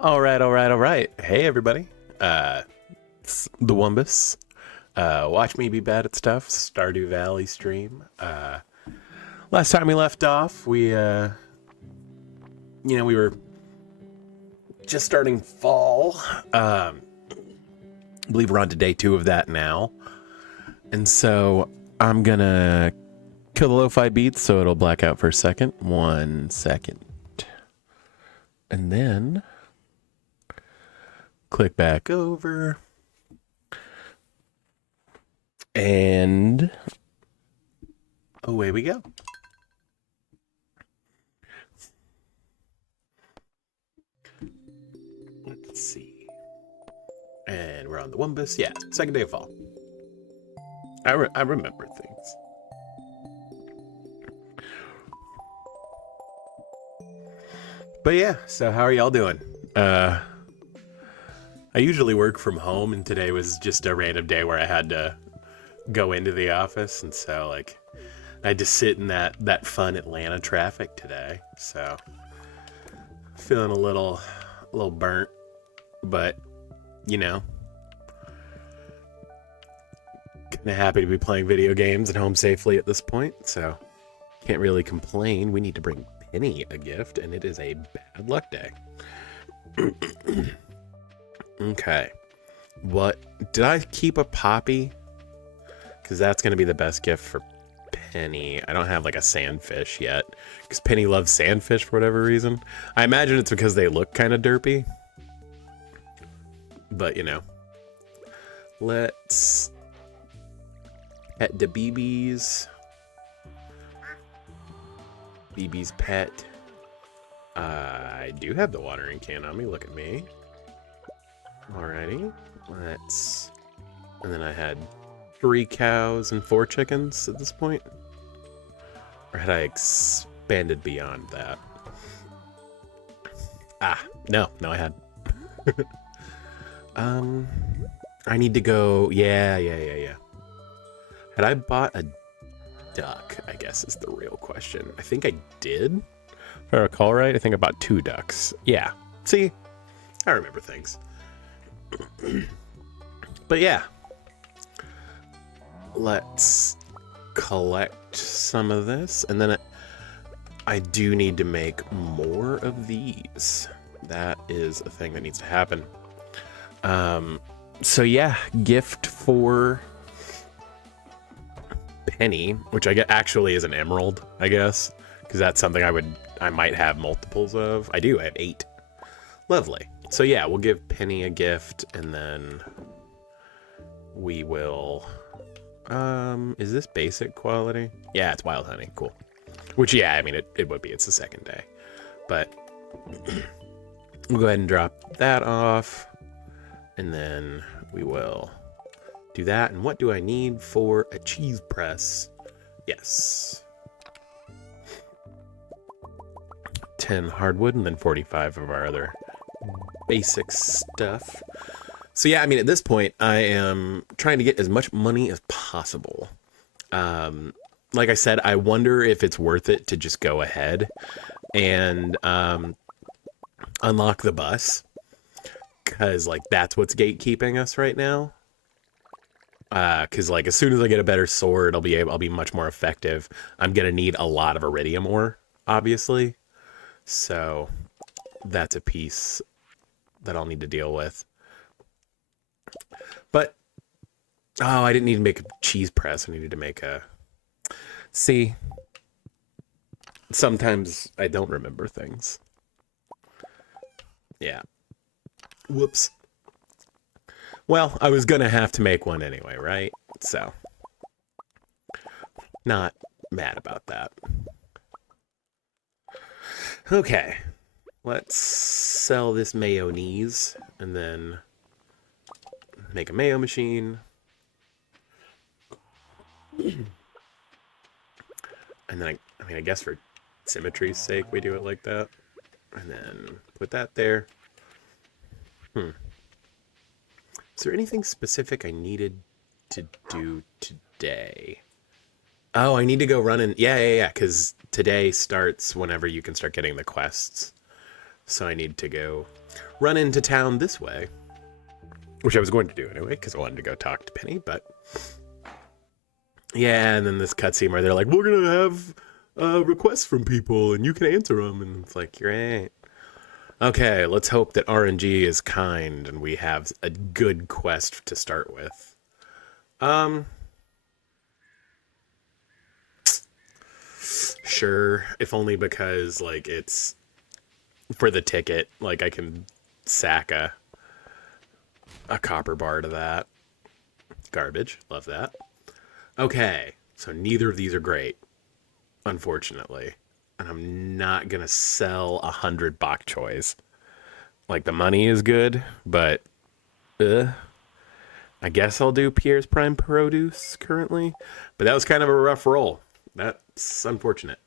All right, all right, all right. Hey, everybody. It's the Wumbus. Watch me be bad at stuff. Stardew Valley stream. Last time we left off, we were just starting fall. I believe we're on to day 2 of that now. And so I'm gonna kill the lo-fi beats so it'll black out for a second. 1 second. And then click back over. And away we go. Let's see. And we're on the Wumbus. Yeah, second day of fall. I remember things. But yeah, so how are y'all doing? I usually work from home, and today was just a random day where I had to go into the office, and so I had to sit in that fun Atlanta traffic today. So feeling a little burnt, but kind of happy to be playing video games at home safely at this point. So can't really complain. We need to bring Penny a gift, and it is a bad luck day. Okay. What did I keep a poppy? Because that's going to be the best gift for Penny. I don't have a sandfish yet, because Penny loves sandfish for whatever reason. I imagine it's because they look kind of derpy. But let's pet the BB's. BB's pet. I do have the watering can on me. Look at me. Alrighty. And then I had 3 cows and 4 chickens at this point. Or had I expanded beyond that? No, I had. I need to go. Yeah. Had I bought a duck, I guess is the real question. I think I did. If I recall right, I think I bought 2 ducks. Yeah. See? I remember things. But yeah. Let's collect some of this. And then I do need to make more of these. That is a thing that needs to happen. So yeah, gift for Penny, which I get actually is an emerald, I guess, because that's something I might have multiples of. I have 8. Lovely. So yeah, we'll give Penny a gift, and then we will. Is this basic quality? Yeah, it's wild honey. Cool. Which yeah, I mean it would be. It's the second day, but we'll go ahead and drop that off. And then we will do that. And what do I need for a cheese press? Yes. 10 hardwood and then 45 of our other basic stuff. So yeah, I mean, at this point, I am trying to get as much money as possible. Like I said, I wonder if it's worth it to just go ahead and unlock the bus. Because that's what's gatekeeping us right now. Because as soon as I get a better sword, I'll be much more effective. I'm gonna need a lot of iridium ore, obviously. So that's a piece that I'll need to deal with. But I didn't need to make a cheese press. I needed to make a. See, sometimes I don't remember things. Yeah. Whoops. Well, I was gonna have to make one anyway, right? So, not mad about that. Okay, let's sell this mayonnaise and then make a mayo machine. And then I guess for symmetry's sake, we do it like that. And then put that there. Is there anything specific I needed to do today? Oh, I need to go run and yeah, because today starts whenever you can start getting the quests. So I need to go run into town this way. Which I was going to do anyway, because I wanted to go talk to Penny, but... Yeah, and then this cutscene where they're like, we're going to have requests from people, and you can answer them. And it's like, great. Okay, let's hope that RNG is kind, and we have a good quest to start with. Sure, if only because, like, it's... For the ticket, like, I can sack a copper bar to that. Garbage. Love that. Okay, so neither of these are great, unfortunately. And I'm not going to sell 100 bok choys. Like, the money is good, but I guess I'll do Pierre's Prime Produce currently. But that was kind of a rough roll. That's unfortunate.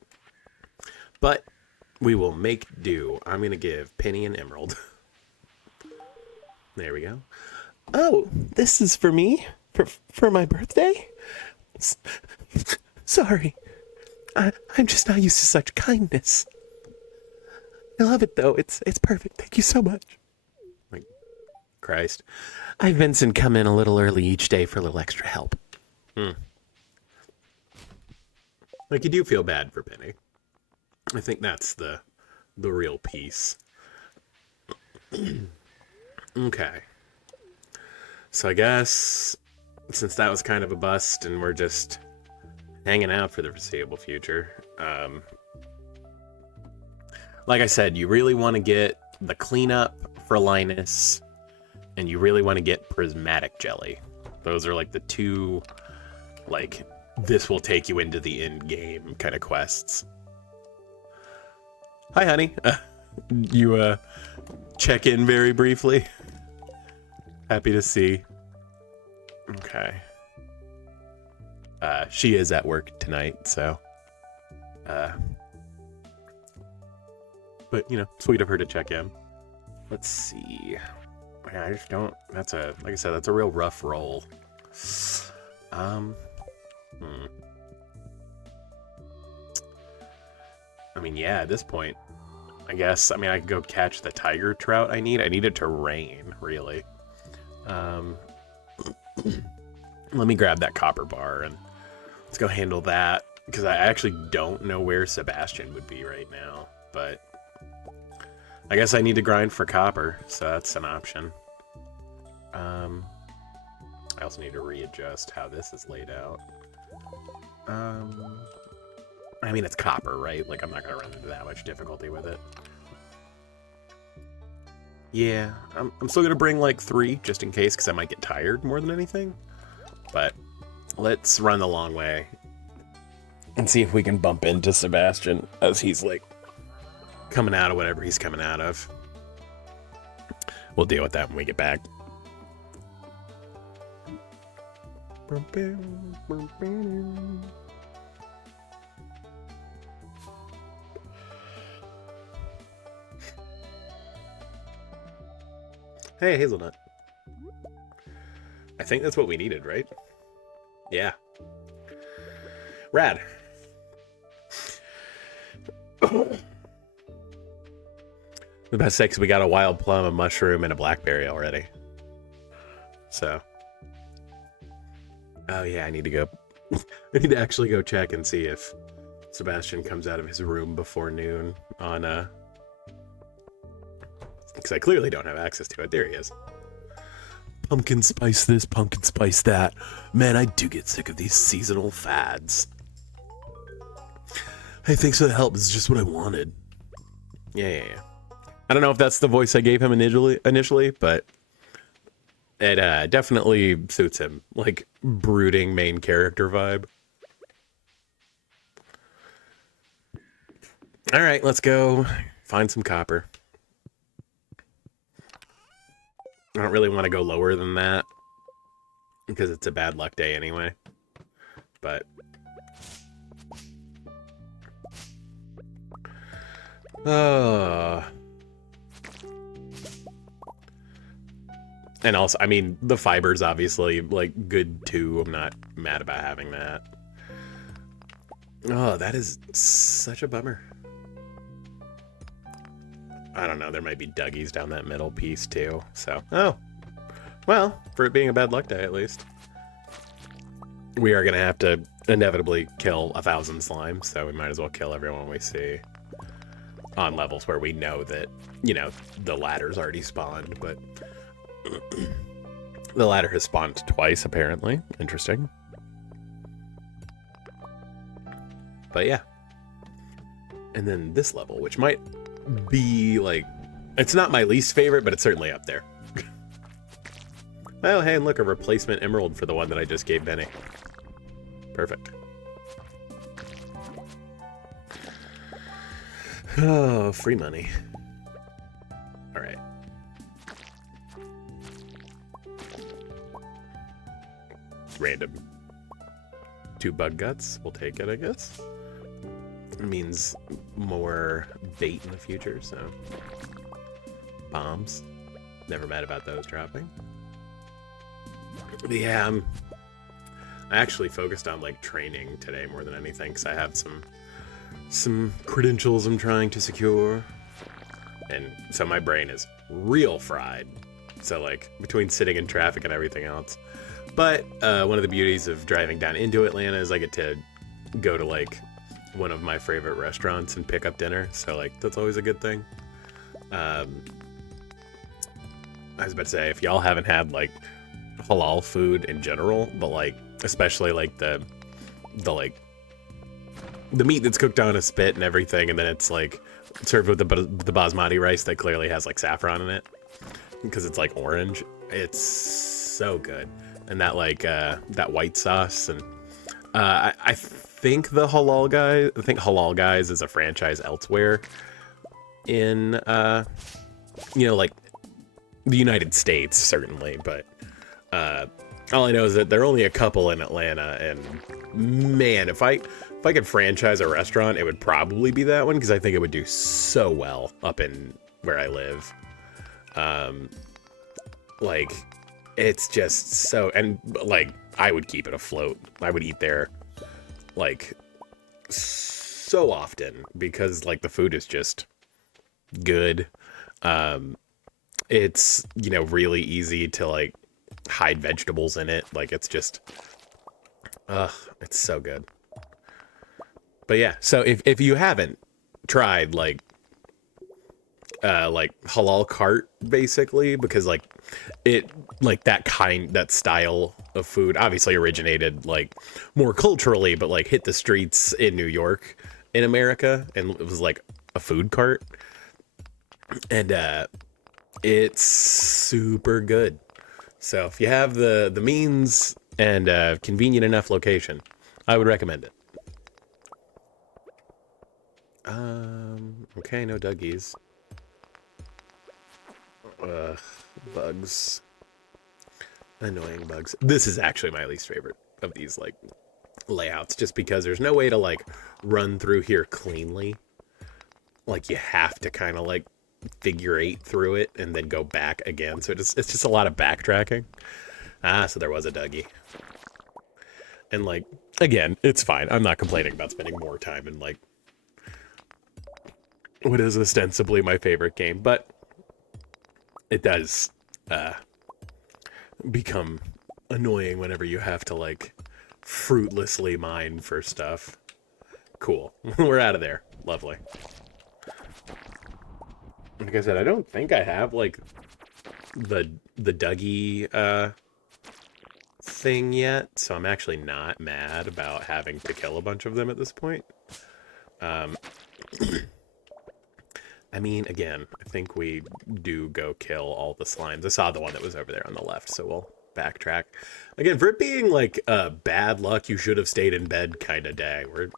But we will make do. I'm going to give Penny an emerald. There we go. Oh, this is for me? For my birthday? Sorry. I'm just not used to such kindness. I love it, though. It's perfect. Thank you so much. Like, Christ. I've Vincent come in a little early each day for a little extra help. Like, you do feel bad for Penny. I think that's the real piece. Okay. So I guess since that was kind of a bust and we're just hanging out for the foreseeable future, like I said, you really want to get the cleanup for Linus, and you really want to get prismatic jelly. Those are like the two, like, this will take you into the end game kind of quests. Hi, honey. You check in very briefly. Happy to see. Okay. She is at work tonight, so. But, you know, sweet of her to check in. Let's see. I just don't. That's like I said, that's a real rough roll. I mean, yeah, at this point, I guess, I mean, I could go catch the tiger trout I need. I need it to rain, really. Let me grab that copper bar and let's go handle that, because I actually don't know where Sebastian would be right now, but I guess I need to grind for copper, so that's an option. I also need to readjust how this is laid out. I mean, it's copper, right? Like, I'm not going to run into that much difficulty with it. Yeah, I'm still going to bring, like, 3, just in case, because I might get tired more than anything. But let's run the long way and see if we can bump into Sebastian as he's, like, coming out of whatever he's coming out of. We'll deal with that when we get back. Hey, Hazelnut. I think that's what we needed, right? Yeah. Rad. The best say, 'cause we got a wild plum, a mushroom, and a blackberry already. So. Oh yeah, I need to go. I need to actually go check and see if Sebastian comes out of his room before noon on because I clearly don't have access to it. There he is. Pumpkin spice this, pumpkin spice that. Man, I do get sick of these seasonal fads. Hey, thanks for the help. This is just what I wanted. Yeah. I don't know if that's the voice I gave him initially, but it definitely suits him. Like, brooding main character vibe. All right, let's go find some copper. I don't really want to go lower than that because it's a bad luck day anyway. But and also, I mean, the fiber's obviously, like, good too. I'm not mad about having that. Oh, that is such a bummer. I don't know, there might be Dougies down that middle piece too. So, oh, well, for it being a bad luck day at least. We are going to have to inevitably kill 1,000 slimes, so we might as well kill everyone we see on levels where we know that, you know, the ladder's already spawned, but the ladder has spawned twice, apparently. Interesting. But yeah. And then this level, which might be, like, it's not my least favorite, but it's certainly up there. Oh, hey, and look, a replacement emerald for the one that I just gave Benny. Perfect. Oh, free money. All right. Random. 2 bug guts. We'll take it, I guess. It means more bait in the future, so. Bombs. Never mad about those dropping. But yeah, I actually focused on like training today more than anything because I have some credentials I'm trying to secure, and so my brain is real fried. So like between sitting in traffic and everything else. But one of the beauties of driving down into Atlanta is I get to go to like one of my favorite restaurants and pick up dinner. So like that's always a good thing. I was about to say, if y'all haven't had like halal food in general, but like especially like the meat that's cooked on a spit and everything, and then it's like served with the basmati rice that clearly has like saffron in it because it's like orange. It's so good. And that like that white sauce, and I think Halal Guys is a franchise elsewhere in you know, like the United States certainly, but all I know is that there are only a couple in Atlanta, and man, if I could franchise a restaurant, it would probably be that one because I think it would do so well up in where I live. Like it's just so, and like I would keep it afloat. I would eat there like so often because like the food is just good. It's, you know, really easy to like hide vegetables in it. Like it's just it's so good. But yeah, so if you haven't tried like halal cart basically, because like it, like that style of food obviously originated like more culturally, but like hit the streets in New York in America, and it was like a food cart, and it's super good. So if you have the means and convenient enough location, I would recommend it. Okay, no Dougies. Bugs. Annoying bugs. This is actually my least favorite of these like layouts, just because there's no way to like run through here cleanly. Like you have to kind of like figure 8 through it and then go back again. So it's just a lot of backtracking. So there was a Dougie. And like, again, it's fine. I'm not complaining about spending more time in like what is ostensibly my favorite game, but it does become annoying whenever you have to like fruitlessly mine for stuff. Cool. We're out of there. Lovely. Like I said, I don't think I have like the Dougie thing yet, so I'm actually not mad about having to kill a bunch of them at this point. I mean, again, I think we do go kill all the slimes. I saw the one that was over there on the left, so we'll backtrack. Again, for it being like bad luck, you should have stayed in bed kind of day. We're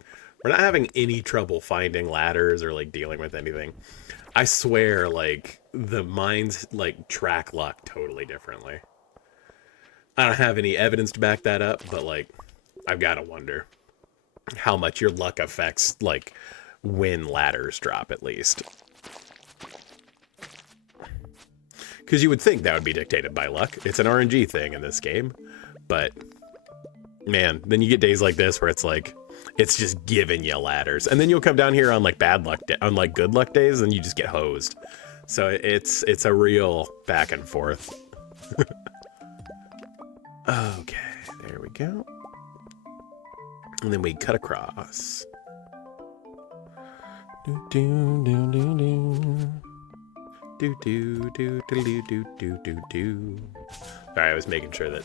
not having any trouble finding ladders or like dealing with anything. I swear, like the mines like track luck totally differently. I don't have any evidence to back that up, but like I've got to wonder how much your luck affects like when ladders drop, at least. Because you would think that would be dictated by luck. It's an RNG thing in this game. But, man, then you get days like this where it's like, it's just giving you ladders. And then you'll come down here on like bad luck, on like good luck days, and you just get hosed. So it's a real back and forth. Okay, there we go. And then we cut across. Do do do do do. Do do do do do do do do. Sorry, I was making sure that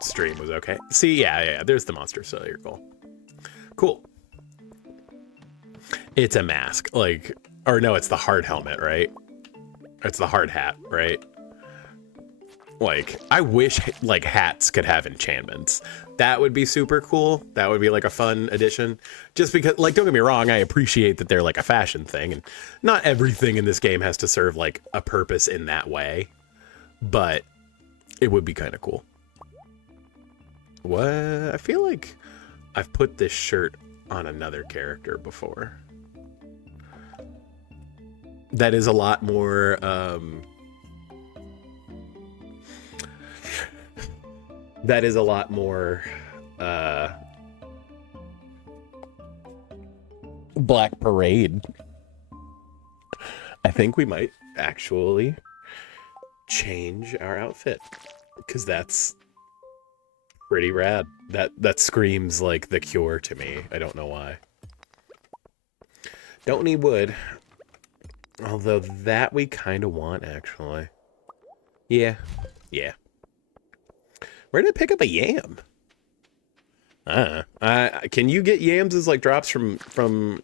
stream was okay. See, yeah, there's the monster cylindrical. Cool. It's a mask, like, or no, it's the hard helmet, right? It's the hard hat, right? Like, I wish like hats could have enchantments. That would be super cool. That would be like a fun addition. Just because, like, don't get me wrong, I appreciate that they're like a fashion thing, and not everything in this game has to serve like a purpose in that way, but it would be kind of cool. What? I feel like I've put this shirt on another character before. That is a lot more, that is a lot more Black Parade. I think we might actually change our outfit, because that's pretty rad. That screams like the Cure to me. I don't know why. Don't need wood. Although that we kind of want, actually. Yeah. Where did I pick up a yam? Can you get yams as like drops from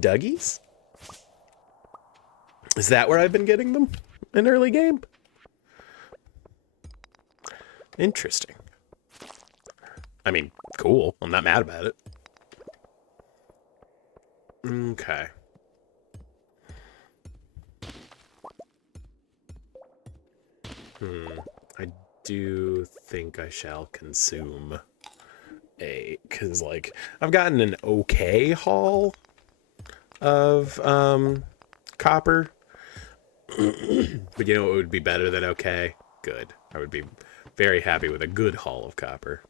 Dougie's? Is that where I've been getting them in early game? Interesting. I mean, cool. I'm not mad about it. Okay. I do think I shall consume because like I've gotten an okay haul of copper, but you know what would be better than okay? Good. I would be very happy with a good haul of copper.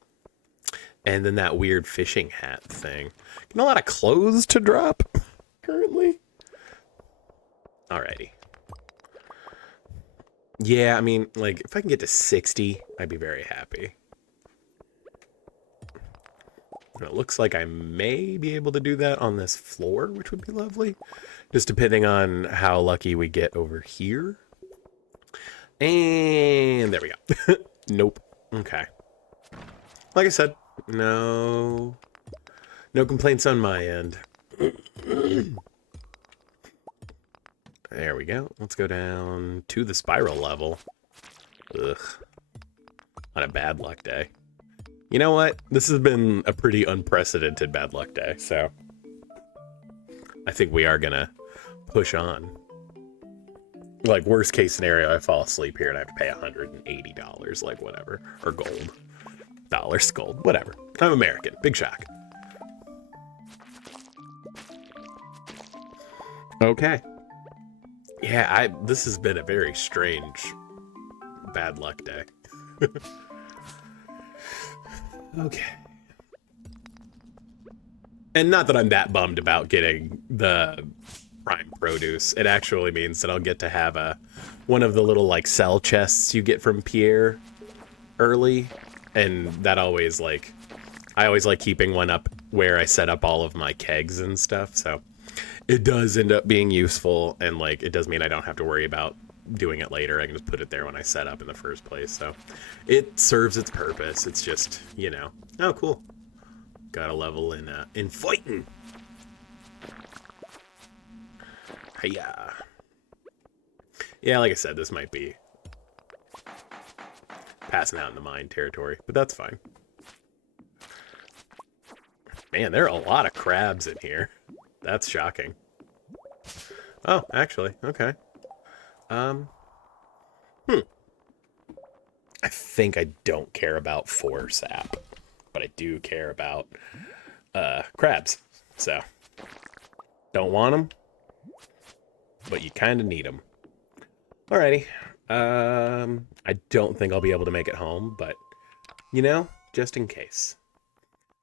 And then that weird fishing hat thing. Getting a lot of clothes to drop currently. Alrighty. Yeah, I mean, like, if I can get to 60, I'd be very happy. And it looks like I may be able to do that on this floor, which would be lovely. Just depending on how lucky we get over here. And there we go. Nope. Okay. Like I said, no complaints on my end. There we go. Let's go down to the spiral level. Ugh. On a bad luck day. You know what? This has been a pretty unprecedented bad luck day, so I think we are gonna push on. Like, worst case scenario, I fall asleep here and I have to pay $180, like, whatever. Or gold. Dollars, gold, whatever. I'm American. Big shock. Okay. Yeah, this has been a very strange bad luck day. Okay. And not that I'm that bummed about getting the prime produce. It actually means that I'll get to have one of the little like cell chests you get from Pierre early, and that always like I always like keeping one up where I set up all of my kegs and stuff, so it does end up being useful, and like it does mean I don't have to worry about doing it later. I can just put it there when I set up in the first place, so it serves its purpose. It's just, you know, oh cool, got a level in fighting. Hiya. Yeah, like I said, this might be passing out in the mine territory, but that's fine. Man, there are a lot of crabs in here. That's shocking. Oh, actually, okay. I think I don't care about 4 sap, but I do care about crabs. So, don't want them, but you kind of need them. Alrighty. I don't think I'll be able to make it home, but, you know, just in case.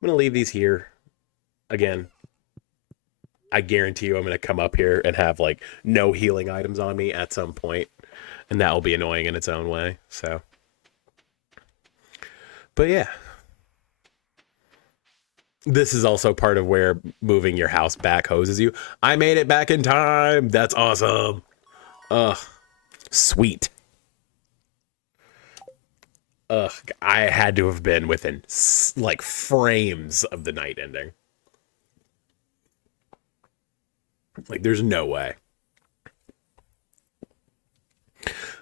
I'm going to leave these here. Again, I guarantee you I'm going to come up here and have like no healing items on me at some point, and that will be annoying in its own way. So, but yeah, this is also part of where moving your house back hoses you. I made it back in time. That's awesome. Ugh, sweet. Ugh, I had to have been within like frames of the night ending. Like, there's no way.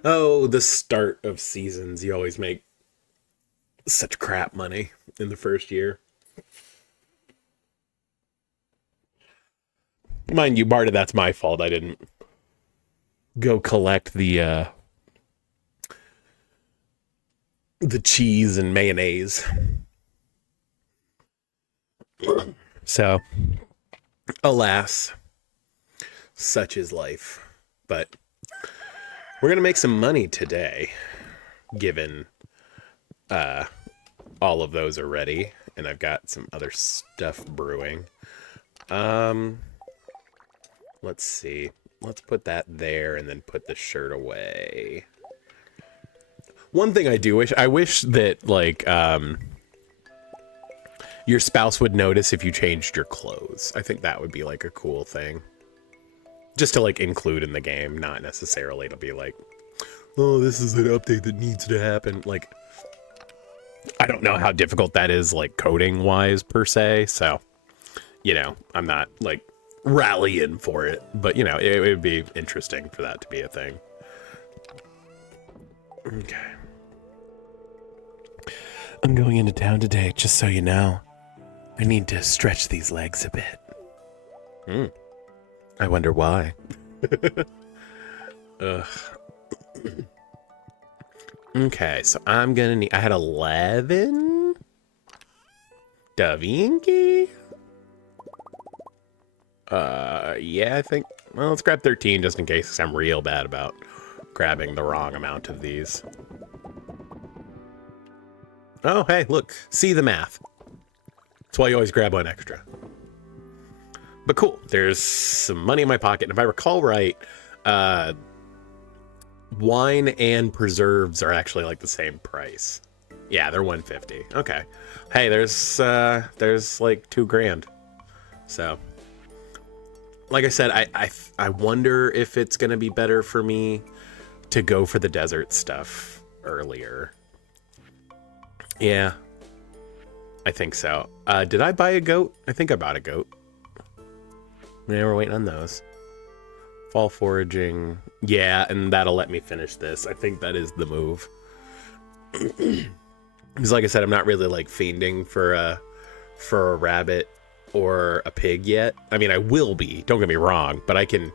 Oh, the start of seasons. You always make such crap money in the first year. Mind you, part of that's my fault. I didn't go collect the cheese and mayonnaise. So, alas, such is life. But we're gonna make some money today, given all of those are ready, and I've got some other stuff brewing. Let's see. Let's put that there and then put the shirt away. One thing I do wish, I wish that like your spouse would notice if you changed your clothes. I think that would be like a cool thing. Just to like include in the game, not necessarily to be like, oh, this is an update that needs to happen. Like, I don't know how difficult that is, like coding wise per se. So, you know, I'm not like rallying for it, but you know, it would be interesting for that to be a thing. Okay. I'm going into town today, just so you know. I need to stretch these legs a bit. I wonder why. Ugh. Okay, so I'm gonna need... I had 11? Da Vinci? Yeah, I think... Well, let's grab 13 just in case, because I'm real bad about grabbing the wrong amount of these. Oh, hey, look. See the math. That's why you always grab one extra. But cool. There's some money in my pocket. And if I recall right, wine and preserves are actually like the same price. Yeah, they're $150. Okay. Hey, there's like $2,000. So, like I said, I wonder if it's gonna be better for me to go for the desert stuff earlier. Yeah, I think so. Did I buy a goat? I think I bought a goat. Yeah, we're waiting on those. Fall foraging. Yeah, and that'll let me finish this. I think that is the move. Because like I said, I'm not really like fiending for a rabbit or a pig yet. I mean, I will be, don't get me wrong, but I can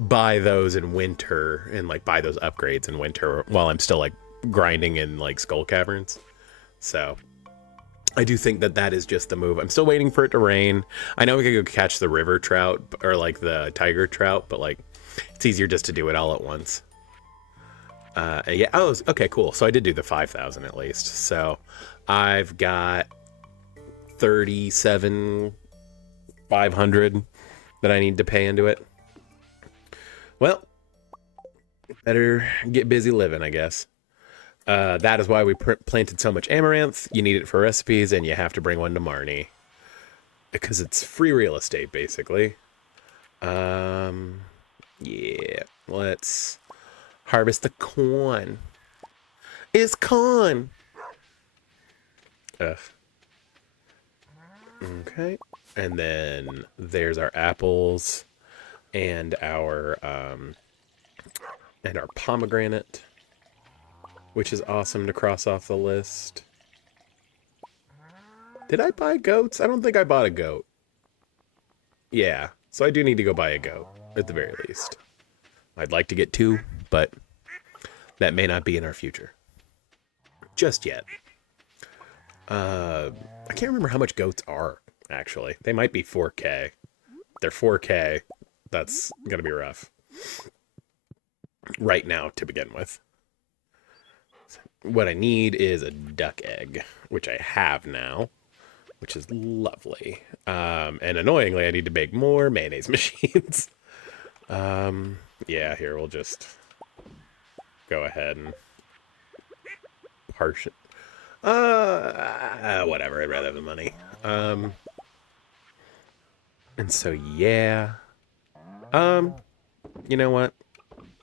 buy those in winter and like buy those upgrades in winter while I'm still like grinding in like skull caverns. So I do think that that is just the move. I'm still waiting for it to rain. I know we could go catch the river trout or like the tiger trout, but like it's easier just to do it all at once. Yeah. Oh, okay, cool. So I did do the 5,000 at least. So I've got 37,500 that I need to pay into it. Well, better get busy living, I guess. That is why we planted so much amaranth. You need it for recipes, and you have to bring one to Marnie. Because it's free real estate, basically. Yeah, let's harvest the corn. It's corn! Ugh. Okay. And then there's our apples and our pomegranate, which is awesome to cross off the list. Did I buy goats? I don't think I bought a goat. Yeah, so I do need to go buy a goat, at the very least. I'd like to get 2, but that may not be in our future. Just yet. I can't remember how much goats are, actually. They might be 4K. If they're 4K, that's gonna be rough. Right now, to begin with. What I need is a duck egg, which I have now. which is lovely. And annoyingly, I need to make more mayonnaise machines. Yeah, here, we'll just go ahead and parse it. Whatever, I'd rather have the money. And so, yeah. You know what?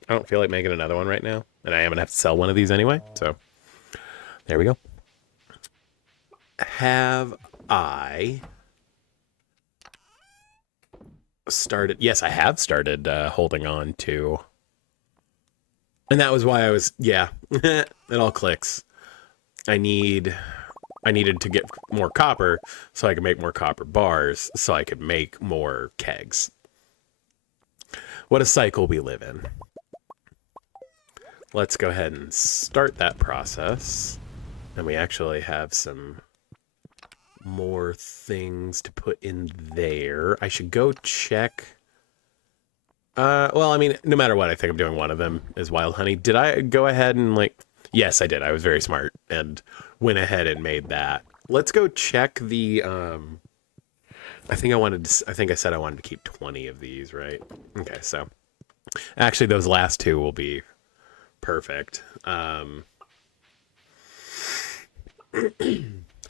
I don't feel like making another one right now. And I am going to have to sell one of these anyway. So, there we go. Have I started? Yes, I have started holding on to. And that was why I was, yeah, it all clicks. I needed to get more copper so I could make more copper bars so I could make more kegs. What a cycle we live in. Let's go ahead and start that process. And we actually have some more things to put in there. I should go check. Well, I mean, no matter what, I think I'm doing one of them is wild honey. Did I go ahead and like, yes, I did. I was very smart and went ahead and made that. Let's go check the, I think I said I wanted to keep 20 of these, right? Okay, so actually those last two will be perfect.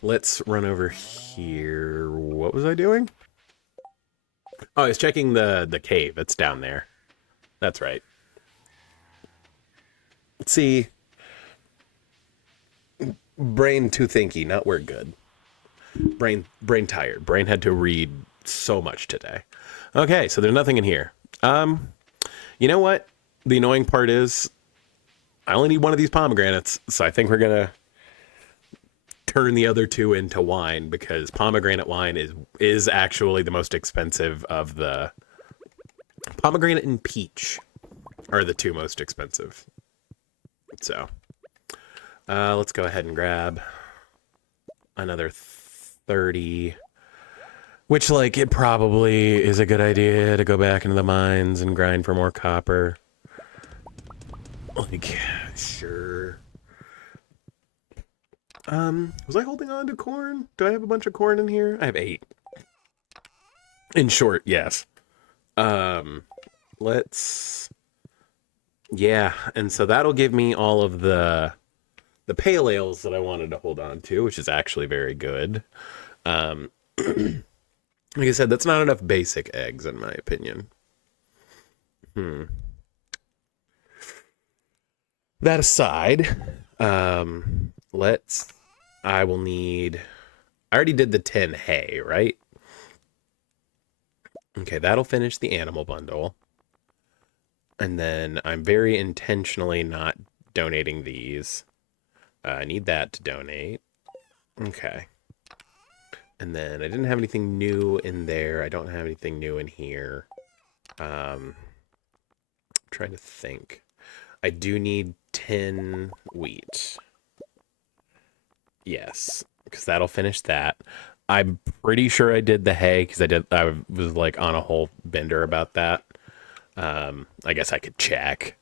Let's run over here. What was I doing? Oh, I was checking the cave. It's down there. That's right. See, brain too thinky, not word good. Brain tired. Brain had to read so much today. Okay, so there's nothing in here. You know what? The annoying part is I only need one of these pomegranates, so I think we're gonna turn the other two into wine because pomegranate wine is actually the most expensive of the pomegranate and peach are the two most expensive. So let's go ahead and grab another 30, which like it probably is a good idea to go back into the mines and grind for more copper. Like, sure. Was I holding on to corn? Do I have a bunch of corn in here? I have 8. In short, yes. Let's, yeah, and so that'll give me all of the pale ales that I wanted to hold on to, which is actually very good. Like I said, that's not enough basic eggs in my opinion. That aside, I will need, I already did the 10 hay, right? Okay, that'll finish the animal bundle. And then I'm very intentionally not donating these. I need that to donate. Okay. And then I didn't have anything new in there. I don't have anything new in here. I'm trying to think. I do need 10 wheat. Yes, because that'll finish that. I'm pretty sure I did the hay because I was like on a whole bender about that. I guess I could check.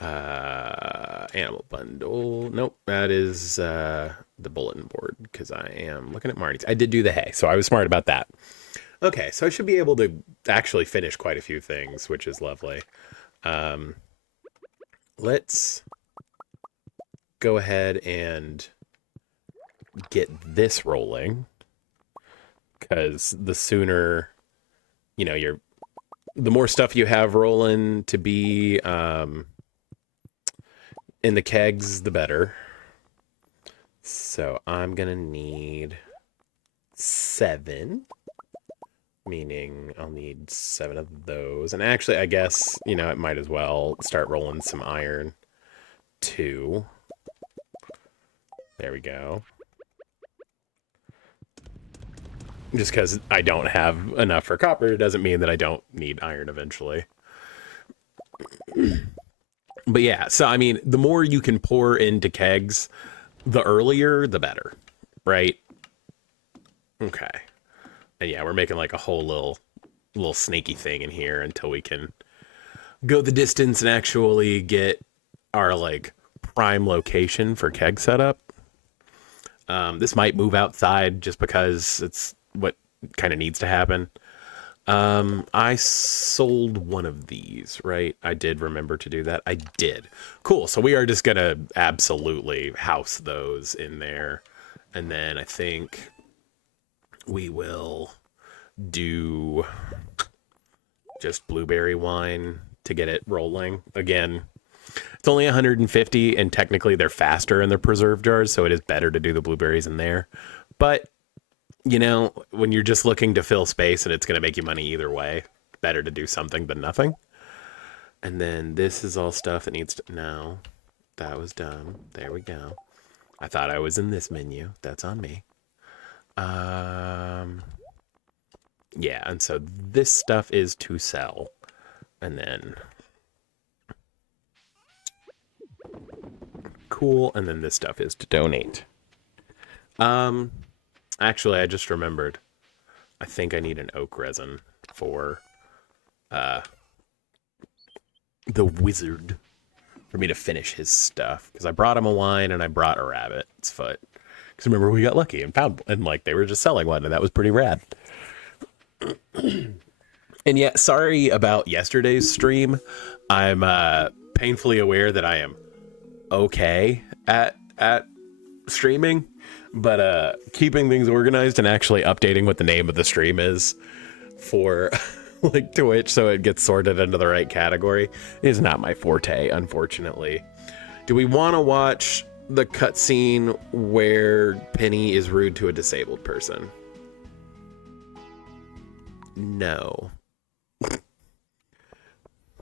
Animal bundle. Nope, that is the bulletin board because I am looking at Marty's. I did do the hay, so I was smart about that. Okay, so I should be able to actually finish quite a few things, which is lovely. Let's go ahead and get this rolling because the sooner, you know, the more stuff you have rolling to be in the kegs, the better. So I'm gonna need 7, meaning I'll need 7 of those. And actually, I guess, you know, it might as well start rolling some iron too. There we go. Just because I don't have enough for copper doesn't mean that I don't need iron eventually. But yeah, so I mean, the more you can pour into kegs, the earlier, the better, right? Okay. And yeah, we're making like a whole little snaky thing in here until we can go the distance and actually get our like prime location for keg setup. This might move outside just because it's what kind of needs to happen. I sold one of these, right? I did remember to do that. I did. Cool. So we are just gonna absolutely house those in there. And then I think we will do just blueberry wine to get it rolling. Again, it's only 150 and technically they're faster in their preserve jars, so it is better to do the blueberries in there. But you know, when you're just looking to fill space and it's going to make you money either way, better to do something than nothing. And then this is all stuff that needs to... No, that was done. There we go. I thought I was in this menu. That's on me. Yeah, and so this stuff is to sell. And then... Cool. And then this stuff is to donate. Actually, I just remembered. I think I need an oak resin for the wizard for me to finish his stuff. Because I brought him a wine and I brought a rabbit's foot. Because remember, we got lucky and found, and like they were just selling one, and that was pretty rad. And yeah, sorry about yesterday's stream. I'm painfully aware that I am okay at streaming. But keeping things organized and actually updating what the name of the stream is for like Twitch so it gets sorted into the right category is not my forte, unfortunately. Do we want to watch the cutscene where Penny is rude to a disabled person? No.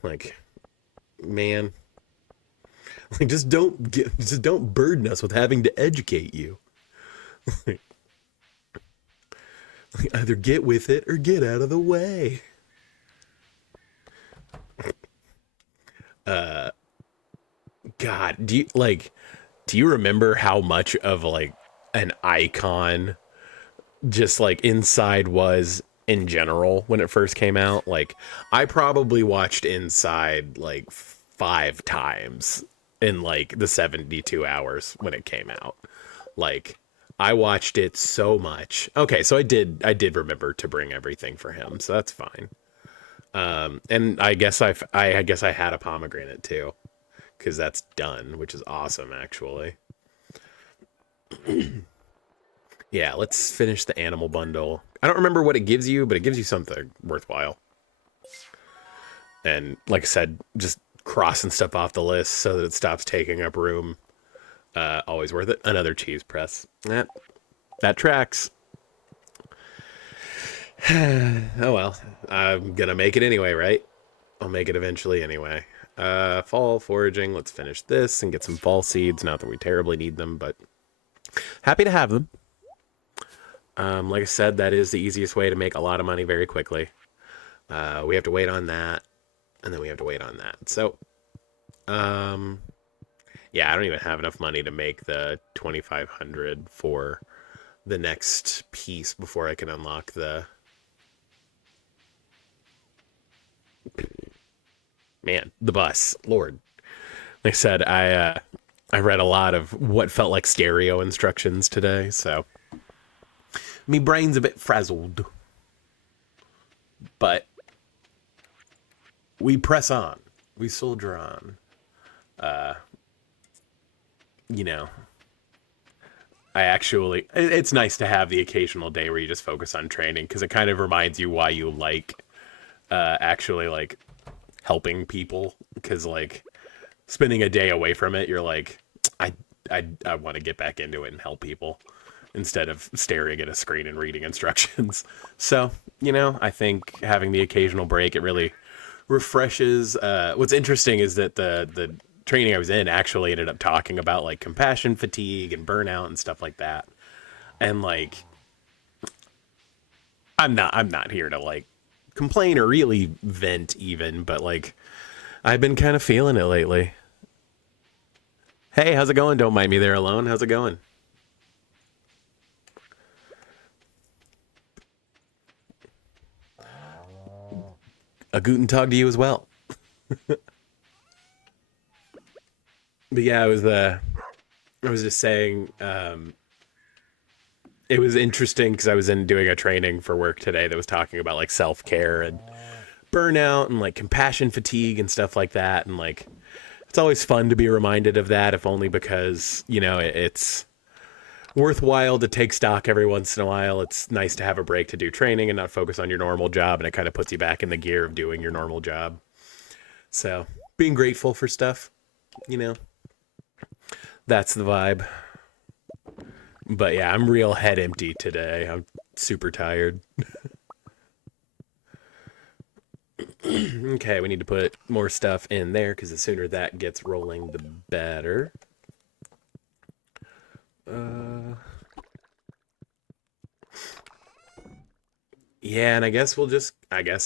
Like, man. Like, just don't burden us with having to educate you. Either get with it or get out of the way. God, do you remember how much of like an icon just like Inside was in general when it first came out? Like, I probably watched Inside like 5 times in like the 72 hours when it came out. Like, I watched it so much. Okay, so I did remember to bring everything for him, so that's fine. And I guess I had a pomegranate too, because that's done, which is awesome, actually. Yeah, let's finish the animal bundle. I don't remember what it gives you, but it gives you something worthwhile. And like I said, just crossing stuff off the list so that it stops taking up room. Always worth it. Another cheese press. That tracks. Oh well, I'm gonna make it anyway, right? I'll make it eventually anyway. Fall foraging. Let's finish this and get some fall seeds. Not that we terribly need them, but happy to have them. Like I said, that is the easiest way to make a lot of money very quickly. We have to wait on that, and then we have to wait on that. So, yeah, I don't even have enough money to make the 2,500 for the next piece before I can unlock the... Man, the bus. Lord. Like I said, I read a lot of what felt like stereo instructions today, so... Me brain's a bit frazzled. But... we press on. We soldier on. You know... it's nice to have the occasional day where you just focus on training, because it kind of reminds you why you like actually like helping people, because like spending a day away from it, you're like, I want to get back into it and help people instead of staring at a screen and reading instructions. So, you know, I think having the occasional break, it really refreshes. What's interesting is that the training I was in actually ended up talking about like compassion fatigue and burnout and stuff like that. And like, I'm not here to like complain or really vent even, but like, I've been kind of feeling it lately. Hey, how's it going? Don't mind me there alone. How's it going? A guten tag to you as well. But yeah, I was just saying, it was interesting because I was in doing a training for work today that was talking about like self-care and burnout and like compassion fatigue and stuff like that. And like, it's always fun to be reminded of that, if only because, you know, it's worthwhile to take stock every once in a while. It's nice to have a break to do training and not focus on your normal job. And it kind of puts you back in the gear of doing your normal job. So being grateful for stuff, you know, that's the vibe. But yeah, I'm real head empty today. I'm super tired. Okay, we need to put more stuff in there because the sooner that gets rolling, the better. Yeah, and I guess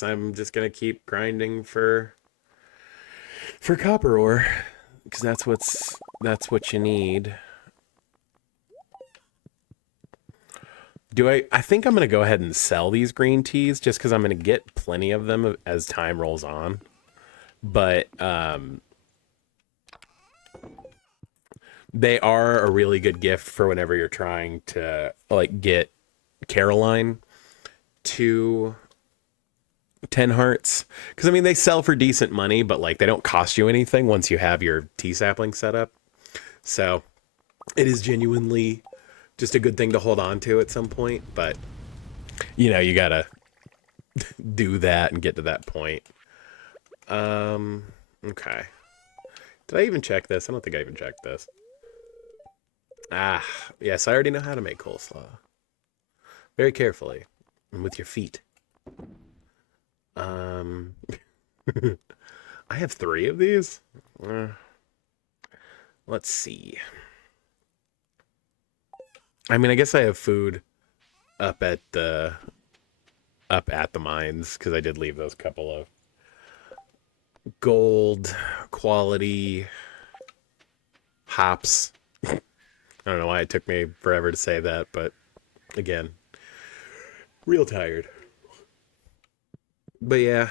I'm just gonna keep grinding for copper ore because that's what you need. I think I'm going to go ahead and sell these green teas just because I'm going to get plenty of them as time rolls on. But they are a really good gift for whenever you're trying to like get Caroline to 10 hearts. Because I mean, they sell for decent money, but like they don't cost you anything once you have your tea sapling set up. So it is genuinely just a good thing to hold on to at some point, but you know, you gotta do that and get to that point. Okay. Did I even check this? I don't think I even checked this. Ah, yes, I already know how to make coleslaw. Very carefully. And with your feet. Um, I have 3 of these. Let's see. I mean, I guess I have food up at the mines because I did leave those couple of gold quality hops. I don't know why it took me forever to say that, but again, real tired. But yeah.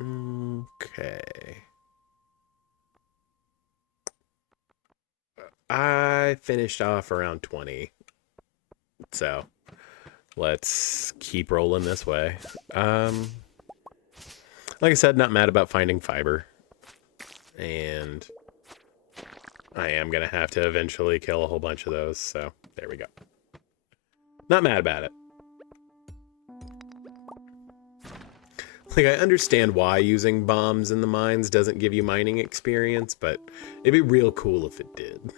Okay. I finished off around 20. So let's keep rolling this way. Like I said, not mad about finding fiber. And I am going to have to eventually kill a whole bunch of those. So there we go. Not mad about it. Like, I understand why using bombs in the mines doesn't give you mining experience, but it'd be real cool if it did.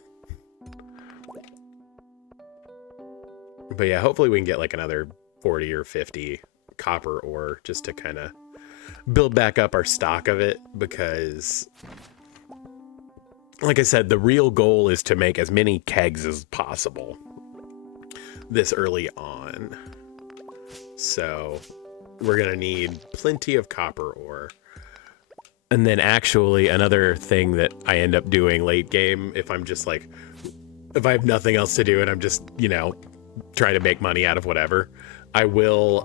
But yeah, hopefully we can get like another 40 or 50 copper ore just to kind of build back up our stock of it, because like I said, the real goal is to make as many kegs as possible this early on. So we're going to need plenty of copper ore. And then actually another thing that I end up doing late game, if I'm just like, if I have nothing else to do and I'm just, you know, trying to make money out of whatever, I will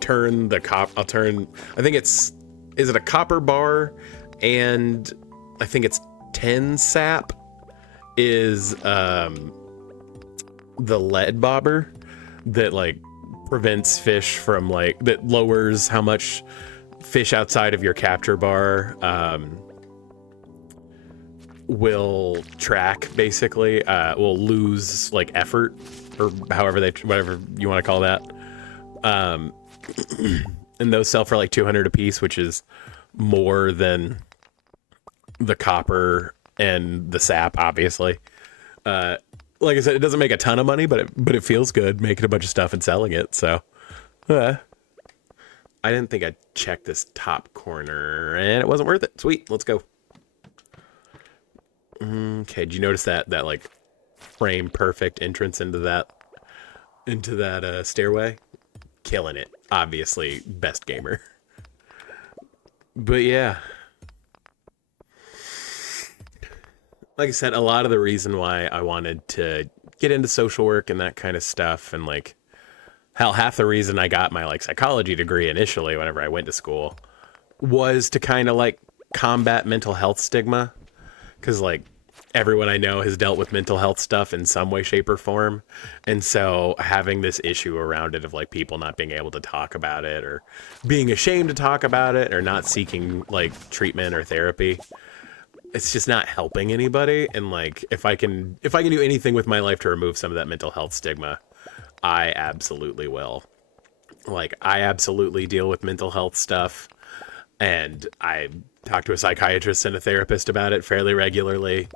turn the I think is it a copper bar, and I think it's 10 sap is the lead bobber that like prevents fish from like, that lowers how much fish outside of your capture bar will track, basically will lose like effort, or whatever you want to call that. And those sell for like 200 a piece, which is more than the copper and the sap, obviously. Like I said, it doesn't make a ton of money, but it feels good making a bunch of stuff and selling it. So I didn't think I'd check this top corner, and it wasn't worth it. Sweet, let's go. Okay, did you notice that like frame perfect entrance into that stairway? Killing it. Obviously, best gamer. But yeah. Like I said, a lot of the reason why I wanted to get into social work and that kind of stuff, and like, hell, half the reason I got my like psychology degree initially whenever I went to school was to kind of like combat mental health stigma. Because like, everyone I know has dealt with mental health stuff in some way, shape, or form. And so having this issue around it of like people not being able to talk about it or being ashamed to talk about it or not seeking like treatment or therapy, it's just not helping anybody. And like if I can do anything with my life to remove some of that mental health stigma, I absolutely will. Like I absolutely deal with mental health stuff, and I talk to a psychiatrist and a therapist about it fairly regularly.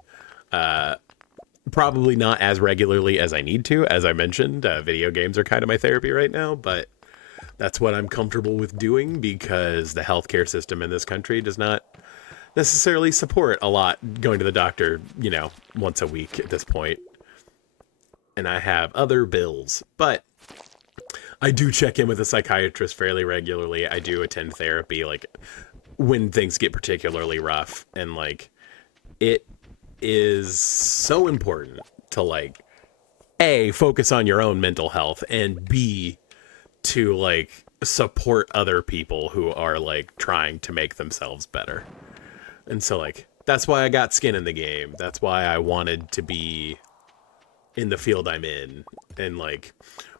Probably not as regularly as I need to. As I mentioned, video games are kind of my therapy right now, but that's what I'm comfortable with doing because the healthcare system in this country does not necessarily support a lot going to the doctor, once a week at this point. And I have other bills, but I do check in with a psychiatrist fairly regularly. I do attend therapy, like when things get particularly rough, and like it is so important to like A, focus on your own mental health, and B, to like support other people who are like trying to make themselves better. And so like that's why I got skin in the game. That's why I wanted to be in the field I'm in. And like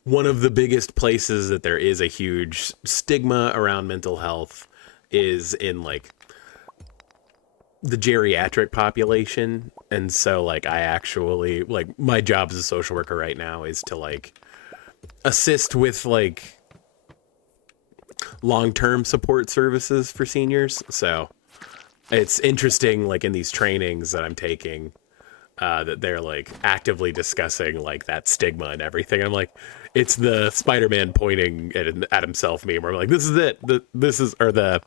one of the biggest places that there is a huge stigma around mental health is in like the geriatric population. And so like I actually like my job as a social worker right now is to like assist with like long-term support services for seniors. So it's interesting like in these trainings that I'm taking, that they're like actively discussing like that stigma and everything. I'm like, it's the Spider-Man pointing at himself meme where I'm like, this is it.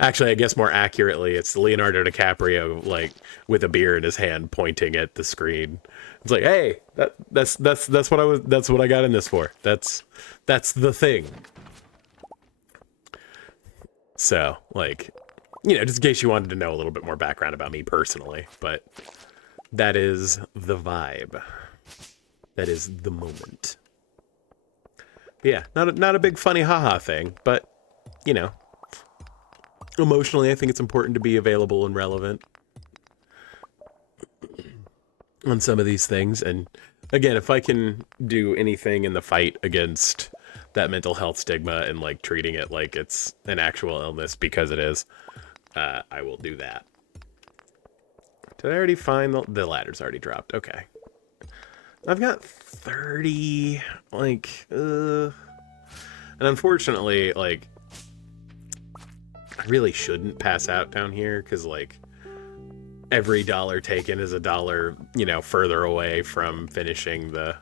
Actually, I guess more accurately, it's Leonardo DiCaprio like with a beer in his hand pointing at the screen. It's like, hey, that's what I got in this for. That's the thing. So like, just in case you wanted to know a little bit more background about me personally, but that is the vibe. That is the moment. But yeah, not a big funny haha thing, but emotionally I think it's important to be available and relevant on some of these things. And again, if I can do anything in the fight against that mental health stigma and like treating it like it's an actual illness, because it is, I will do that. Did I already find the ladder's already dropped? Okay. I've got 30, and unfortunately, like, I really shouldn't pass out down here, because, like, every dollar taken is a dollar, further away from finishing the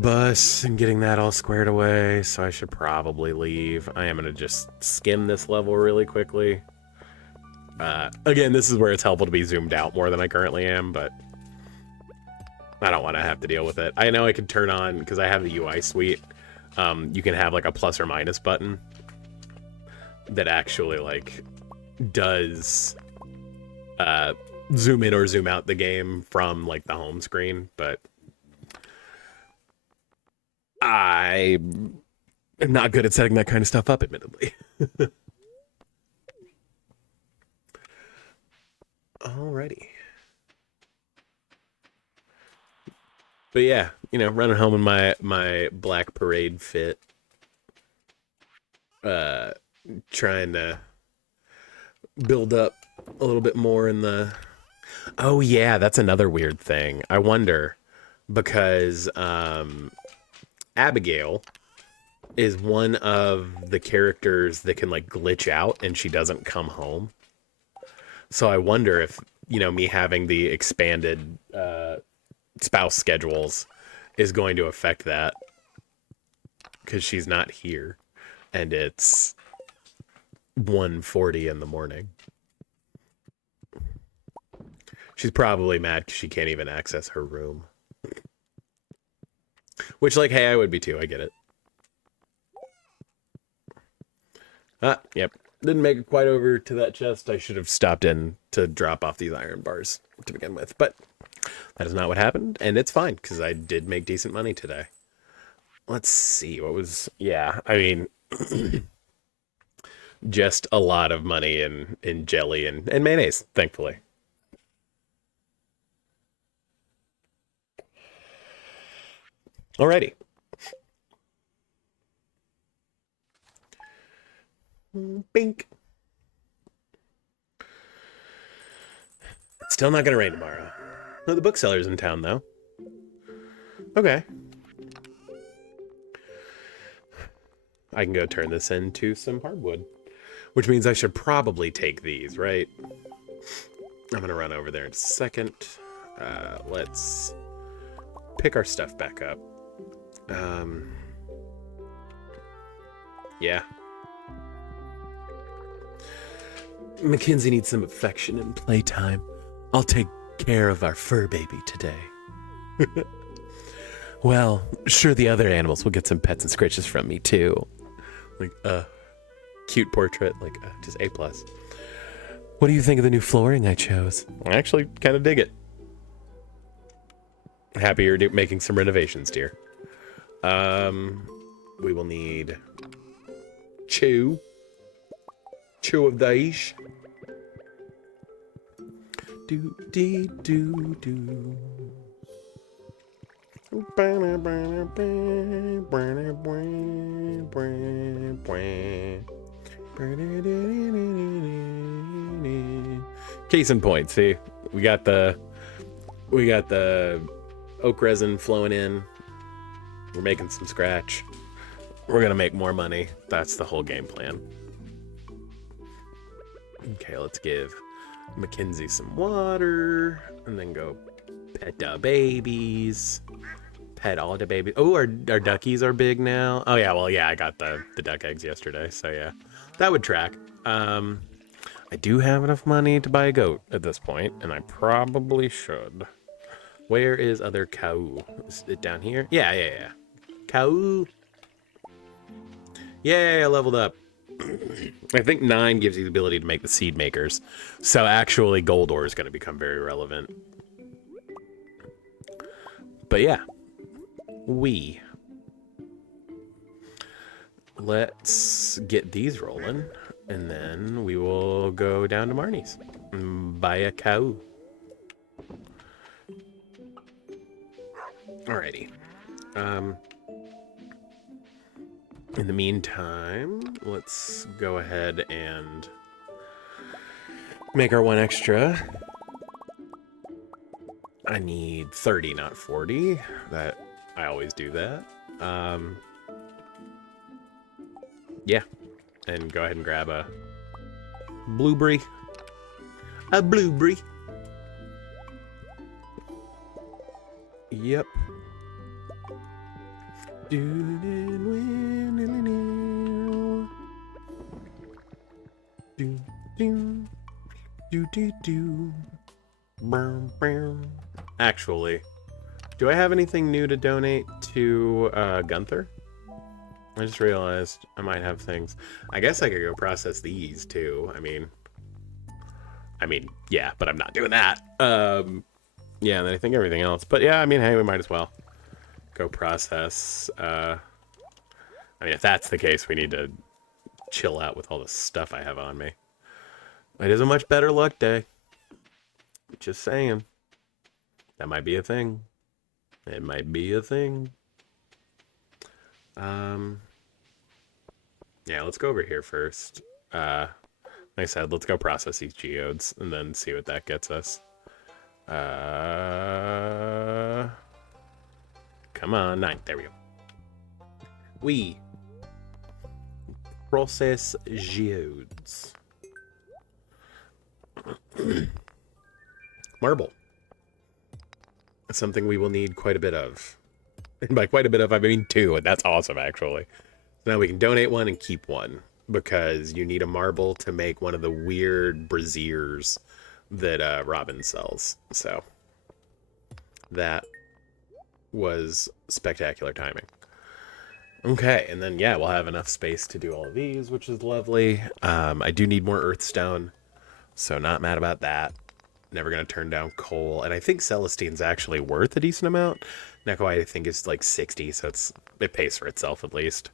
bus and getting that all squared away, so I should probably leave. I am going to just skim this level really quickly. Again, this is where it's helpful to be zoomed out more than I currently am, but I don't want to have to deal with it. I know I could turn on, because I have the UI suite, you can have like a plus or minus button that actually like does zoom in or zoom out the game from like the home screen, but I am not good at setting that kind of stuff up, admittedly. Alrighty. But yeah, running home in my black parade fit, trying to build up a little bit more in the... Oh yeah, that's another weird thing. I wonder, because Abigail is one of the characters that can like glitch out and she doesn't come home. So I wonder if, me having the expanded spouse schedules is going to affect that, because she's not here and it's 1:40 in the morning. She's probably mad because she can't even access her room. Which, like, hey, I would be too. I get it. Yep. Didn't make it quite over to that chest. I should have stopped in to drop off these iron bars to begin with. But that is not what happened. And it's fine, because I did make decent money today. Let's see. What was... Yeah, I mean... just a lot of money in jelly and mayonnaise, thankfully. Alrighty. Bink. It's still not gonna rain tomorrow. No, the bookseller's in town though. Okay. I can go turn this into some hardwood, which means I should probably take these, right? I'm gonna run over there in a second. Let's pick our stuff back up. Yeah. Mackenzie needs some affection and playtime. I'll take care of our fur baby today. Well, sure, the other animals will get some pets and scritches from me too. Like, cute portrait, like, just A+. What do you think of the new flooring I chose? I actually kind of dig it. Happy you're making some renovations, dear. We will need two of these. Do. Case in point, see, we got the oak resin flowing in. We're making some scratch. We're gonna make more money. That's the whole game plan. Okay, let's give Mackenzie some water and then go pet the babies. Pet all the babies. Oh, our duckies are big now. Oh yeah, well yeah, I got the duck eggs yesterday, so yeah, that would track. I do have enough money to buy a goat at this point, and I probably should. Where is other cow? Is it down here? Yeah. Cow. Yay, I leveled up. I think 9 gives you the ability to make the seed makers. So actually gold ore is going to become very relevant. But yeah. Let's get these rolling. And then we will go down to Marnie's and buy a cow. Alrighty. In the meantime, let's go ahead and make our one extra. I need 30, not 40. That I always do that. Yeah. And go ahead and grab a blueberry. A blueberry. Yep. Actually, do I have anything new to donate to Gunther? I just realized I might have things. I guess I could go process these too. I mean, yeah, but I'm not doing that. Yeah, and then I think everything else. But yeah, I mean, hey, we might as well go process. I mean, if that's the case, we need to chill out with all the stuff I have on me. It is a much better luck day. Just saying. That might be a thing. It might be a thing. Yeah, let's go over here first. Like I said, let's go process these geodes and then see what that gets us. Come on, 9. There we go. We process geodes. Marble. Something we will need quite a bit of. And by quite a bit of, I mean 2, and that's awesome, actually. So now we can donate 1 and keep 1, because you need a marble to make one of the weird braziers that Robin sells. So that was spectacular timing. Okay, and then, yeah, we'll have enough space to do all of these, which is lovely. I do need more earthstone, so not mad about that. Never going to turn down coal. And I think Celestine's actually worth a decent amount. Neko, I think, is like 60, so it pays for itself at least.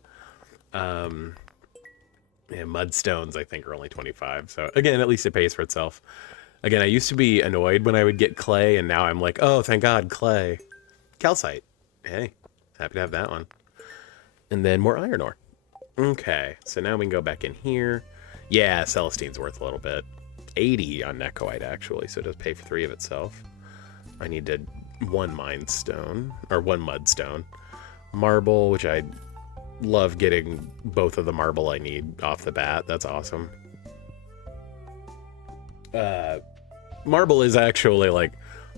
Yeah, mudstones, I think, are only 25. So, again, at least it pays for itself. Again, I used to be annoyed when I would get clay, and now I'm like, oh, thank God, clay. Calcite. Hey, Happy to have that one. And then more iron ore. Okay, so now we can go back in here. Yeah, Celestine's worth a little bit. 80 on Nekoite, actually, so it does pay for 3 of itself. I needed 1 mine stone, or 1 mudstone. Marble, which I love getting both of the marble I need off the bat. That's awesome. Marble is actually, like,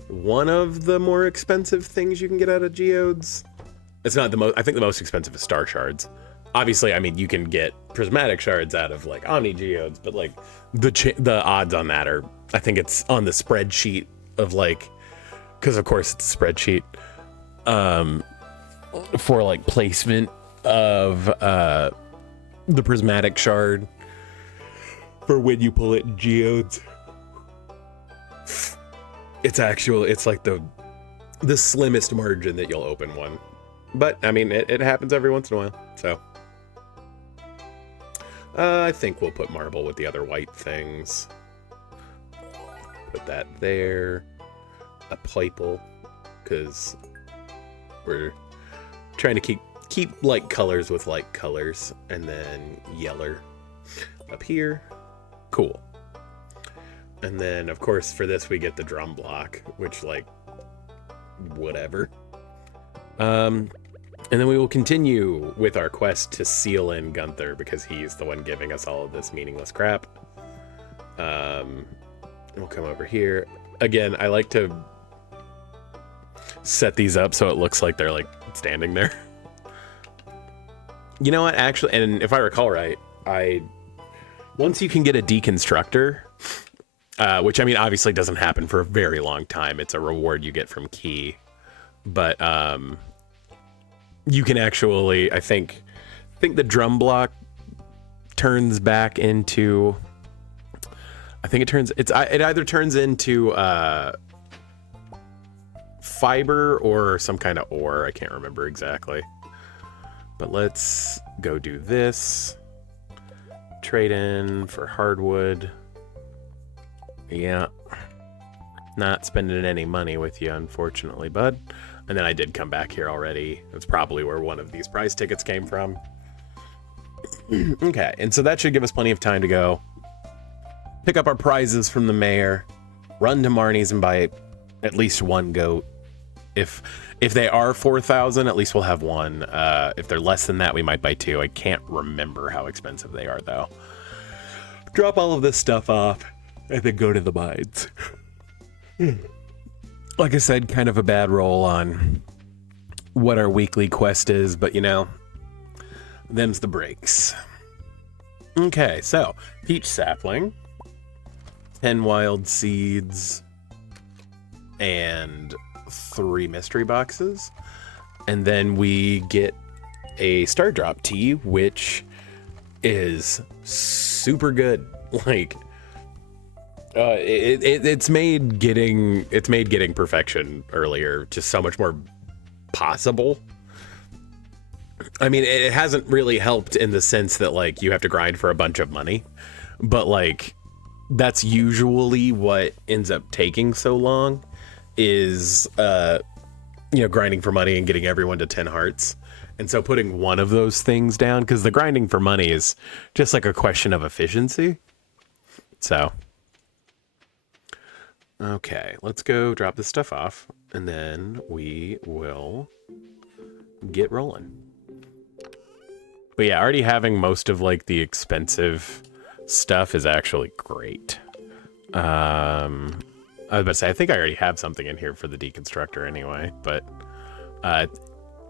one of the more expensive things you can get out of geodes. It's not the most, I think the most expensive is star shards. Obviously, I mean, you can get prismatic shards out of, like, Omni geodes, but, like, the odds on that are, I think it's on the spreadsheet of, like, because, of course, it's a spreadsheet, for, like, placement of the prismatic shard for when you pull it in geodes. It's like the slimmest margin that you'll open one. But, I mean, it happens every once in a while, so. I think we'll put marble with the other white things. Put that there. A purple, because we're trying to keep light colors with light colors. And then yeller up here. Cool. And then, of course, for this we get the drum block, which, like, whatever. And then we will continue with our quest to seal in Gunther, because he's the one giving us all of this meaningless crap. We'll come over here. Again, I like to set these up so it looks like they're, like, standing there. You know what, actually, and if I recall right, once you can get a deconstructor, which, I mean, obviously doesn't happen for a very long time. It's a reward you get from Key. But you can actually, I think the drum block turns back into, it either turns into fiber or some kind of ore. I can't remember exactly. But let's go do this. Trade in for hardwood. Yeah. Not spending any money with you, unfortunately, bud. And then I did come back here already. That's probably where one of these prize tickets came from. Okay, and so that should give us plenty of time to go pick up our prizes from the mayor, run to Marnie's and buy at least 1 goat. If they are 4,000, at least we'll have 1. If they're less than that, we might buy 2. I can't remember how expensive they are, though. Drop all of this stuff off and then go to the mines. Like I said, kind of a bad roll on what our weekly quest is, but you know, them's the breaks. Okay, so peach sapling, 10 wild seeds, and 3 mystery boxes. And then we get a star drop tea, which is super good. Like, it's made getting perfection earlier just so much more possible. I mean, it hasn't really helped in the sense that, like, you have to grind for a bunch of money, but, like, that's usually what ends up taking so long is, you know, grinding for money and getting everyone to 10 hearts. And so putting one of those things down, because the grinding for money is just like a question of efficiency. So, okay, let's go drop this stuff off, and then we will get rolling. But yeah, already having most of, like, the expensive stuff is actually great. I was about to say, I think I already have something in here for the deconstructor anyway, but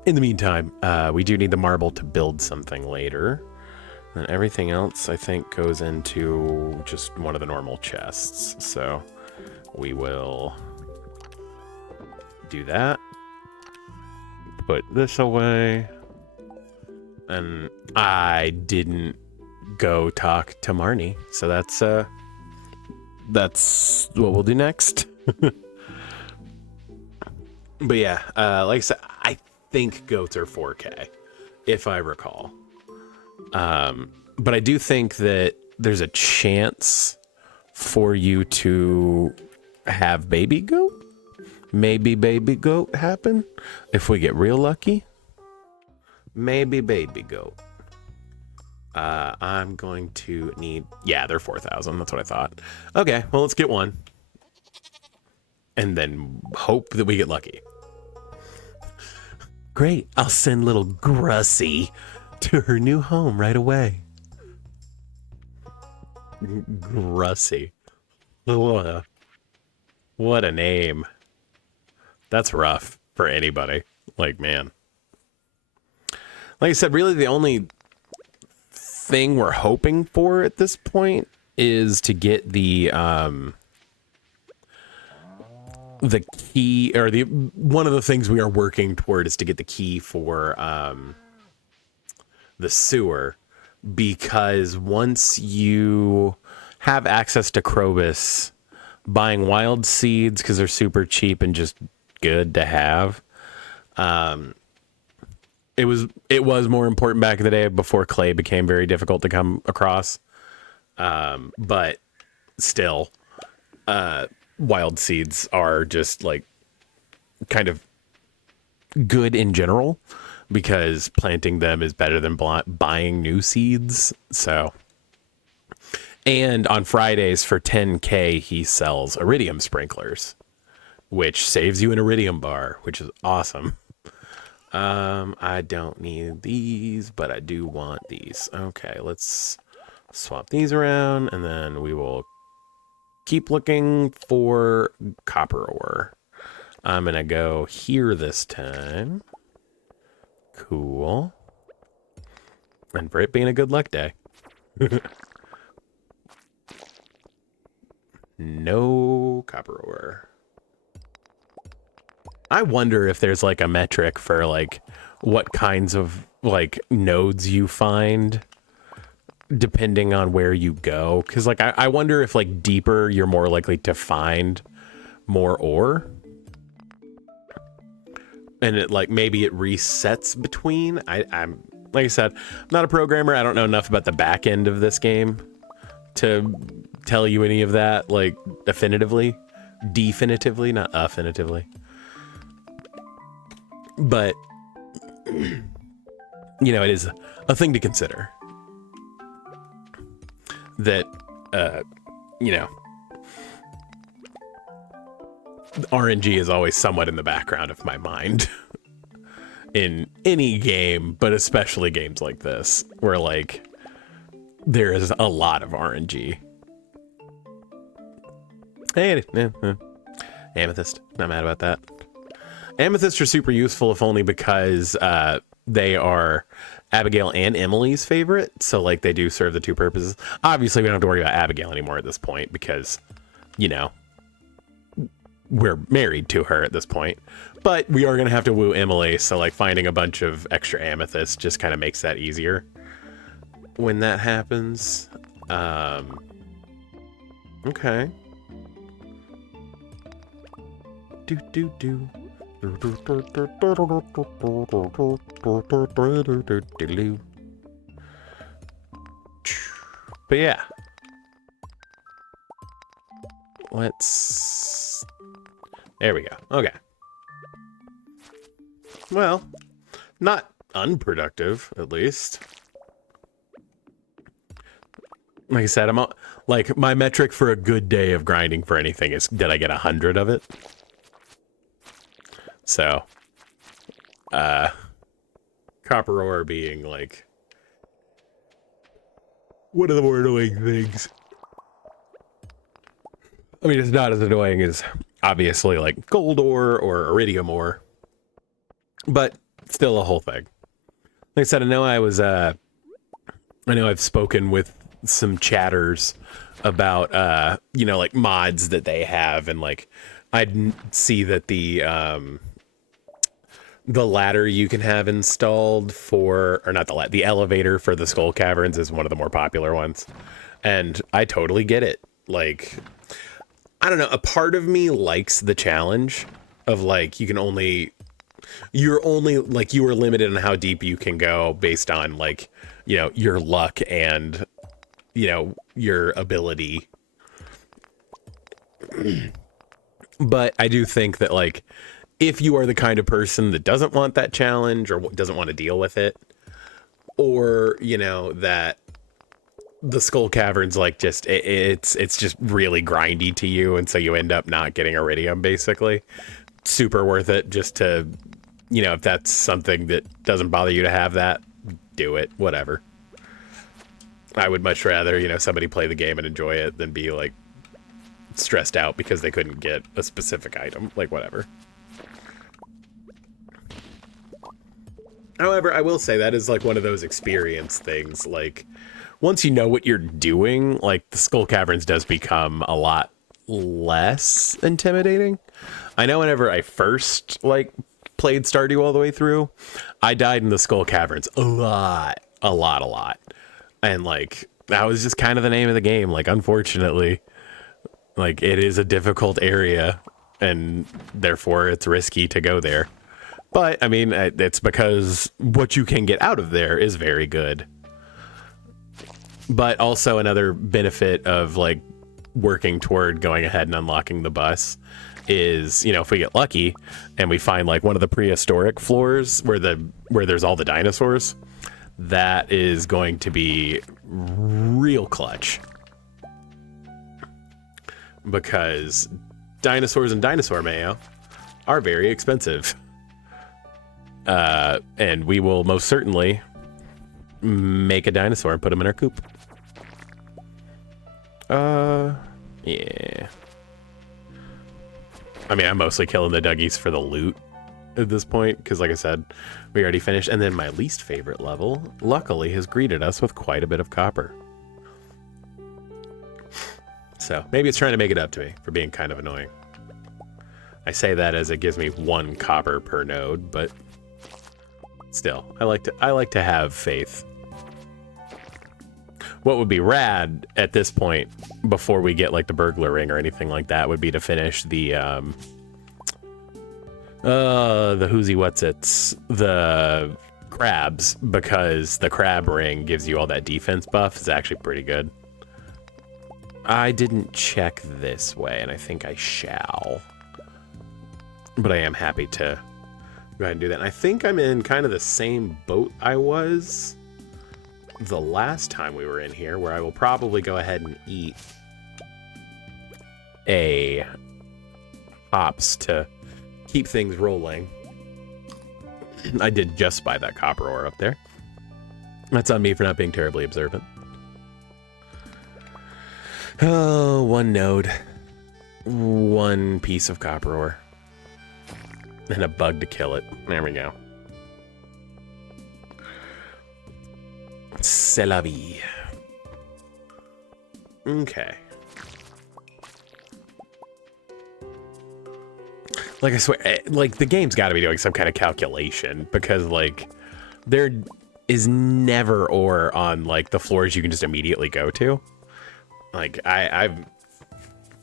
in the meantime, we do need the marble to build something later. And everything else, I think, goes into just one of the normal chests. So we will do that. Put this away. And I didn't go talk to Marnie, so that's what we'll do next. But yeah, like I said, I think goats are 4K, if I recall. But I do think that there's a chance for you to have baby goat. Maybe baby goat happen if we get real lucky. Maybe baby goat. I'm going to need... Yeah, they're 4,000. That's what I thought. Okay, well, let's get one. And then hope that we get lucky. Great. I'll send little Grussie to her new home right away. Grussie. What a name. That's rough for anybody. Like, man. Like I said, really the only thing we're hoping for at this point is to get the key, or one of the things we are working toward is to get the key for the sewer, because once you have access to Krobus, buying wild seeds because they're super cheap and just good to have. It was more important back in the day before clay became very difficult to come across. But still, wild seeds are just like kind of good in general because planting them is better than buying new seeds. So, and on Fridays for 10K, he sells iridium sprinklers, which saves you an iridium bar, which is awesome. I don't need these, but I do want these. Okay, let's swap these around, and then we will keep looking for copper ore. I'm gonna go here this time. Cool. And for it being a good luck day. No copper ore. I wonder if there's like a metric for like what kinds of like nodes you find depending on where you go. Cause like I wonder if like deeper you're more likely to find more ore. And it like maybe it resets between. I'm like I said, I'm not a programmer. I don't know enough about the back end of this game to tell you any of that like definitively, not affinitively. But, you know, it is a thing to consider that, you know, RNG is always somewhat in the background of my mind in any game, but especially games like this, where like there is a lot of RNG. Hey, amethyst, not mad about that. Amethysts are super useful, if only because they are Abigail and Emily's favorite. So, like, they do serve the two purposes. Obviously, we don't have to worry about Abigail anymore at this point because, you know, we're married to her at this point. But we are going to have to woo Emily. So, like, finding a bunch of extra amethysts just kind of makes that easier when that happens. Okay. Do. But yeah, there we go. Okay, well, not unproductive, at least. Like I said, like my metric for a good day of grinding for anything is, did I get 100 of it? So, copper ore being like one of the more annoying things. I mean, it's not as annoying as obviously like gold ore or iridium ore, but still a whole thing. Like I said, I know I've spoken with some chatters about, you know, like mods that they have, and like I'd see that the ladder you can have installed for, or not the elevator for the Skull Caverns is one of the more popular ones. And I totally get it. Like, I don't know, a part of me likes the challenge of like, you are limited on how deep you can go based on like, you know, your luck and, you know, your ability. But I do think that like, if you are the kind of person that doesn't want that challenge or doesn't want to deal with it, or, you know, that the Skull Cavern's like just it's just really grindy to you, and so you end up not getting iridium. Basically, super worth it just to, you know, if that's something that doesn't bother you to have that, do it. Whatever. I would much rather, you know, somebody play the game and enjoy it than be like stressed out because they couldn't get a specific item. Like, whatever. However, I will say that is like one of those experience things. Like, once you know what you're doing, like, the Skull Caverns does become a lot less intimidating. I know whenever I first, like, played Stardew all the way through, I died in the Skull Caverns a lot. And, like, that was just kind of the name of the game. Like, unfortunately, like, it is a difficult area, and therefore it's risky to go there. But, I mean, it's because what you can get out of there is very good. But also another benefit of, like, working toward going ahead and unlocking the bus is, you know, if we get lucky and we find, like, one of the prehistoric floors where there's all the dinosaurs, that is going to be real clutch. Because dinosaurs and dinosaur mayo are very expensive. And we will most certainly make a dinosaur and put him in our coop. Yeah. I mean, I'm mostly killing the Duggies for the loot at this point, because like I said, we already finished. And then my least favorite level, luckily, has greeted us with quite a bit of copper. So maybe it's trying to make it up to me for being kind of annoying. I say that as it gives me 1 copper per node, but still, I like to have faith. What would be rad at this point, before we get like the burglar ring or anything like that, would be to finish the whoozy whatsits, the crabs, because the crab ring gives you all that defense buff. It's actually pretty good. I didn't check this way, and I think I shall. But I am happy to go ahead and do that. And I think I'm in kind of the same boat I was the last time we were in here, where I will probably go ahead and eat a hops to keep things rolling. I did just buy that copper ore up there. That's on me for not being terribly observant. Oh, 1 node. 1 piece of copper ore. And a bug to kill it. There we go. C'est la vie. Okay. Like, I swear, like, the game's got to be doing some kind of calculation, because, like, there is never ore on, like, the floors you can just immediately go to. Like, I've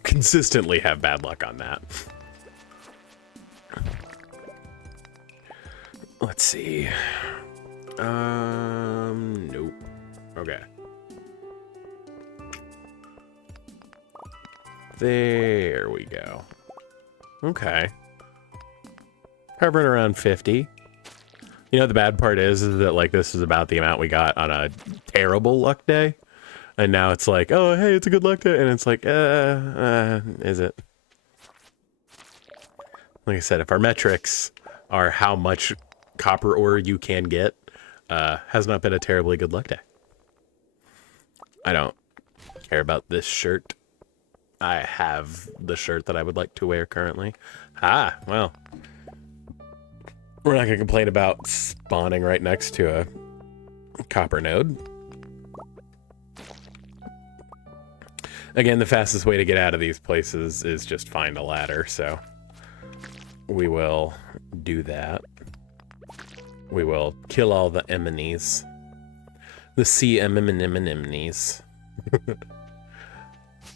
consistently have bad luck on that. Let's see. Nope. Okay. There we go. Okay. Hovering around 50. You know, the bad part is that, like, this is about the amount we got on a terrible luck day. And now it's like, oh, hey, it's a good luck day. And it's like, is it? Like I said, if our metrics are how much copper ore you can get, has not been a terribly good luck day. I don't care about this shirt. I have the shirt that I would like to wear currently. Ah, well. We're not going to complain about spawning right next to a copper node. Again, the fastest way to get out of these places is just find a ladder, so we will do that. We will kill all the enemies. The sea anemones.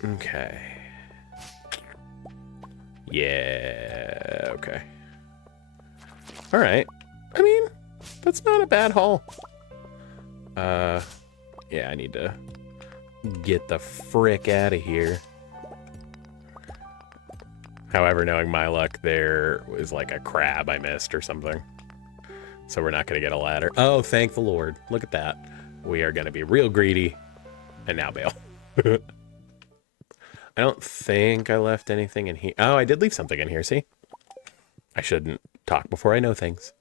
Okay. Yeah, okay. All right. I mean, that's not a bad haul. Yeah, I need to get the frick out of here. However, knowing my luck, there was like a crab I missed or something. So we're not going to get a ladder. Oh, thank the Lord. Look at that. We are going to be real greedy. And now bail. I don't think I left anything in here. Oh, I did leave something in here, see? I shouldn't talk before I know things.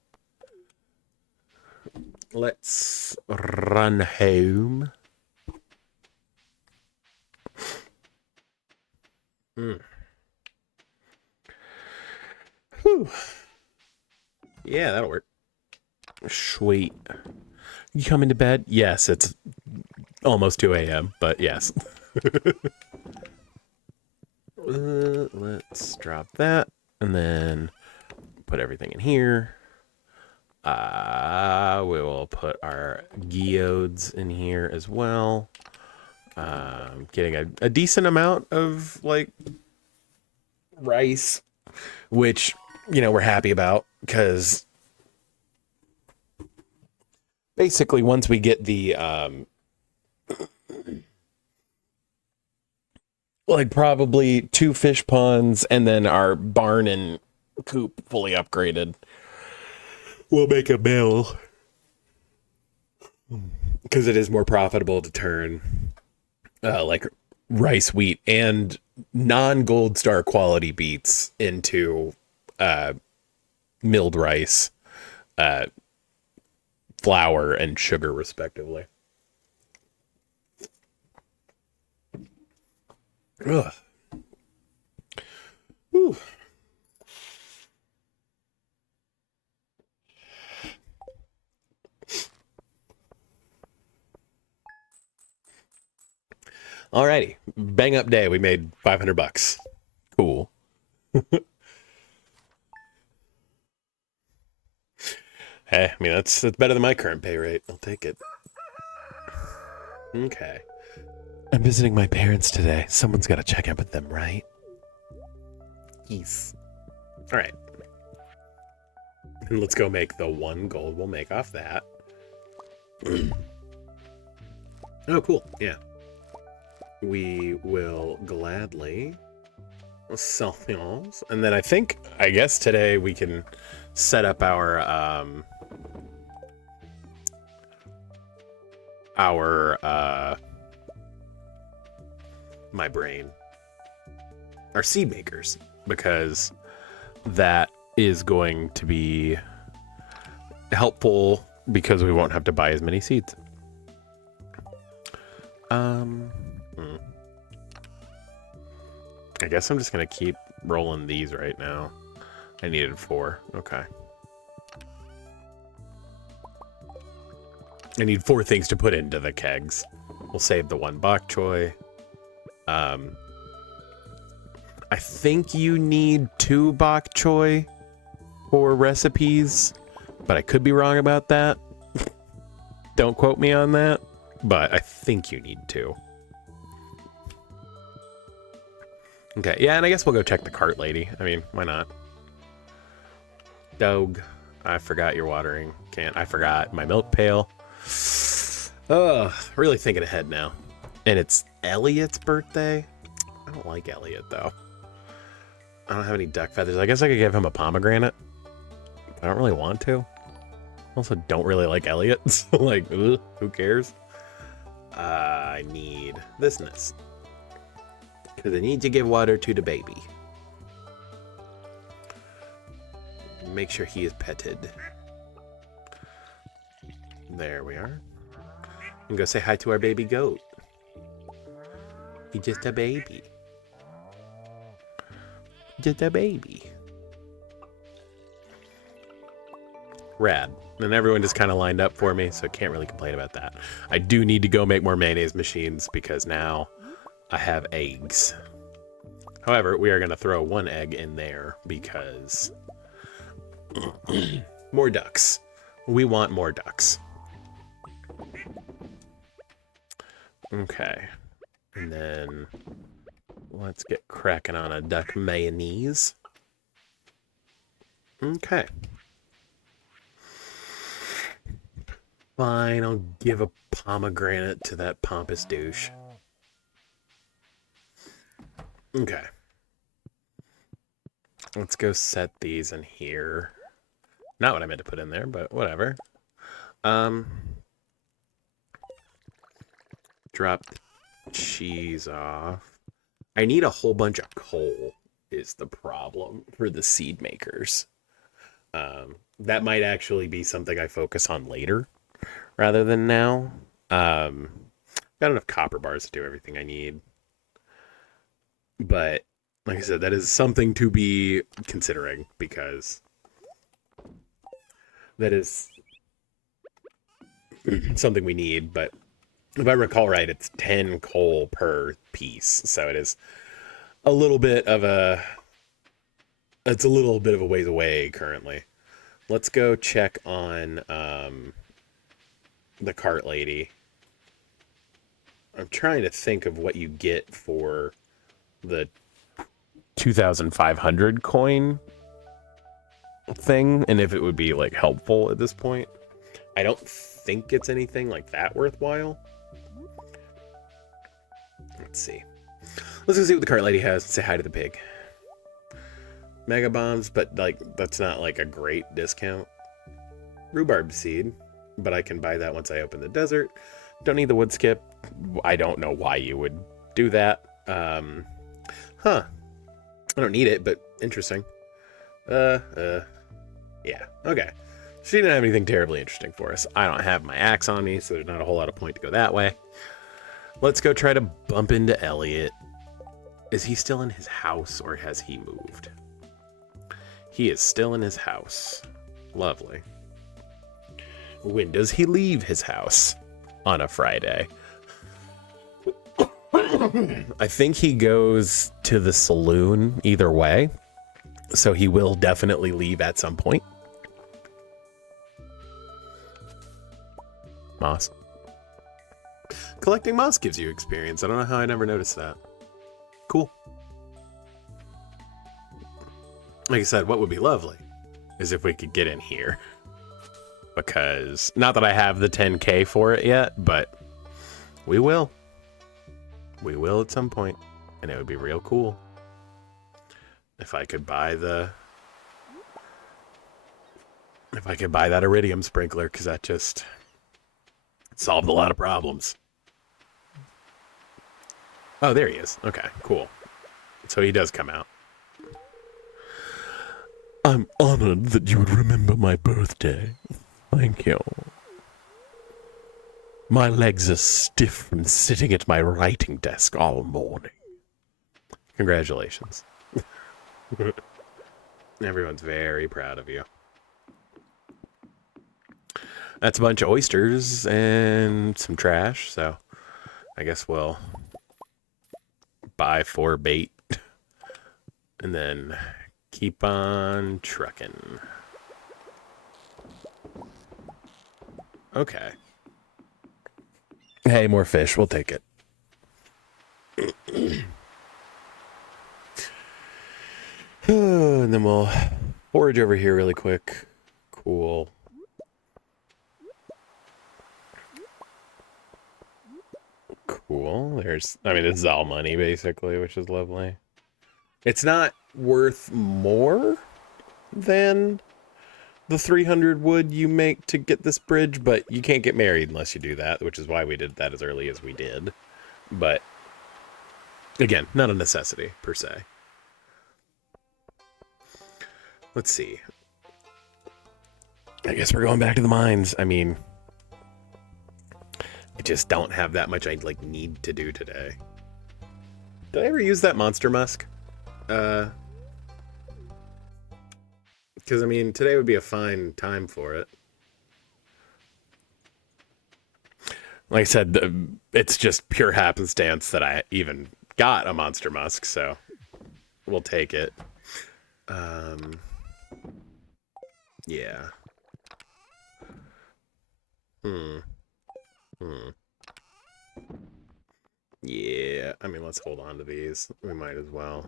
Let's run home. Whew. Yeah, that'll work. Sweet. You coming to bed? Yes, it's almost 2 a.m., but yes. Let's drop that and then put everything in here. We will put our geodes in here as well. Getting a decent amount of like rice, which, you know, we're happy about because basically once we get the like probably 2 fish ponds and then our barn and coop fully upgraded, we'll make a mill because it is more profitable to turn like rice, wheat, and non-gold star quality beets into milled rice, flour, and sugar, respectively. Ugh. Whew. Alrighty, bang up day. We made $500. Cool. Hey, I mean that's better than my current pay rate. I'll take it. Okay. I'm visiting my parents today. Someone's got to check in with them, right? Yes. All right. And let's go make the 1 gold we'll make off that. Oh, cool. Yeah. We will gladly sell those. And then I guess today we can set up our my brain, our seed makers, because that is going to be helpful because we won't have to buy as many seeds. I guess I'm just gonna keep rolling these right now. I needed 4. Okay. I need 4 things to put into the kegs. We'll save the 1 bok choy. I think you need 2 bok choy for recipes, but I could be wrong about that. Don't quote me on that, but I think you need 2. Okay, yeah, and I guess we'll go check the cart lady. I mean, why not? Dog, I forgot your watering can. I forgot my milk pail. Ugh, really thinking ahead now. And it's Elliot's birthday. I don't like Elliot, though. I don't have any duck feathers. I guess I could give him a pomegranate. I don't really want to. Also, don't really like Elliot. So, like, ugh, who cares? I need thisness. Because I need to give water to the baby. Make sure he is petted. There we are. And go say hi to our baby goat. He's just a baby. Just a baby. Rad. And everyone just kind of lined up for me, so I can't really complain about that. I do need to go make more mayonnaise machines because now I have eggs. However, we are going to throw 1 egg in there because more ducks. We want more ducks. Okay. And then let's get cracking on a duck mayonnaise. Okay. Fine, I'll give a pomegranate to that pompous douche. Okay. Let's go set these in here. Not what I meant to put in there, but whatever. Um, drop the cheese off. I need a whole bunch of coal is the problem for the seed makers. That might actually be something I focus on later rather than now. Got enough copper bars to do everything I need. But like I said, that is something to be considering because that is something we need. But if I recall right, it's 10 coal per piece. So it is a little bit of a ways away currently. Let's go check on the cart lady. I'm trying to think of what you get for the 2,500 coin thing, and if it would be like helpful at this point. I don't think it's anything like that worthwhile. Let's see. Let's go see what the cart lady has. Say hi to the pig. Mega bombs, but like that's not like a great discount. Rhubarb seed, but I can buy that once I open the desert. Don't need the wood skip. I don't know why you would do that. I don't need it, but interesting. Yeah, okay. She didn't have anything terribly interesting for us. I don't have my axe on me, so there's not a whole lot of point to go that way. Let's go try to bump into Elliot. Is he still in his house, or has he moved? He is still in his house. Lovely. When does he leave his house? On a Friday. I think he goes to the saloon either way, so he will definitely leave at some point. Moss. Collecting moss gives you experience. I don't know how I never noticed that. Cool. Like I said, what would be lovely is if we could get in here. Because, not that I have the 10K for it yet, but we will. We will at some point, and it would be real cool if I could buy that iridium sprinkler, because that just solved a lot of problems. Oh, there he is. Okay, cool. So he does come out. I'm honored that you would remember my birthday. Thank you. My legs are stiff from sitting at my writing desk all morning. Congratulations. Everyone's very proud of you. That's a bunch of oysters and some trash, so I guess we'll buy 4 bait and then keep on trucking. Okay. Hey, more fish. We'll take it. And then we'll forage over here really quick. Cool. Cool. This is all money, basically, which is lovely. It's not worth more than the 300 wood you make to get this bridge, but you can't get married unless you do that, which is why we did that as early as we did. But, again, not a necessity, per se. Let's see. I guess we're going back to the mines. I just don't have that much I need to do today. Did I ever use that monster musk? Because today would be a fine time for it. Like I said, it's just pure happenstance that I even got a monster musk, so we'll take it. Yeah. Yeah, let's hold on to these. We might as well.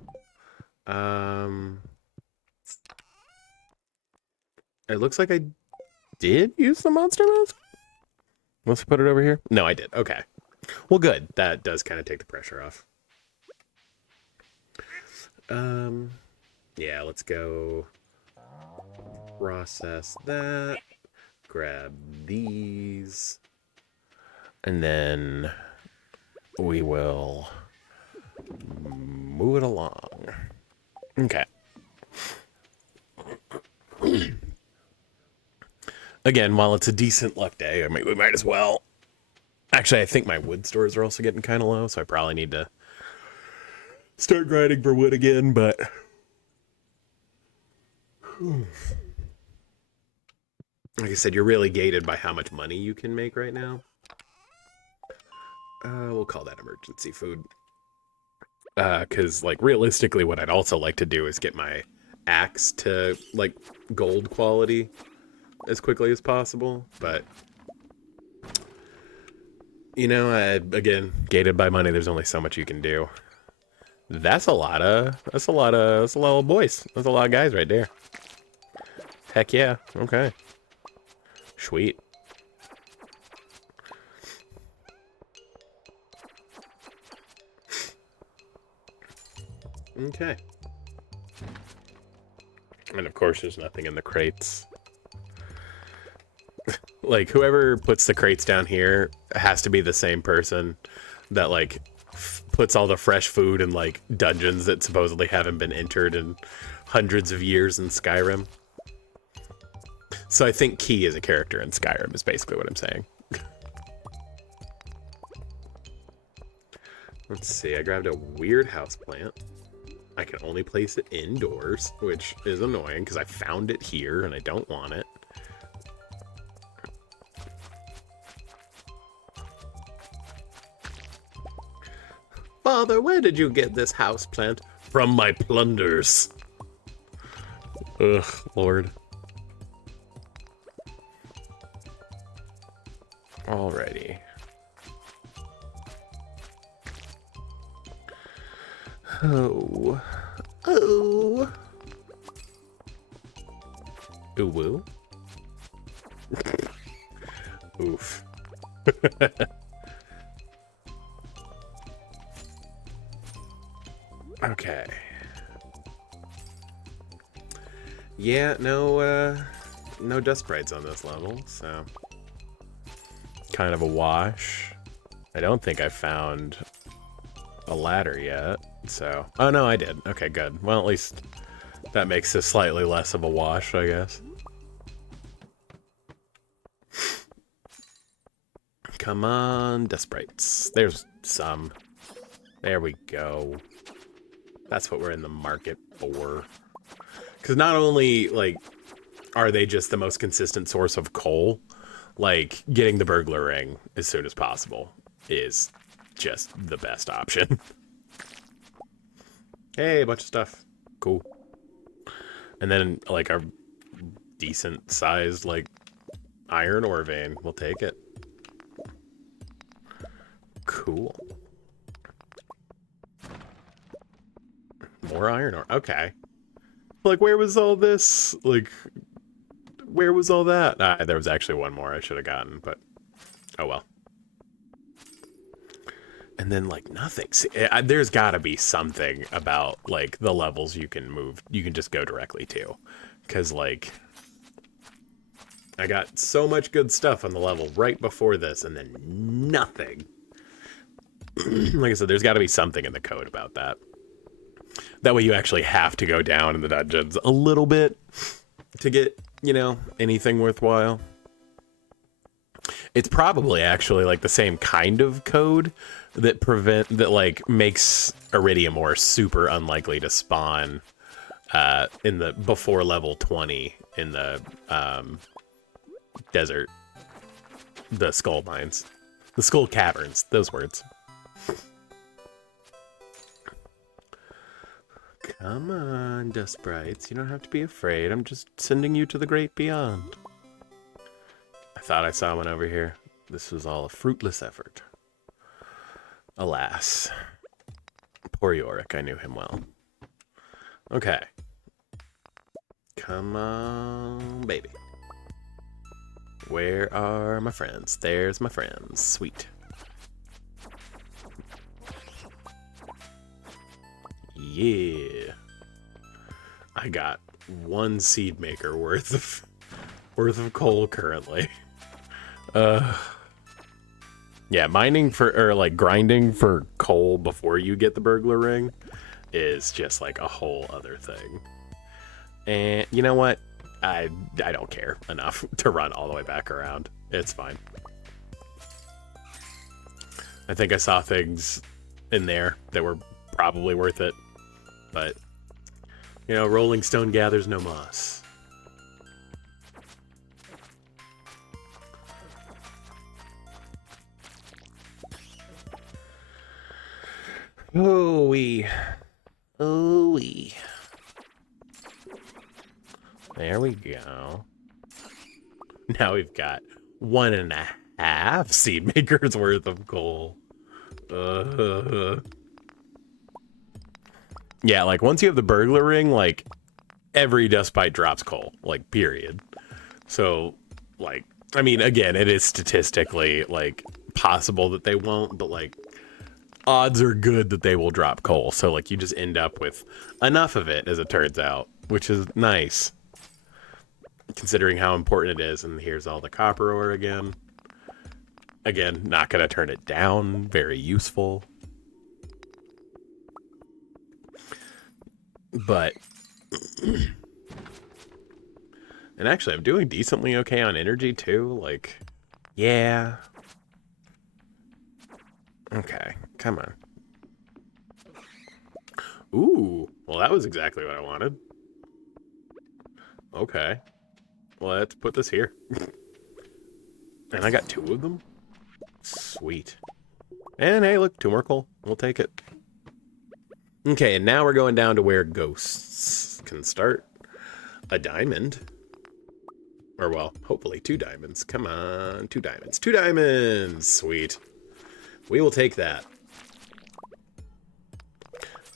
It looks like I did use the monster mask. Let's put it over here. No, I did. Okay. Well, good. That does kind of take the pressure off. Yeah, let's go process that, grab these, and then we will move it along. Okay. Again, while it's a decent luck day, we might as well. Actually, I think my wood stores are also getting kind of low, so I probably need to start grinding for wood again, but... Like I said, you're really gated by how much money you can make right now. We'll call that emergency food. Because, like, realistically, what I'd also like to do is get my axe to, like, gold quality as quickly as possible, but... You know, again, gated by money, there's only so much you can do. That's a lot of boys. That's a lot of guys right there. Heck yeah. Okay. Sweet. Okay. And of course, there's nothing in the crates. Like, whoever puts the crates down here has to be the same person that, like, puts all the fresh food in, like, dungeons that supposedly haven't been entered in hundreds of years in Skyrim. So I think Key is a character in Skyrim, is basically what I'm saying. Let's see, I grabbed a weird houseplant. I can only place it indoors, which is annoying because I found it here and I don't want it. Father, where did you get this houseplant? From my plunders. Ugh, Lord. Alrighty. Oh. Oh. Ooh woo. Oof. Okay. Yeah, no dust sprites on this level, so kind of a wash. I don't think I found a ladder yet, so... Oh, no, I did. Okay, good. Well, at least that makes this slightly less of a wash, I guess. Come on, dust sprites. There's some. There we go. That's what we're in the market for. Because not only, like, are they just the most consistent source of coal, like, getting the burglar ring as soon as possible is just the best option. Hey, a bunch of stuff. Cool. And then, like, a decent-sized, like, iron ore vein. We'll take it. Cool. More iron ore. Okay. Like, where was all this? Like, where was all that? There was actually one more I should have gotten, but oh well. And then, like, nothing. See, there's got to be something about, like, the levels you can move. You can just go directly to. Because, like, I got so much good stuff on the level right before this, and then nothing. Like I said, there's got to be something in the code about that. That way you actually have to go down in the dungeons a little bit to get, you know, anything worthwhile. It's probably actually like the same kind of code that like makes Iridium ore super unlikely to spawn in the before level 20 in the desert, the skull mines, the skull caverns, those words. Come on, dust sprites. You don't have to be afraid. I'm just sending you to the great beyond. I thought I saw one over here. This was all a fruitless effort. Alas. Poor Yorick. I knew him well. Okay. Come on, baby. Where are my friends? There's my friends. Sweet. Yeah. I got 1 seed maker worth of coal currently. Yeah, mining for, or like grinding for coal before you get the burglar ring is just like a whole other thing. And you know what? I don't care enough to run all the way back around. It's fine. I think I saw things in there that were probably worth it, but you know, Rolling Stone gathers no moss. Ooh-wee. Ooh-wee. There we go. Now we've got 1.5 seed makers worth of coal. Yeah, like once you have the burglar ring, like every dust bite drops coal, like period. So, like, I mean, again, it is statistically like possible that they won't, but like odds are good that they will drop coal. So like you just end up with enough of it, as it turns out, which is nice considering how important it is. And here's all the copper ore again. Again, not gonna turn it down. Very useful. But and actually I'm doing decently okay on energy too. Like, yeah. Okay, come on. Ooh, well that was exactly what I wanted. Okay. Well, let's put this here. And I got 2 of them? Sweet. And hey, look, 2 more coal. We'll take it. Okay, and now we're going down to where ghosts can start. A diamond. Or, well, hopefully 2 diamonds. Come on, 2 diamonds. 2 diamonds! Sweet. We will take that.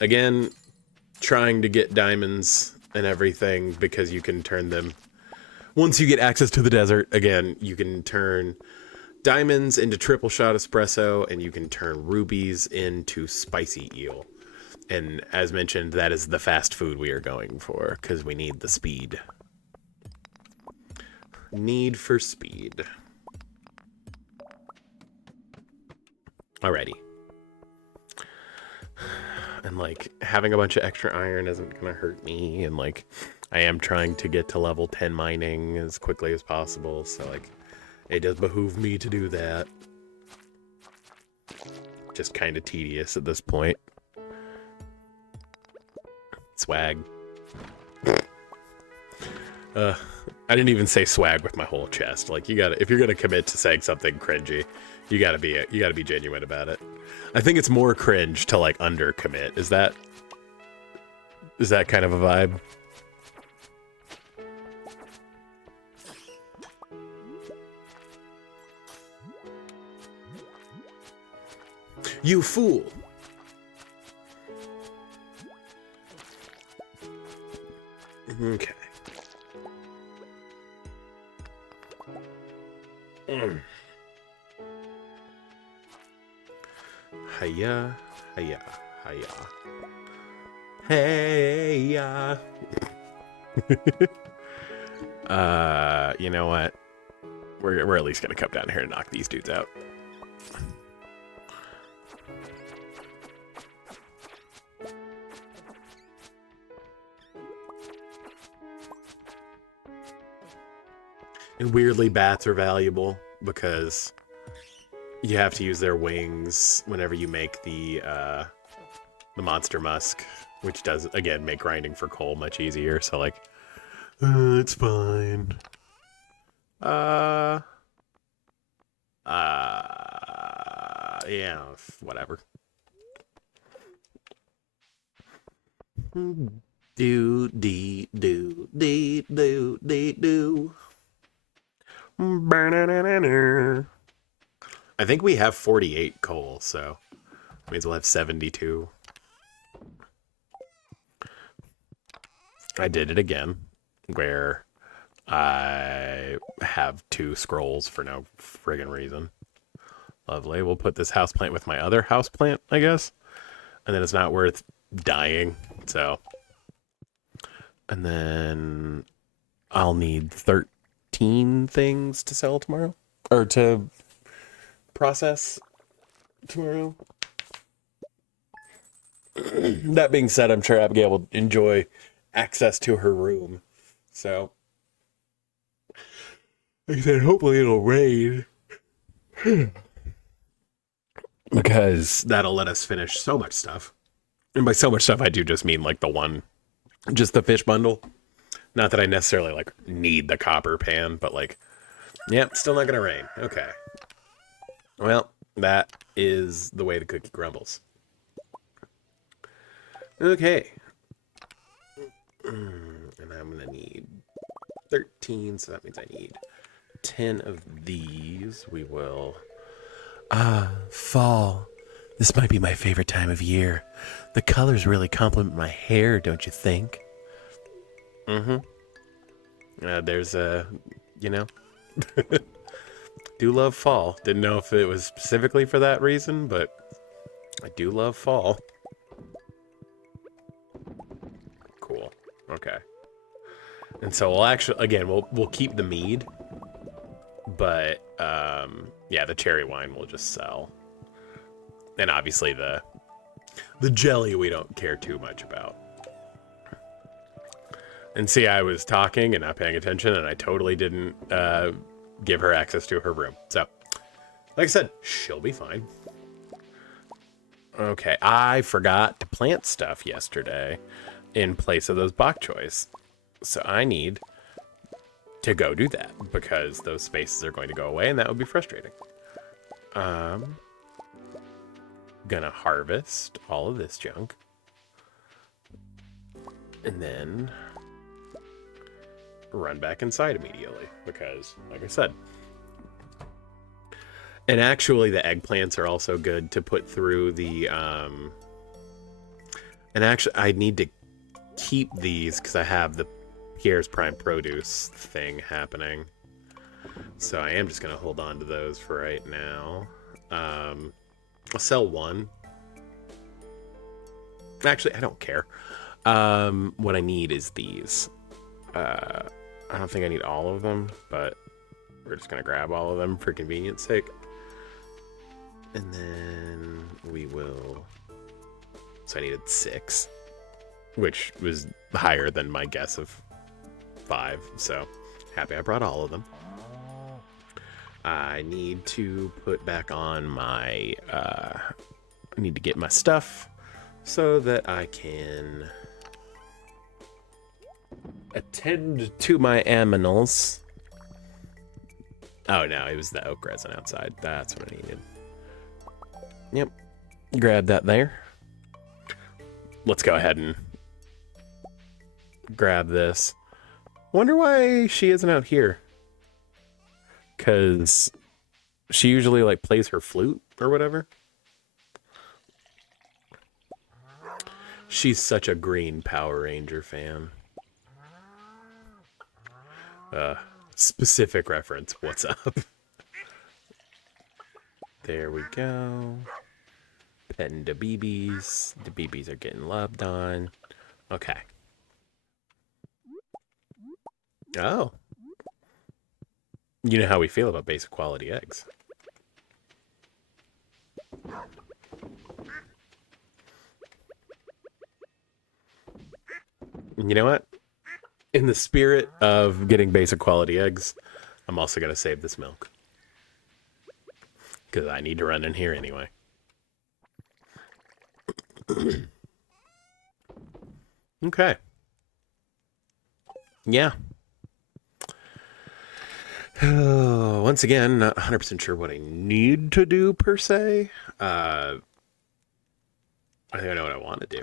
Again, trying to get diamonds and everything because you can turn them. Once you get access to the desert, again, you can turn diamonds into triple shot espresso, and you can turn rubies into spicy eel. And as mentioned, that is the fast food we are going for, because we need the speed. Need for speed. Alrighty. And, like, having a bunch of extra iron isn't gonna hurt me, and, like, I am trying to get to level 10 mining as quickly as possible, so, like, it does behoove me to do that. Just kind of tedious at this point. Swag. I didn't even say swag with my whole chest. Like, you gotta, if you're gonna commit to saying something cringy, you gotta be genuine about it. I think it's more cringe to like undercommit. Is that kind of a vibe? You fool! Okay. Hiya, hiya, hiya. Hey, ya. You know what? We're at least gonna come down here and knock these dudes out. And weirdly, bats are valuable because you have to use their wings whenever you make the monster musk, which does, again, make grinding for coal much easier. So, like, it's fine. Yeah, whatever. Do, dee, do, dee, do, dee, do. I think we have 48 coal, so that means we'll have 72. I did it again, where I have 2 scrolls for no friggin' reason. Lovely. We'll put this houseplant with my other houseplant, I guess. And then it's not worth dying, so And then I'll need 13 things to sell tomorrow. Or to process tomorrow. That being said, I'm sure Abigail will enjoy access to her room. So, like I said, hopefully it'll rain. Because that'll let us finish so much stuff. And by so much stuff, I do just mean like the one, just the fish bundle. Not that I necessarily like need the copper pan, but like, yep, still not gonna rain. Okay. Well, that is the way the cookie crumbles. Okay. And I'm gonna need 13, so that means I need 10 of these. We will... fall. This might be my favorite time of year. The colors really complement my hair, don't you think? Mm-hmm. There's a, you know, do love fall. Didn't know if it was specifically for that reason, but I do love fall. Cool. Okay. And so we'll actually, again, we'll keep the mead, but yeah, the cherry wine will just sell. And obviously the jelly we don't care too much about. And see, I was talking and not paying attention, and I totally didn't give her access to her room. So, like I said, she'll be fine. Okay, I forgot to plant stuff yesterday in place of those bok choys. So I need to go do that, because those spaces are going to go away, and that would be frustrating. Gonna harvest all of this junk. And then run back inside immediately, because, like I said. And actually, the eggplants are also good to put through the, and actually, I need to keep these, because I have the Pierre's Prime Produce thing happening. So I am just going to hold on to those for right now. I'll sell one. Actually, I don't care. What I need is these. I don't think I need all of them, but we're just going to grab all of them for convenience sake. And then we will... So I needed 6, which was higher than my guess of 5. So happy I brought all of them. I need to put back on my... I need to get my stuff so that I can attend to my aminals. Oh no, it was the oak resin outside. That's what I needed. Yep. Grab that there. Let's go ahead and grab this. Wonder why she isn't out here. Because she usually like plays her flute or whatever. She's such a green Power Ranger fan. Specific reference. What's up? There we go. Petting the BBs. The BBs are getting loved on. Okay. Oh. You know how we feel about basic quality eggs. You know what? In the spirit of getting basic quality eggs, I'm also going to save this milk. Because I need to run in here anyway. Okay. Yeah. Once again, not 100% sure what I need to do per se. I think I know what I want to do.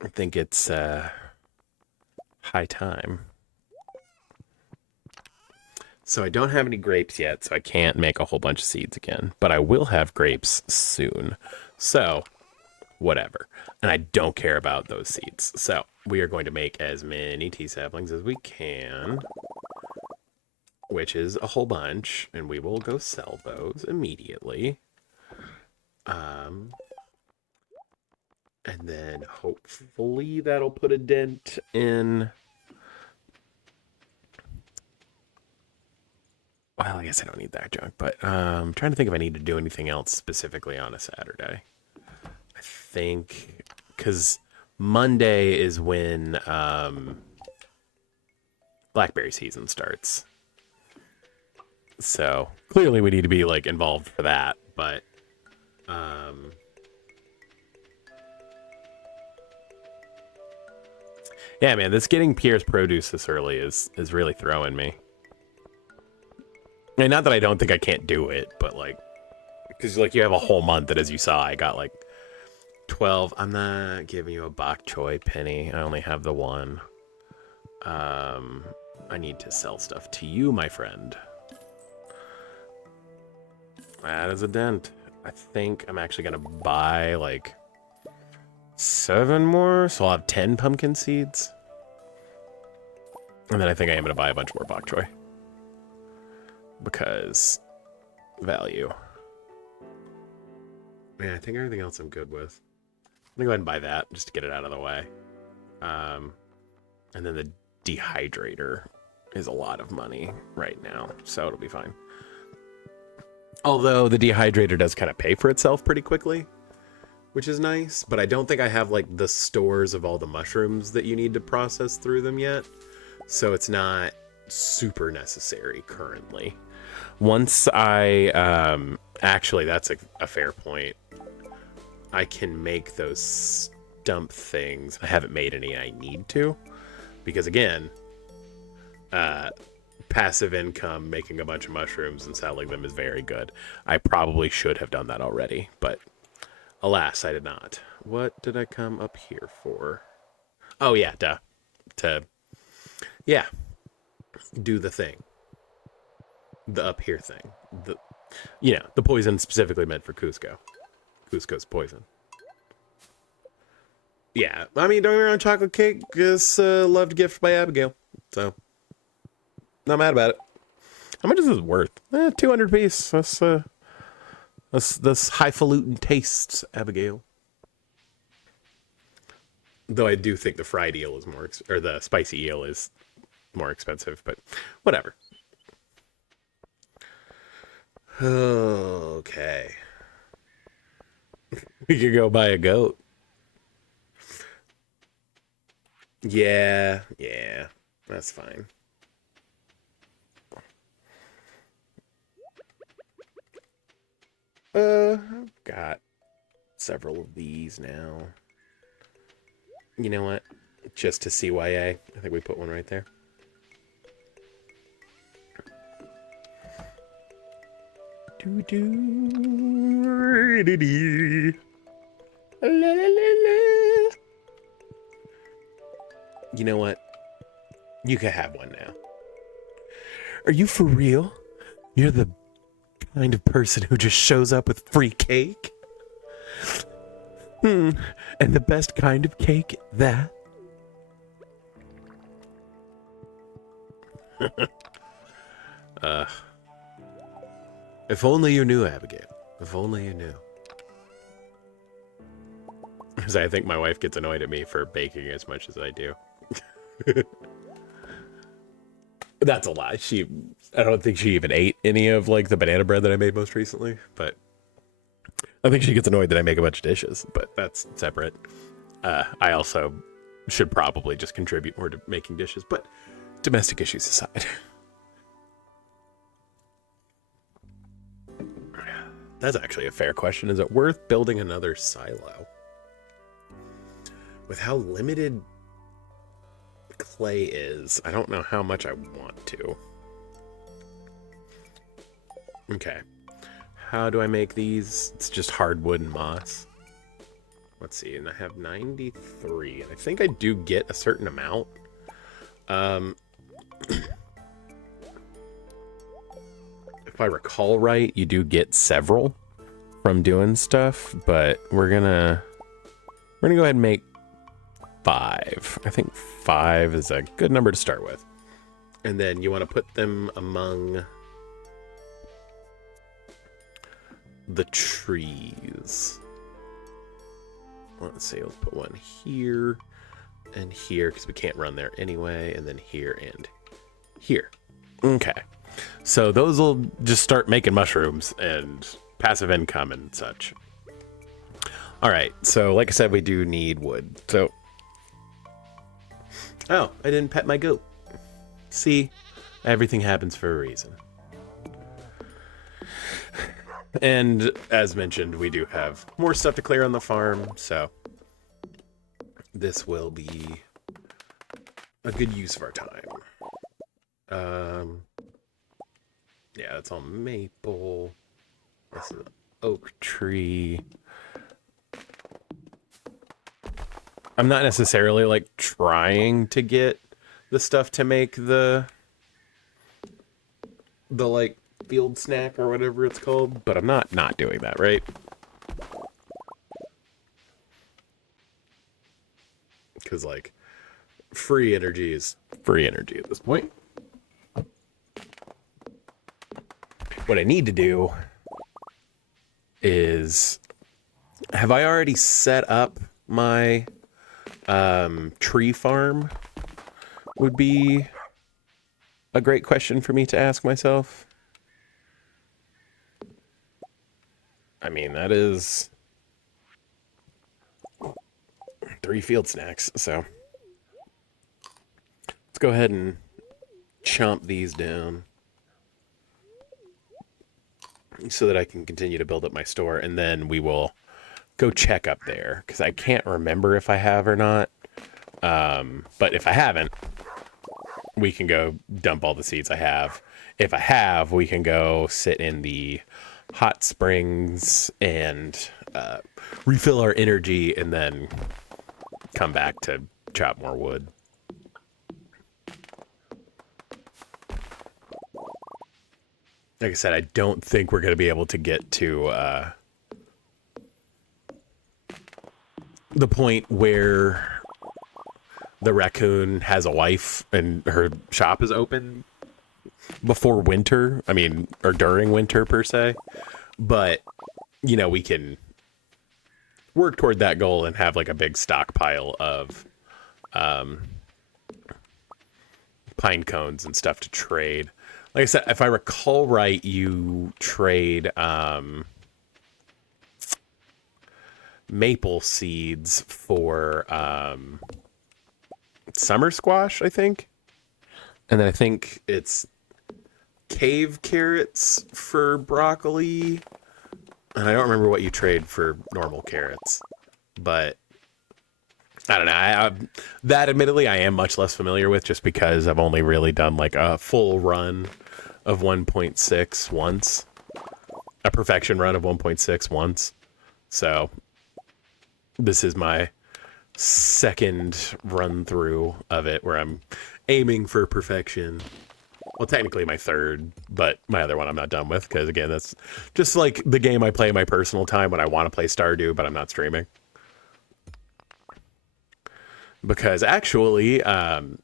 I think it's high time. So I don't have any grapes yet, so I can't make a whole bunch of seeds again. But I will have grapes soon. So, whatever. And I don't care about those seeds. So, we are going to make as many tea saplings as we can. Which is a whole bunch. And we will go sell those immediately. And then hopefully that'll put a dent in... Well, I guess I don't need that junk, but I'm trying to think if I need to do anything else specifically on a Saturday. I think... Because Monday is when blackberry season starts. So clearly we need to be like involved for that, but yeah, man, this getting Pierre's produce this early is really throwing me. And not that I don't think I can't do it, but like, because like you have a whole month that, as you saw, I got like 12. I'm not giving you a bok choy penny. I only have the one. I need to sell stuff to you, my friend. That is a dent. I think I'm actually gonna buy like 7 more, so I'll have 10 pumpkin seeds. And then I think I am gonna buy a bunch more bok choy. Because value. Yeah, I think everything else I'm good with. I'm gonna go ahead and buy that just to get it out of the way. And then the dehydrator is a lot of money right now, so it'll be fine. Although the dehydrator does kind of pay for itself pretty quickly, which is nice, but I don't think I have like the stores of all the mushrooms that you need to process through them yet, so it's not super necessary currently. Once I actually, that's a fair point. I can make those stump things. I haven't made any. I need to, because again, passive income, making a bunch of mushrooms and selling them is very good. I probably should have done that already, but alas, I did not. What did I come up here for? Oh yeah, yeah, do the thing. The up here thing. The poison specifically meant for Cusco. Cusco's poison. Yeah, I mean, don't get me wrong, chocolate cake is a loved gift by Abigail, so not mad about it. How much is this worth? 200 piece. That's highfalutin tastes, Abigail. Though I do think the fried eel is or the spicy eel is more expensive, but whatever. Okay. We could go buy a goat. Yeah, that's fine. I've got several of these now. You know what? Just to CYA, I think we put one right there. You know what? You can have one now. Are you for real? You're the kind of person who just shows up with free cake? And the best kind of cake, that? If only you knew, Abigail. If only you knew. Because I think my wife gets annoyed at me for baking as much as I do. That's a lie. I don't think she even ate any of like the banana bread that I made most recently, but I think she gets annoyed that I make a bunch of dishes, but that's separate. I also should probably just contribute more to making dishes, but domestic issues aside. That's actually a fair question. Is it worth building another silo? With how limited clay is, I don't know how much I want to. Okay. How do I make these? It's just hardwood and moss. Let's see, and I have 93. I think I do get a certain amount. If I recall right, you do get several from doing stuff, but we're gonna go ahead and make 5. I think 5 is a good number to start with. And then you want to put them among the trees. let's see, let's put one here and here because we can't run there anyway, and then here and here. Okay, so those will just start making mushrooms and passive income and such. All right, so like I said, we do need wood. So, oh, I didn't pet my goat. See, everything happens for a reason. And as mentioned, we do have more stuff to clear on the farm, so this will be a good use of our time. Yeah, that's all maple. This is an oak tree. I'm not necessarily like trying to get the stuff to make the like field snack or whatever it's called, but I'm not doing that, right? Because like free energy is free energy at this point. What I need to do is, have I already set up my tree farm? Would be a great question for me to ask myself. I mean, that is 3 field snacks, so let's go ahead and chomp these down so that I can continue to build up my store, and then we will go check up there, because I can't remember if I have or not. But if I haven't, we can go dump all the seeds I have. If I have, we can go sit in the hot springs and refill our energy, and then come back to chop more wood. Like I said, I don't think we're going to be able to get to the point where the raccoon has a wife and her shop is open before winter. I mean, or during winter per se. But, you know, we can work toward that goal and have like a big stockpile of pine cones and stuff to trade. Like I said, if I recall right, you trade maple seeds for summer squash, I think. And then I think it's cave carrots for broccoli. And I don't remember what you trade for normal carrots. But I don't know. That admittedly I am much less familiar with, just because I've only really done like a full run of 1.6 once. A perfection run of 1.6 once. So this is my second run through of it where I'm aiming for perfection. Well, technically my third, but my other one I'm not done with, because again, that's just like the game I play in my personal time when I want to play Stardew, but I'm not streaming. Because actually, Abby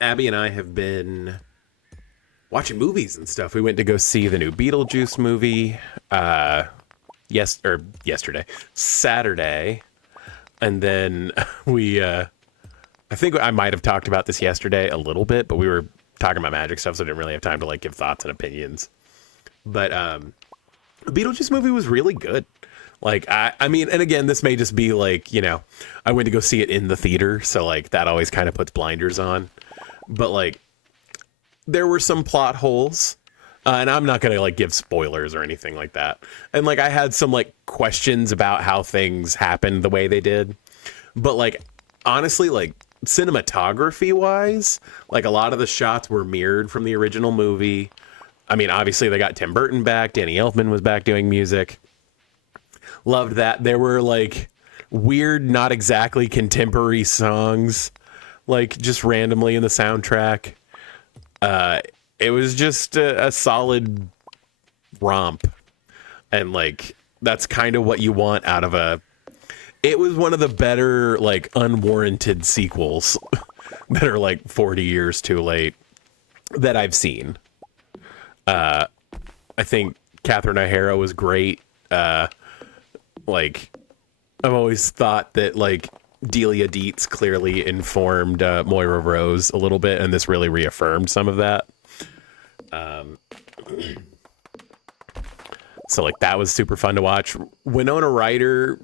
and I have been watching movies and stuff. We went to go see the new Beetlejuice movie yesterday, Saturday. And then we, I think I might have talked about this yesterday a little bit, but we were talking about magic stuff, so I didn't really have time to like give thoughts and opinions. But the Beetlejuice movie was really good. Like, I mean, and again, this may just be like, you know, I went to go see it in the theater, so like that always kind of puts blinders on. But like, there were some plot holes. And I'm not going to like give spoilers or anything like that. And like, I had some like questions about how things happened the way they did. But like, honestly, like cinematography wise, like a lot of the shots were mirrored from the original movie. I mean, obviously they got Tim Burton back. Danny Elfman was back doing music. Loved that. There were like weird, not exactly contemporary songs, like just randomly in the soundtrack. It was just a solid romp. And like, that's kind of what you want out of it was one of the better, like, unwarranted sequels that are like 40 years too late that I've seen. I think Catherine O'Hara was great. Like, I've always thought that like Delia Dietz clearly informed Moira Rose a little bit, and this really reaffirmed some of that. So like that was super fun to watch. Winona Ryder,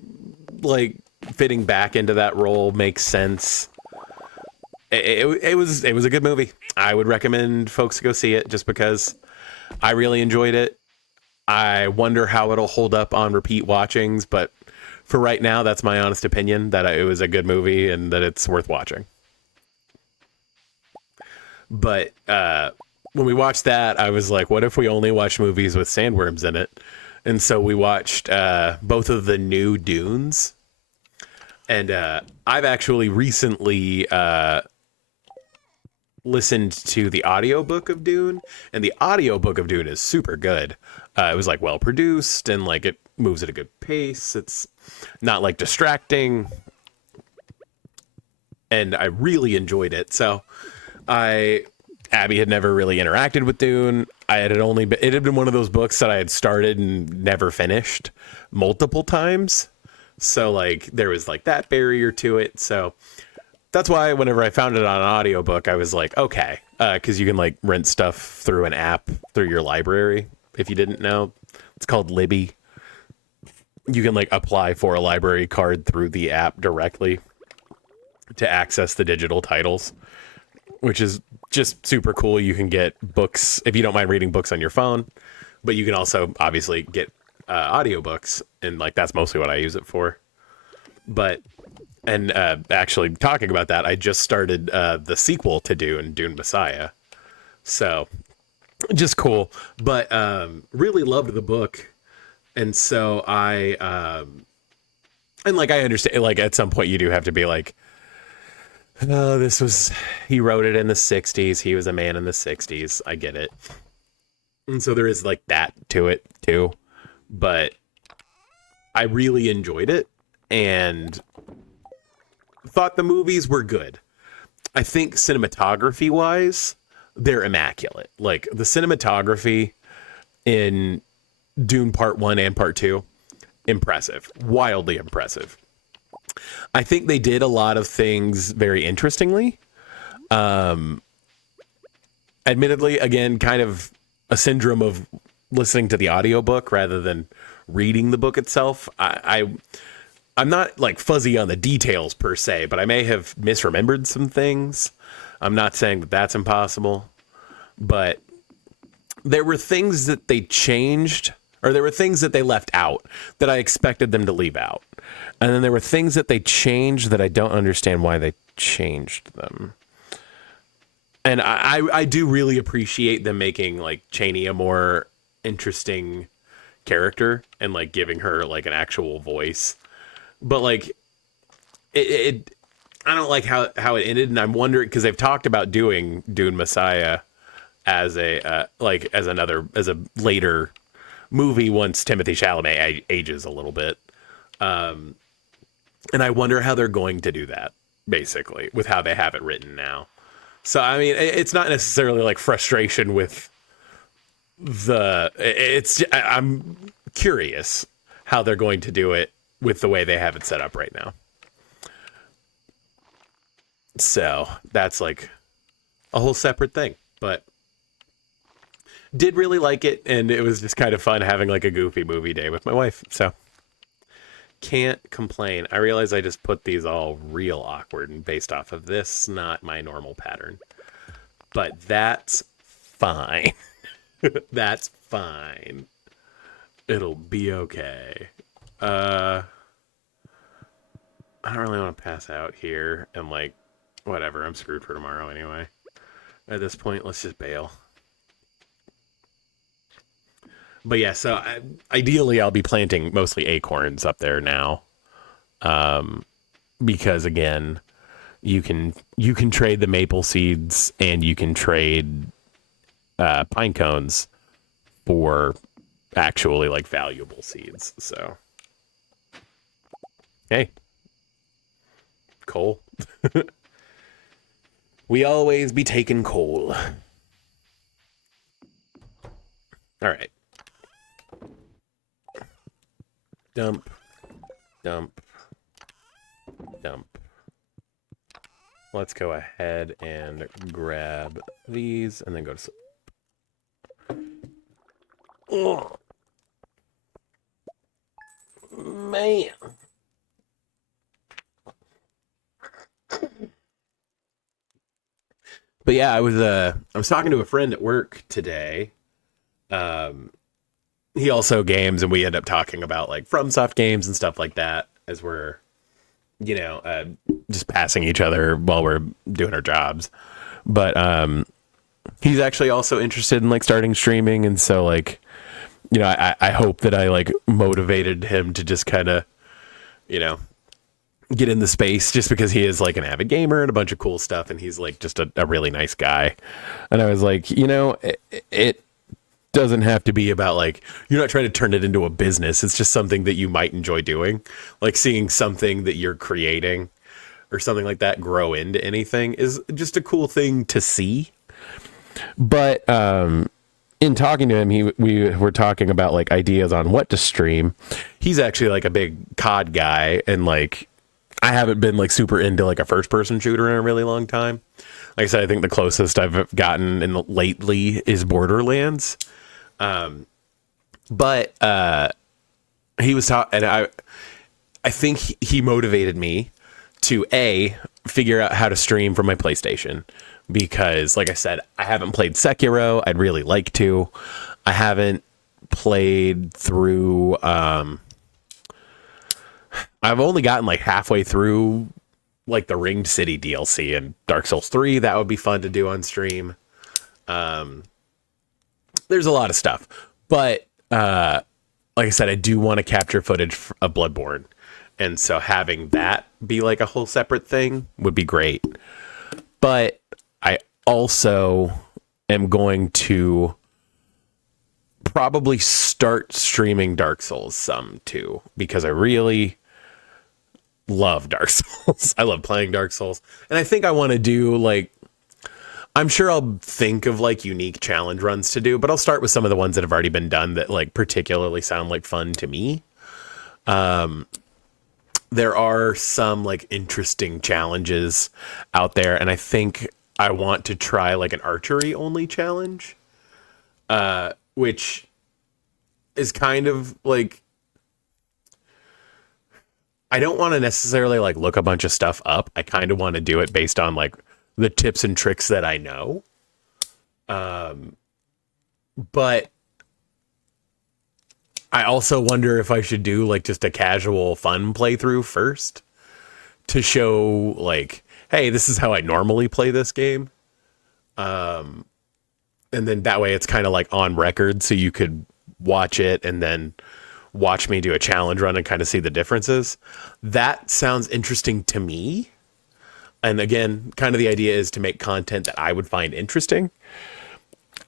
like fitting back into that role makes sense. It was a good movie. I would recommend folks go see it just because I really enjoyed it. I wonder how it'll hold up on repeat watchings, but for right now, that's my honest opinion that it was a good movie and that it's worth watching. But when we watched that, I was like, what if we only watch movies with sandworms in it? And so we watched both of the new Dunes. And I've actually recently listened to the audiobook of Dune, and the audiobook of Dune is super good. It was like well produced and like it moves at a good pace. It's not like distracting. And I really enjoyed it. So Abby had never really interacted with Dune. It had been one of those books that I had started and never finished multiple times. So like there was like that barrier to it. So that's why whenever I found it on an audiobook, I was like, okay, because you can like rent stuff through an app through your library. If you didn't know, it's called Libby. You can like apply for a library card through the app directly to access the digital titles, which is just super cool. You can get books if you don't mind reading books on your phone, but you can also obviously get audiobooks, and like that's mostly what I use it for. But and actually talking about that, I just started the sequel to Dune Messiah. So just cool, but really loved the book. And so and like I understand, like at some point you do have to be like, oh, he wrote it in the 60s. He was a man in the 60s. I get it. And so there is like that to it too. But I really enjoyed it and thought the movies were good. I think cinematography wise, they're immaculate. Like the cinematography in Dune Part 1 and Part 2, impressive. Wildly impressive. I think they did a lot of things very interestingly. Admittedly, again, kind of a syndrome of listening to the audiobook rather than reading the book itself. I'm not like fuzzy on the details per se, but I may have misremembered some things. I'm not saying that that's impossible, but there were things that they changed, or there were things that they left out that I expected them to leave out. And then there were things that they changed that I don't understand why they changed them. And I do really appreciate them making like Chani a more interesting character and like giving her like an actual voice. But like it I don't like how it ended, and I'm wondering because they've talked about doing Dune Messiah as a as a later movie once Timothée Chalamet ages a little bit. And I wonder how they're going to do that basically with how they have it written now. So I mean, it's not necessarily like frustration with I'm curious how they're going to do it with the way they have it set up right now. So that's like a whole separate thing, but did really like it. And it was just kind of fun having like a goofy movie day with my wife. So can't complain. I realize I just put these all real awkward and based off of this, not my normal pattern, but that's fine. That's fine. It'll be okay. I don't really want to pass out here and like, whatever, I'm screwed for tomorrow anyway. At this point, let's just bail. But yeah, so ideally I'll be planting mostly acorns up there now. Because again, you can trade the maple seeds and you can trade pine cones for actually like valuable seeds. So hey, coal. We always be taking coal. All right. Dump. dump. Let's go ahead and grab these and then go to sleep. Oh, man. But yeah, I was talking to a friend at work today. He also games, and we end up talking about like FromSoft games and stuff like that as we're, just passing each other while we're doing our jobs. But he's actually also interested in like starting streaming, and so like, I hope that I like motivated him to just kind of, get in the space, just because he is like an avid gamer and a bunch of cool stuff, and he's like just a really nice guy. And I was like, it doesn't have to be about like, you're not trying to turn it into a business. It's just something that you might enjoy doing, like seeing something that you're creating or something like that grow into anything is just a cool thing to see. But in talking to him, we were talking about like ideas on what to stream. He's actually like a big COD guy, and like I haven't been like super into like a first person shooter in a really long time. Like I said, I think the closest I've gotten lately is Borderlands. But he was talking, and I think he motivated me to figure out how to stream from my PlayStation, because like I said, I haven't played Sekiro. I'd really like to. I haven't played through, I've only gotten like halfway through like the Ringed City DLC and Dark Souls 3. That would be fun to do on stream. There's a lot of stuff, but like I said, I do want to capture footage of Bloodborne, and so having that be like a whole separate thing would be great. But I also am going to probably start streaming Dark Souls some too, because I really love Dark Souls. I love playing Dark Souls, and I think I want to do like, I'm sure I'll think of like unique challenge runs to do, but I'll start with some of the ones that have already been done that like particularly sound like fun to me. There are some like interesting challenges out there, and I think I want to try like an archery only challenge, which is kind of like, I don't want to necessarily like look a bunch of stuff up. I kind of want to do it based on like the tips and tricks that I know. But I also wonder if I should do like just a casual fun playthrough first to show like, hey, this is how I normally play this game. And then that way it's kind of like on record, so you could watch it and then watch me do a challenge run and kind of see the differences. That sounds interesting to me. And again, kind of the idea is to make content that I would find interesting.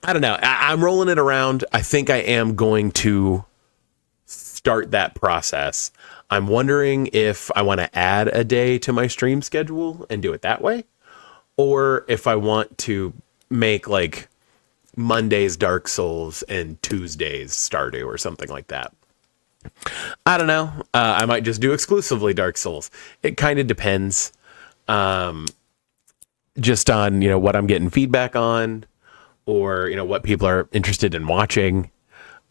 I don't know. I'm rolling it around. I think I am going to start that process. I'm wondering if I want to add a day to my stream schedule and do it that way, or if I want to make like Mondays Dark Souls and Tuesdays Stardew or something like that. I don't know. I might just do exclusively Dark Souls. It kind of depends. Just on, what I'm getting feedback on, or, what people are interested in watching.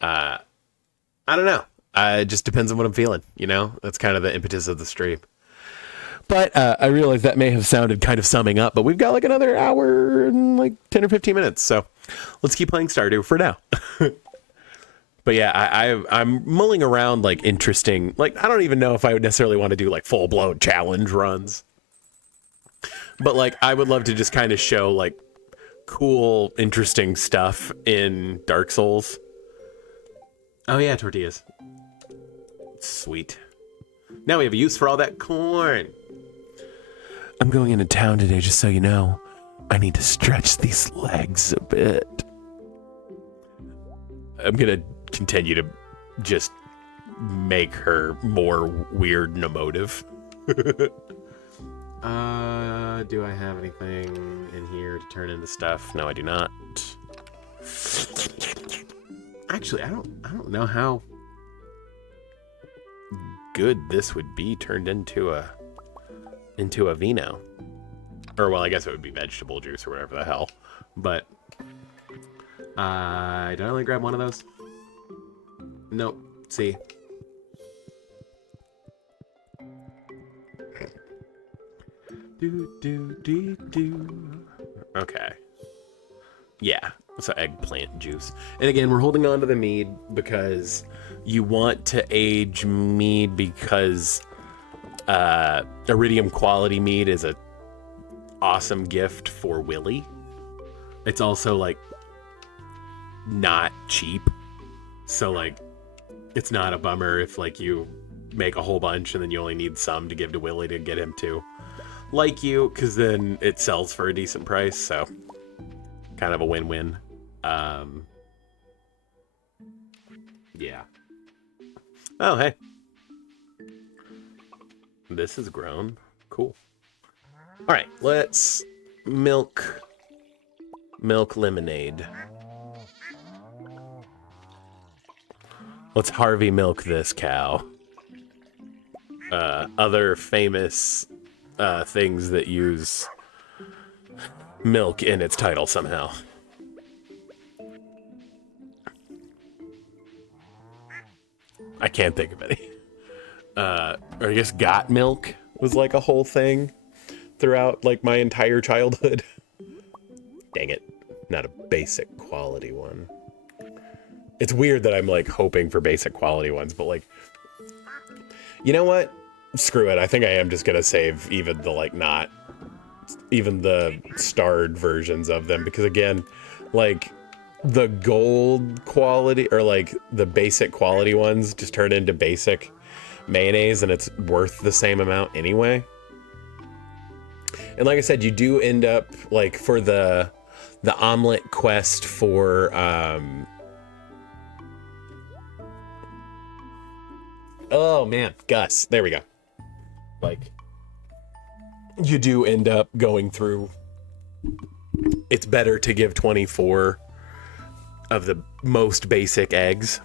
I don't know. It just depends on what I'm feeling, That's kind of the impetus of the stream. But I realize that may have sounded kind of summing up, but we've got like another hour and like 10 or 15 minutes. So let's keep playing Stardew for now. But yeah, I'm mulling around like interesting, like, I don't even know if I would necessarily want to do like full blown challenge runs. But like, I would love to just kind of show like cool, interesting stuff in Dark Souls. Oh yeah, tortillas. Sweet. Now we have a use for all that corn. I'm going into town today, just so you know. I need to stretch these legs a bit. I'm gonna continue to just make her more weird and emotive. Do I have anything in here to turn into stuff? No, I do not. Actually, I don't know how good this would be turned into a into a vino. Or, well, I guess it would be vegetable juice or whatever the hell. But, did I only grab one of those? Nope. See? Okay. Yeah, so eggplant juice. And again, we're holding on to the mead because you want to age mead because iridium quality mead is a awesome gift for Willy. It's also like not cheap, so like it's not a bummer if like you make a whole bunch and then you only need some to give to Willy to get him to like you, because then it sells for a decent price. So kind of a win-win. Yeah. Oh, hey, this is grown. Cool. All right, let's milk lemonade. Let's Harvey milk this cow. Other famous things that use milk in its title somehow. I can't think of any. Or I guess got milk was like a whole thing throughout like my entire childhood. Dang it. Not a basic quality one. It's weird that I'm like hoping for basic quality ones, but like, you know what? Screw it. I think I am just gonna save even the like not even the starred versions of them, because again, like the gold quality or like the basic quality ones just turn into basic mayonnaise and it's worth the same amount anyway. And like I said, you do end up like for the omelet quest for oh man, Gus, there we go. Like you do end up going through, it's better to give 24 of the most basic eggs.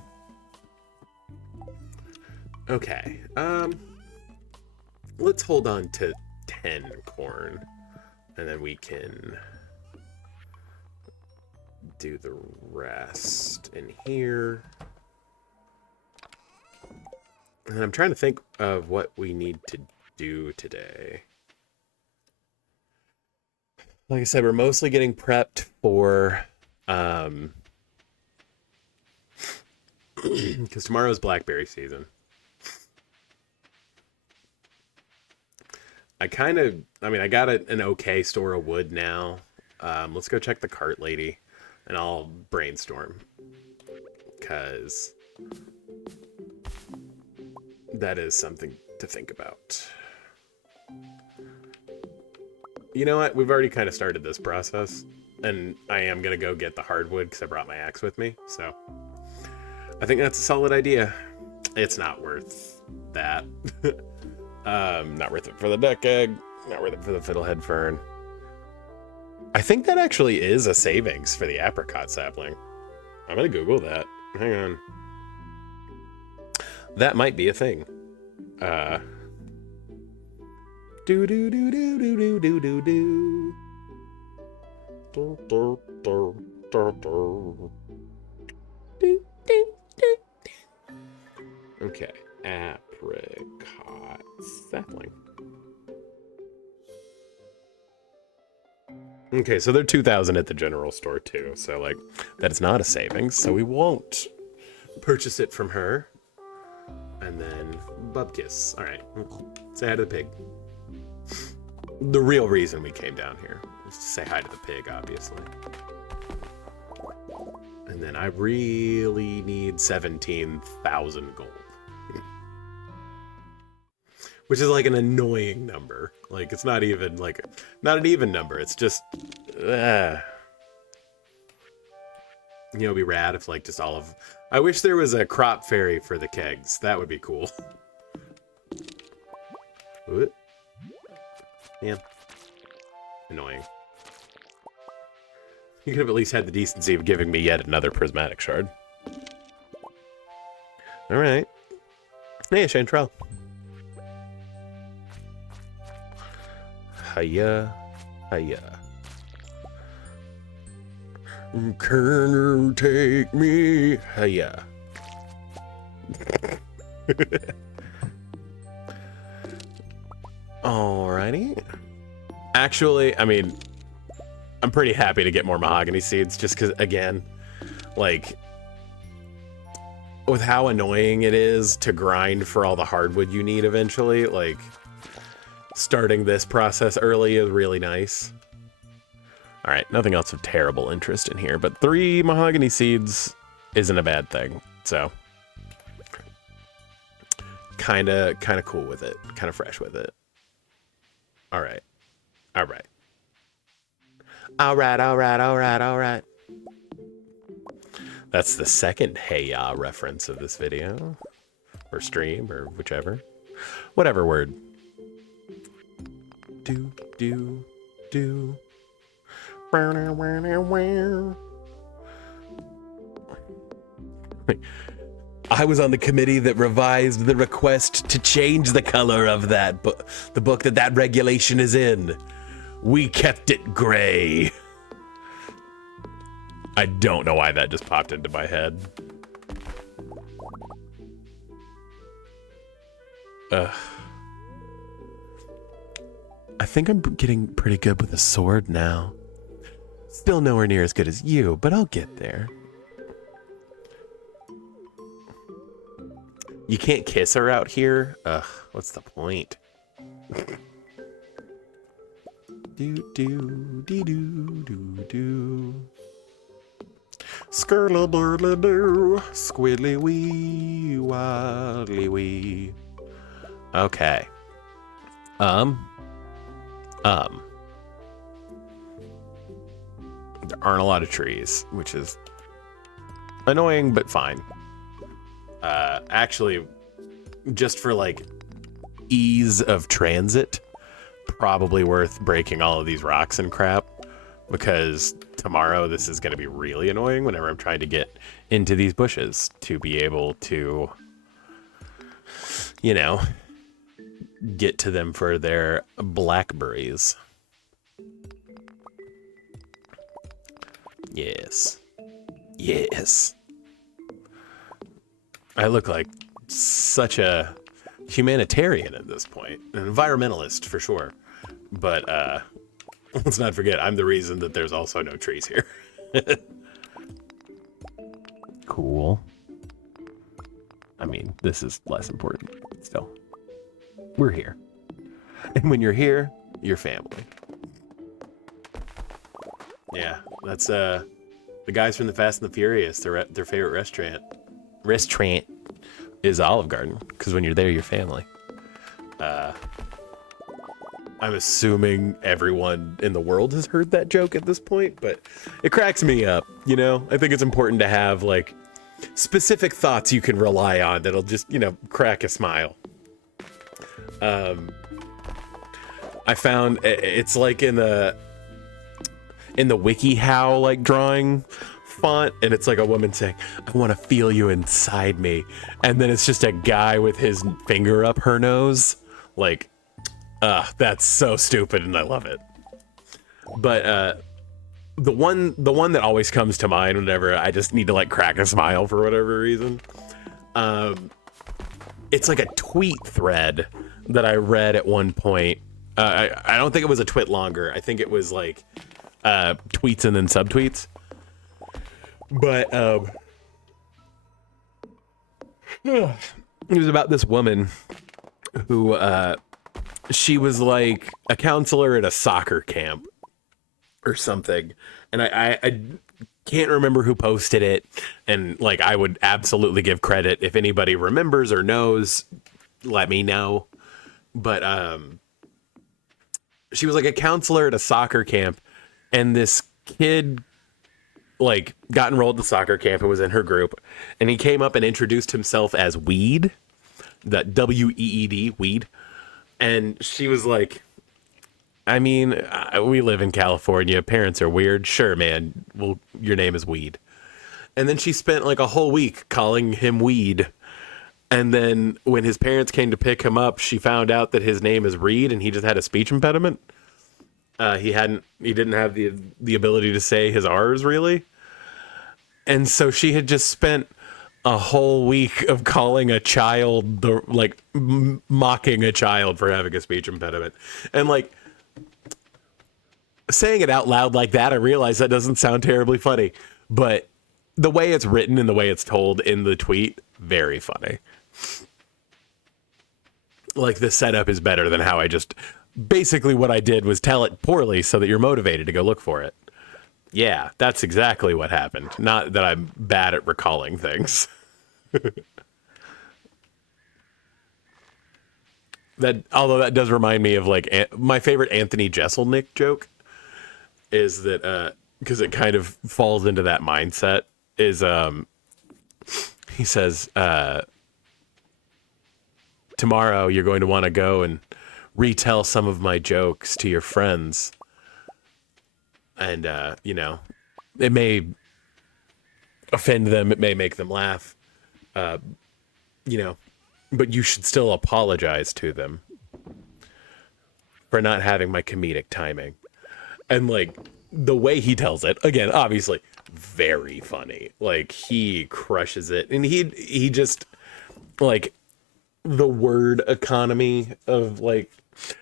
Okay, let's hold on to 10 corn and then we can do the rest in here. And I'm trying to think of what we need to do today. Like I said, we're mostly getting prepped for because tomorrow's blackberry season. I got an okay store of wood now. Let's go check the cart lady and I'll brainstorm, because that is something to think about. You know what? We've already kind of started this process, and I am going to go get the hardwood because I brought my axe with me. So I think that's a solid idea. It's not worth that. Not worth it for the duck egg. Not worth it for the fiddlehead fern. I think that actually is a savings for the apricot sapling. I'm going to Google that. Hang on. That might be a thing. Do do do do do do do do do. Do do do do do. Do do do. Okay, apricot sapling. Okay, so they're 2,000 at the general store too. So like, that is not a savings. So we won't purchase it from her. And then Bubkiss. All right, say hi to the pig. The real reason we came down here was to say hi to the pig, obviously. And then I really need 17,000 gold. Which is like an annoying number. Like, it's not even like, not an even number. It's just, you know, it'd be rad if like just all of, I wish there was a crop fairy for the kegs. That would be cool. What? Yeah. Annoying. You could have at least had the decency of giving me yet another prismatic shard. Alright. Hey, Chantrell. Hiya. Hiya. Can you take me? Hiya. Alrighty. Actually, I mean, I'm pretty happy to get more mahogany seeds just because, again, like, with how annoying it is to grind for all the hardwood you need eventually, like, starting this process early is really nice. All right, nothing else of terrible interest in here, but 3 mahogany seeds isn't a bad thing, so kind of cool with it, kind of fresh with it. All right. All right. All right, all right, all right, all right. That's the second Hey Ya reference of this video, or stream, or whichever. Whatever word. Do, do, do. I was on the committee that revised the request to change the color of that book, the book that regulation is in. We kept it gray. I don't know why that just popped into my head. I think I'm getting pretty good with a sword now. Still nowhere near as good as you, but I'll get there. You can't kiss her out here? Ugh, what's the point? Do do dee doo doo doo. Skirla burla doo, squiddly wee wadly wee. Okay. There aren't a lot of trees, which is annoying, but fine. Actually, just for like ease of transit, probably worth breaking all of these rocks and crap, because tomorrow this is going to be really annoying whenever I'm trying to get into these bushes to be able to, you know, get to them for their blackberries. Yes. Yes. I look like such a humanitarian at this point, an environmentalist for sure. But let's not forget, I'm the reason that there's also no trees here. Cool. I mean, this is less important, but still. We're here. And when you're here, you're family. Yeah, that's the guys from the Fast and the Furious, their favorite restaurant is Olive Garden, because when you're there, you're family. I'm assuming everyone in the world has heard that joke at this point, but it cracks me up, you know? I think it's important to have, like, specific thoughts you can rely on that'll just, you know, crack a smile. I found it's like in the WikiHow, like, drawing font, and it's like a woman saying, I want to feel you inside me, and then it's just a guy with his finger up her nose. Like, that's so stupid, and I love it. But the one that always comes to mind whenever I just need to like crack a smile for whatever reason, it's like a tweet thread that I read at one point. I don't think it was a twit longer. I think it was like tweets and then subtweets. But it was about this woman who she was like a counselor at a soccer camp or something, and I can't remember who posted it, and like I would absolutely give credit if anybody remembers or knows, let me know. But she was like a counselor at a soccer camp, and this kid like got enrolled at the soccer camp and was in her group, and he came up and introduced himself as Weed, that WEED, Weed. And she was like, I mean, we live in California, parents are weird, sure man, well, your name is Weed. And then she spent like a whole week calling him Weed, and then when his parents came to pick him up, she found out that his name is Reed and he just had a speech impediment. he didn't have the ability to say his R's really. And so she had just spent a whole week of calling a child mocking a child for having a speech impediment. And like saying it out loud like that, I realize that doesn't sound terribly funny, but the way it's written and the way it's told in the tweet, very funny. Like the setup is better than how I just basically what I did was tell it poorly so that you're motivated to go look for it. Yeah, that's exactly what happened. Not that I'm bad at recalling things. That although that does remind me of like my favorite Anthony Jeselnik joke is that because it kind of falls into that mindset is he says tomorrow you're going to want to go and retell some of my jokes to your friends. And, you know, it may offend them. It may make them laugh, you know, but you should still apologize to them for not having my comedic timing. And, like, the way he tells it, again, obviously, very funny. Like, he crushes it. And he just, like, the word economy of, like,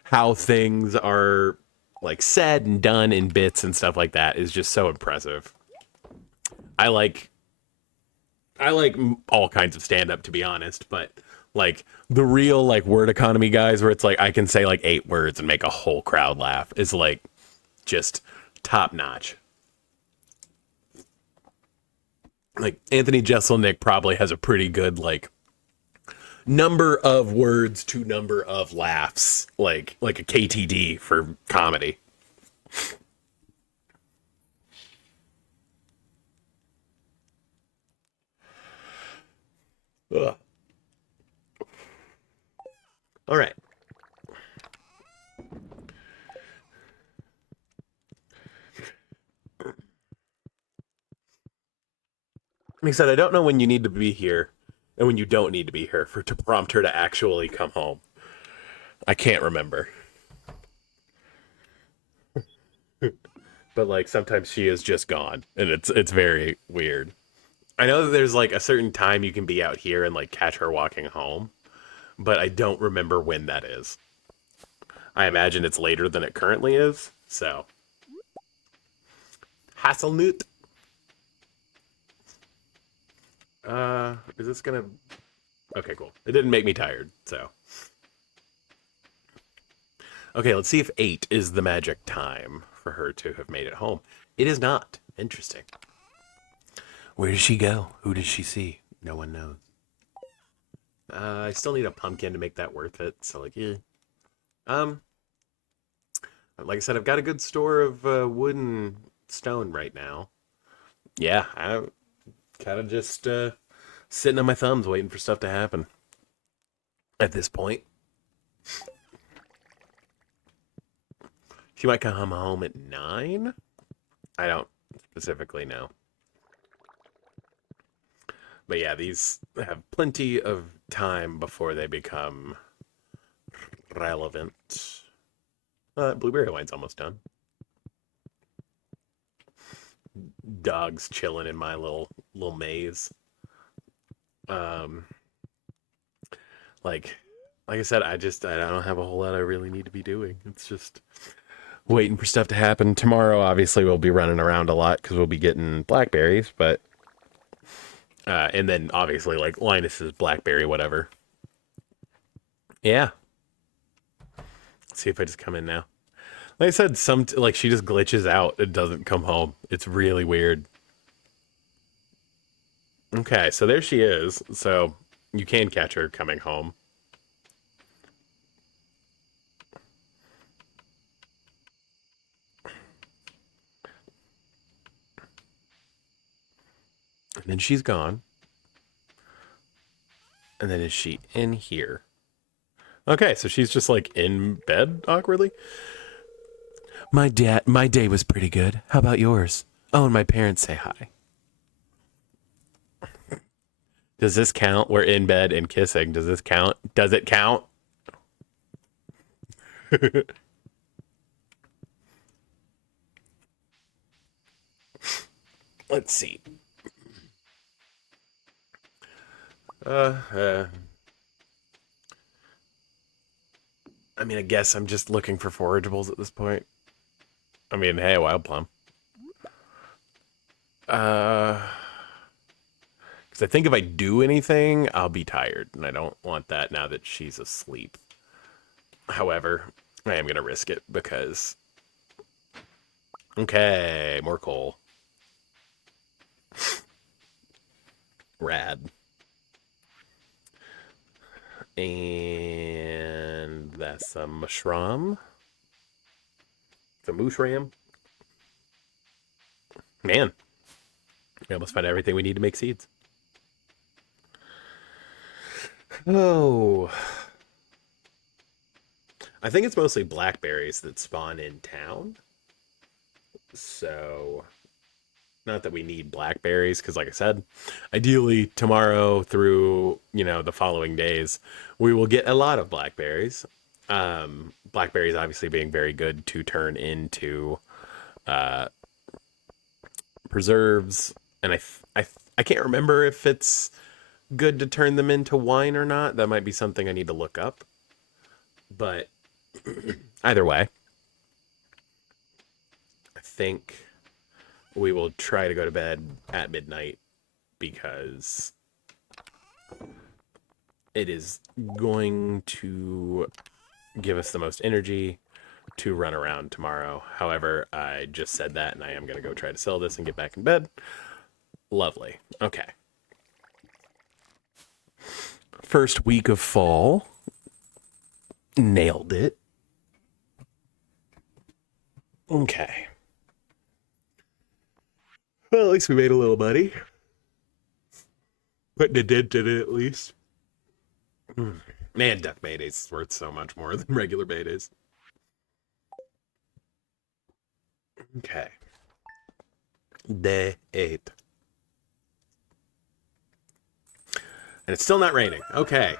how things are like said and done in bits and stuff like that is just so impressive. I like all kinds of stand up to be honest, but like the real like word economy guys where it's like I can say like 8 words and make a whole crowd laugh is like just top notch. Like Anthony Jeselnik probably has a pretty good like number of words to number of laughs, like a KTD for comedy. Ugh. All right. Like I said, I don't know when you need to be here and when you don't need to be here to prompt her to actually come home. I can't remember. But like sometimes she is just gone and it's very weird. I know that there's like a certain time you can be out here and like catch her walking home, but I don't remember when that is. I imagine it's later than it currently is. So, Hasselnut. Is this gonna? Okay, cool. It didn't make me tired, so. Okay, let's see if 8 is the magic time for her to have made it home. It is not. Interesting. Where does she go? Who does she see? No one knows. I still need a pumpkin to make that worth it. So like, yeah. Um, like I said, I've got a good store of wood and stone right now. Yeah, I'm kind of just sitting on my thumbs waiting for stuff to happen at this point. She might come home at 9. I don't specifically know. But yeah, these have plenty of time before they become relevant. Blueberry wine's almost done. Dogs chilling in my little maze. Like I said, I don't have a whole lot I really need to be doing. It's just waiting for stuff to happen. Tomorrow, obviously, we'll be running around a lot because we'll be getting blackberries, but and then obviously like Linus's blackberry, whatever. Yeah. Let's see if I just come in now. Like I said, like she just glitches out and doesn't come home. It's really weird. Okay, so there she is. So you can catch her coming home. And then she's gone. And then is she in here? Okay, so she's just like in bed awkwardly. My day was pretty good. How about yours? Oh, and my parents say hi. Does this count? We're in bed and kissing. Does this count? Does it count? Let's see. I mean, I guess I'm just looking for forageables at this point. I mean, hey, wild plum. Because I think if I do anything, I'll be tired, and I don't want that now that she's asleep. However, I am going to risk it because... Okay, more coal. Rad. And that's a mushroom. It's a mushroom. Man, we almost found everything we need to make seeds. Oh. I think it's mostly blackberries that spawn in town. So, not that we need blackberries, because like I said, ideally tomorrow through, the following days, we will get a lot of blackberries. Blackberries obviously being very good to turn into preserves. And I can't remember if it's good to turn them into wine or not. That might be something I need to look up. But either way, I think we will try to go to bed at midnight because it is going to give us the most energy to run around tomorrow. However, I just said that and I am going to go try to sell this and get back in bed. Lovely. Okay. First week of fall. Nailed it. Okay. Well, at least we made a little money. Putting a dent in it, at least. Man, duck maydays is worth so much more than regular maydays. Okay. Day 8. And it's still not raining. Okay.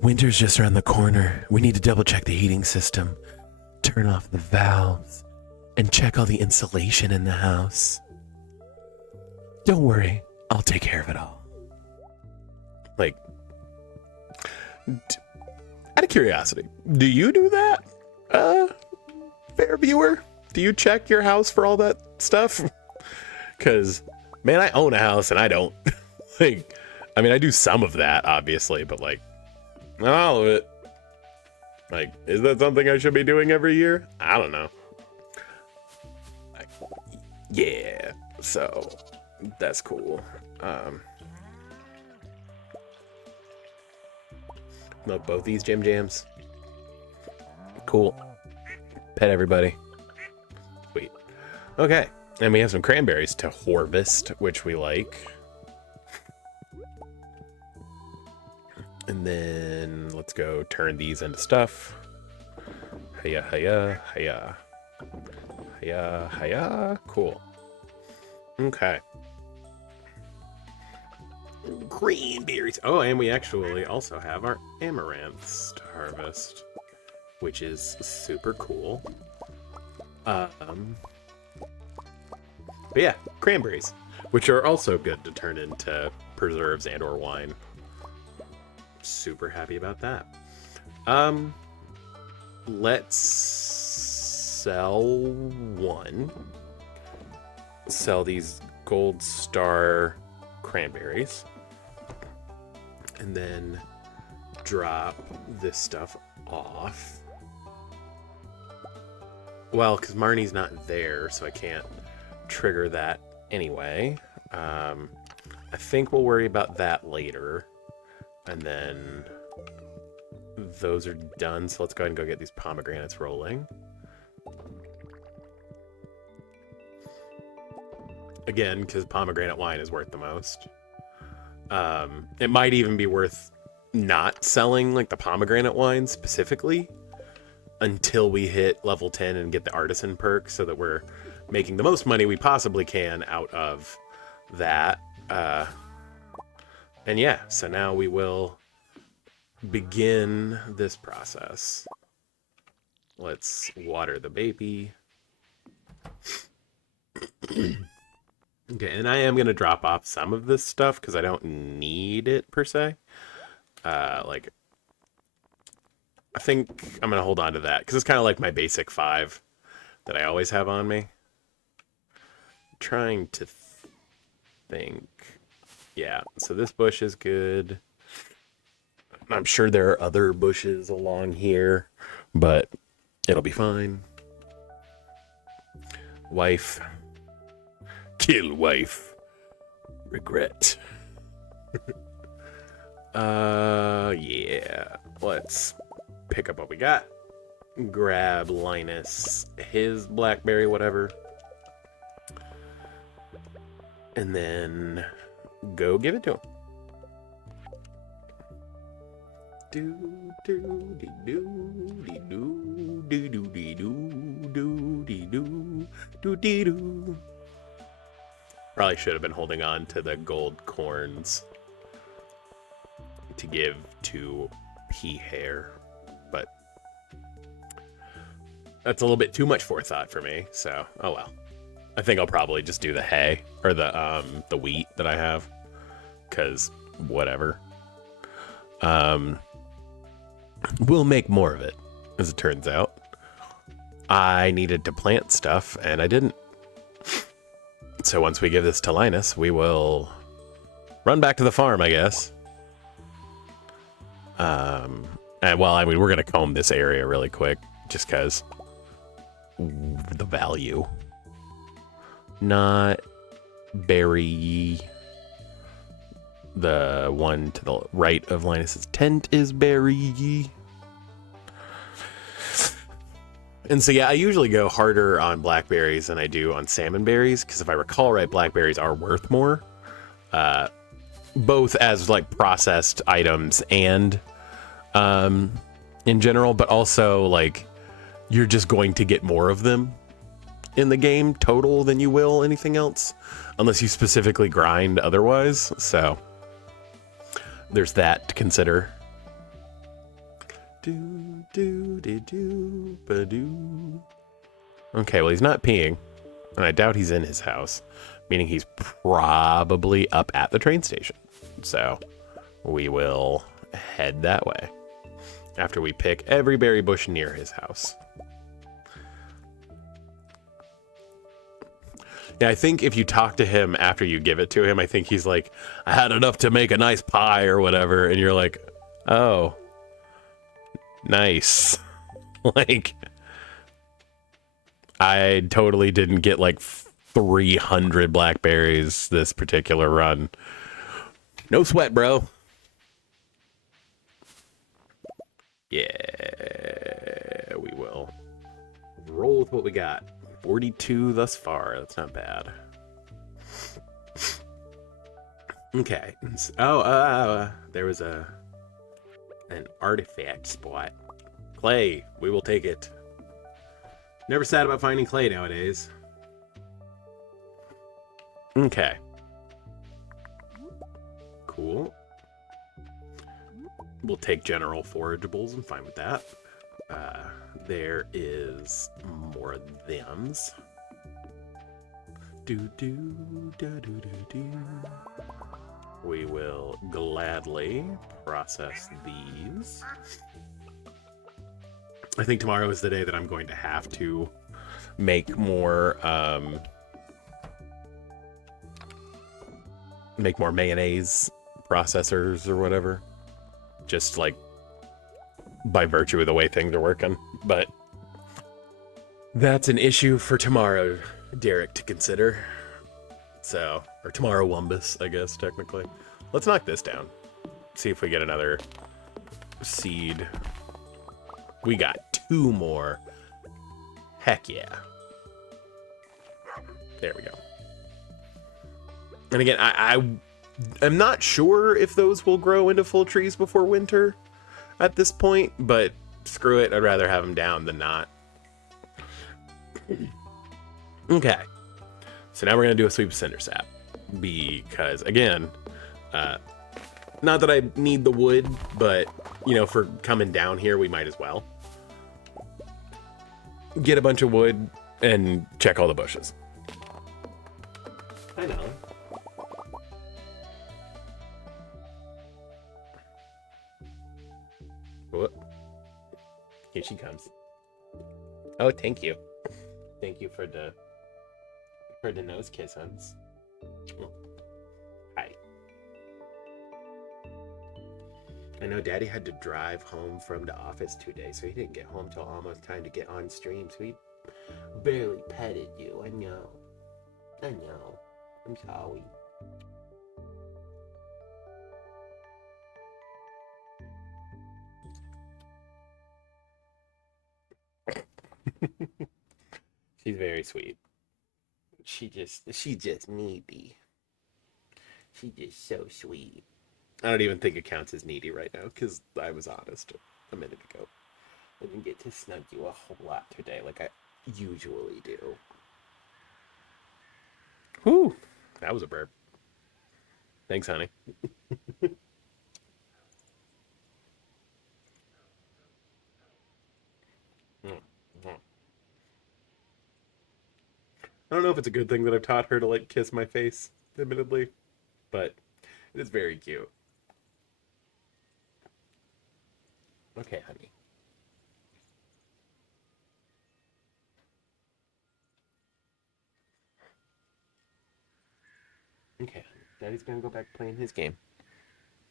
Winter's just around the corner. We need to double check the heating system, turn off the valves, and check all the insulation in the house. Don't worry, I'll take care of it all. Like, out of curiosity, do you do that? Fair viewer? Do you check your house for all that stuff? Because, man, I own a house and I don't. Like, I mean, I do some of that, obviously, but like, not all of it. Like, is that something I should be doing every year? I don't know. Yeah, so that's cool. Milk both these Jim Jams. Cool. Pet everybody. Sweet. Okay, and we have some cranberries to harvest, which we like. And then let's go turn these into stuff. Hiya, hiya, hiya. Hiya, hiya. Cool. Okay. Cranberries. Oh, and we actually also have our amaranths to harvest, which is super cool. But yeah, cranberries, which are also good to turn into preserves and or wine. Super happy about that. Let's sell one. Sell these gold star cranberries. And then drop this stuff off. Well, because Marnie's not there, so I can't trigger that anyway. I think we'll worry about that later. And then those are done, so let's go ahead and go get these pomegranates rolling. Again, because pomegranate wine is worth the most. It might even be worth not selling like the pomegranate wine specifically until we hit level 10 and get the artisan perk so that we're making the most money we possibly can out of that. And yeah, so now we will begin this process. Let's water the baby. Okay, and I am going to drop off some of this stuff because I don't need it per se. Like, I think I'm going to hold on to that because it's kind of like my basic 5 that I always have on me. I'm trying to think. Yeah, so this bush is good. I'm sure there are other bushes along here, but it'll be fine. Wife. Kill wife. Regret. Yeah. Let's pick up what we got. Grab Linus his blackberry, whatever. And then go give it to him. Do do dee do dee do dee do dee do do dee do do dee do. Probably should have been holding on to the gold corns to give to Pea Hair, but that's a little bit too much forethought for me. So, oh well. I think I'll probably just do the hay or the wheat that I have, because whatever. We'll make more of it, as it turns out. I needed to plant stuff, and I didn't. So once we give this to Linus, we will run back to the farm, I guess. And well, I mean, we're going to comb this area really quick, just because the value. Not berry. The one to the right of Linus's tent is berry. And so, yeah, I usually go harder on blackberries than I do on salmon berries, because if I recall right, blackberries are worth more, both as like processed items and in general, but also like you're just going to get more of them in the game total than you will anything else, unless you specifically grind otherwise. So there's that to consider. Okay, well, he's not peeing, and I doubt he's in his house, meaning he's probably up at the train station. So we will head that way after we pick every berry bush near his house. Yeah, I think if you talk to him after you give it to him, I think he's like, I had enough to make a nice pie or whatever. And you're like, oh, nice. Like, I totally didn't get like 300 blackberries this particular run. No sweat, bro. Yeah, we will roll with what we got. 42 thus far. That's not bad. Okay. Oh, there was an artifact spot. Clay. We will take it. Never sad about finding clay nowadays. Okay. Cool. We'll take general forageables. I'm fine with that. There is more of thems. We will gladly process these. I think tomorrow is the day that I'm going to have to make more mayonnaise processors or whatever. Just like by virtue of the way things are working. But that's an issue for tomorrow, Derek, to consider. So, or tomorrow, Wumbus, I guess, technically. Let's knock this down. See if we get another seed. We got 2 more. Heck yeah. There we go. And again, I'm not sure if those will grow into full trees before winter at this point, but screw it, I'd rather have them down than not. Okay, so now we're gonna do a sweep of cinder sap, because again, not that I need the wood, but you know, for coming down here, we might as well get a bunch of wood and check all the bushes. Here she comes. Oh, thank you. Thank you for the nose kiss-ons. Hi. I know Daddy had to drive home from the office today, so he didn't get home till almost time to get on stream, so he barely petted you. I know. I'm sorry. She's very sweet. She just needy. She's just so sweet. I don't even think it counts as needy right now, because I was honest a minute ago. I didn't get to snug you a whole lot today like I usually do. Whew, that was a burp. Thanks, honey. I don't know if it's a good thing that I've taught her to like kiss my face, admittedly, but it is very cute. Okay, honey. Okay, honey. Daddy's gonna go back playing his game.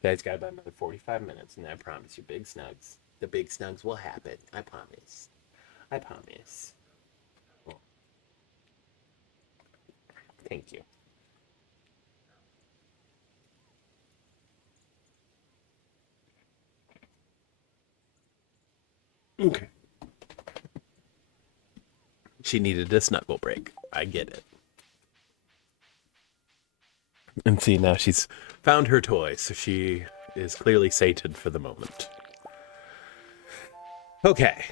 Daddy's got about another 45 minutes, and I promise you, big snugs. The big snugs will happen. I promise. I promise. Oh, thank you. Okay. She needed a snuggle break. I get it. And see, now she's found her toy, so she is clearly sated for the moment. Okay.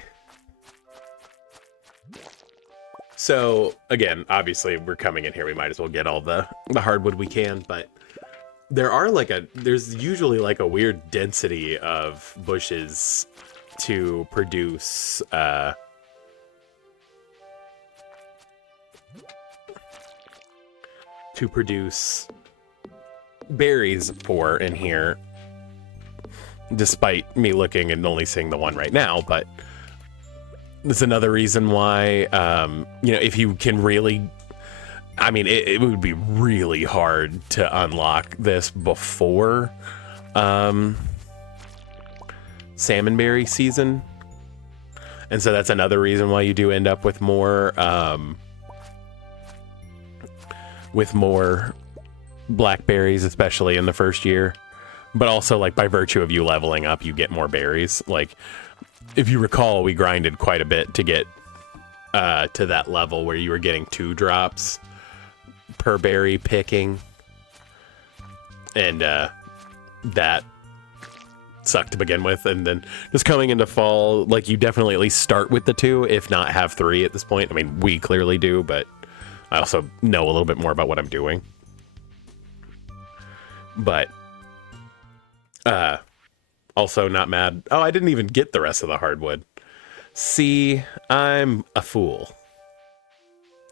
So, again, obviously, we're coming in here. We might as well get all the hardwood we can, but there's usually like a weird density of bushes to produce, berries for in here, despite me looking and only seeing the one right now. But that's another reason why, if you can really, I mean, it would be really hard to unlock this before salmonberry season. And so that's another reason why you do end up with more blackberries, especially in the first year. But also, like, by virtue of you leveling up, you get more berries. Like, if you recall, we grinded quite a bit to get to that level where you were getting 2 drops per berry picking. And that sucked to begin with. And then just coming into fall, like, you definitely at least start with the 2, if not have 3 at this point. I mean, we clearly do, but I also know a little bit more about what I'm doing. But also not mad. Oh, I didn't even get the rest of the hardwood. See, I'm a fool.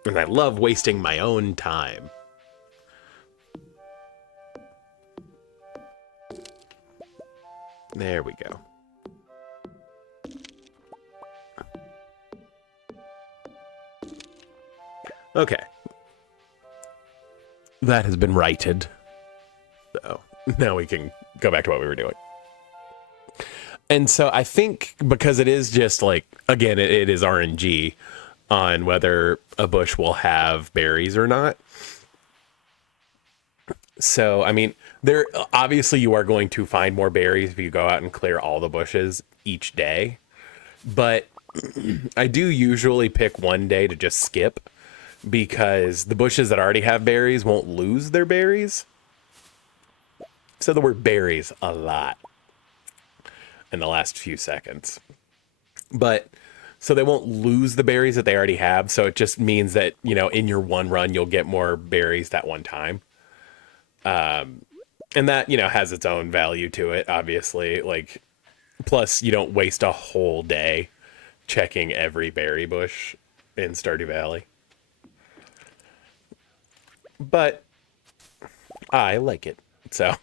And I love wasting my own time. There we go. Okay. That has been righted. So now we can go back to what we were doing. And so I think because it is just like, again, it is RNG on whether a bush will have berries or not. So, I mean, there obviously you are going to find more berries if you go out and clear all the bushes each day. But I do usually pick one day to just skip because the bushes that already have berries won't lose their berries. So the word berries a lot in the last few seconds. But so they won't lose the berries that they already have. So it just means that, in your one run, you'll get more berries that one time. And that, has its own value to it, obviously. Like, plus you don't waste a whole day checking every berry bush in Stardew Valley. But I like it. So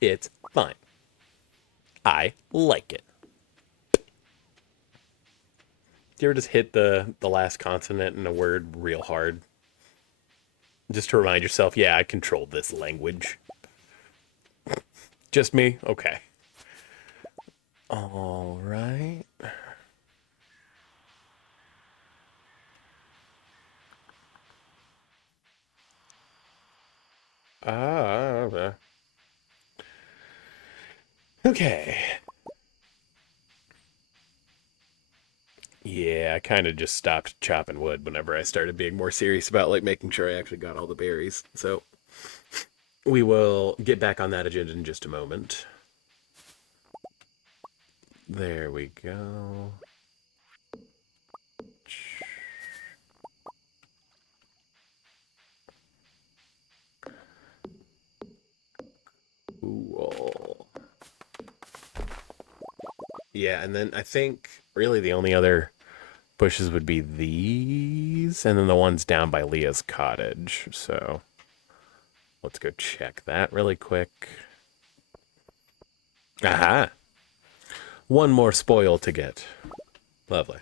it's fine. I like it. you ever just hit the last consonant in a word real hard? Just to remind yourself, yeah, I control this language. Just me? Okay. All right. Ah, okay. Yeah, I kind of just stopped chopping wood whenever I started being more serious about like making sure I actually got all the berries. So we will get back on that agenda in just a moment. There we go. Cool. Yeah, and then I think really the only other bushes would be these, and then the ones down by Leah's cottage. So let's go check that really quick. Aha! One more spoil to get. Lovely.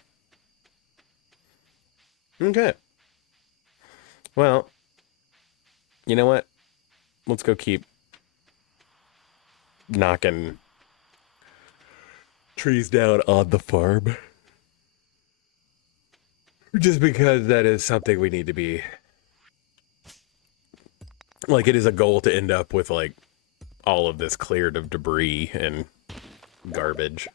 Okay. Well, you know what? Let's go keep knocking trees down on the farm. Just because that is something we need to be... Like, it is a goal to end up with, like, all of this cleared of debris and garbage.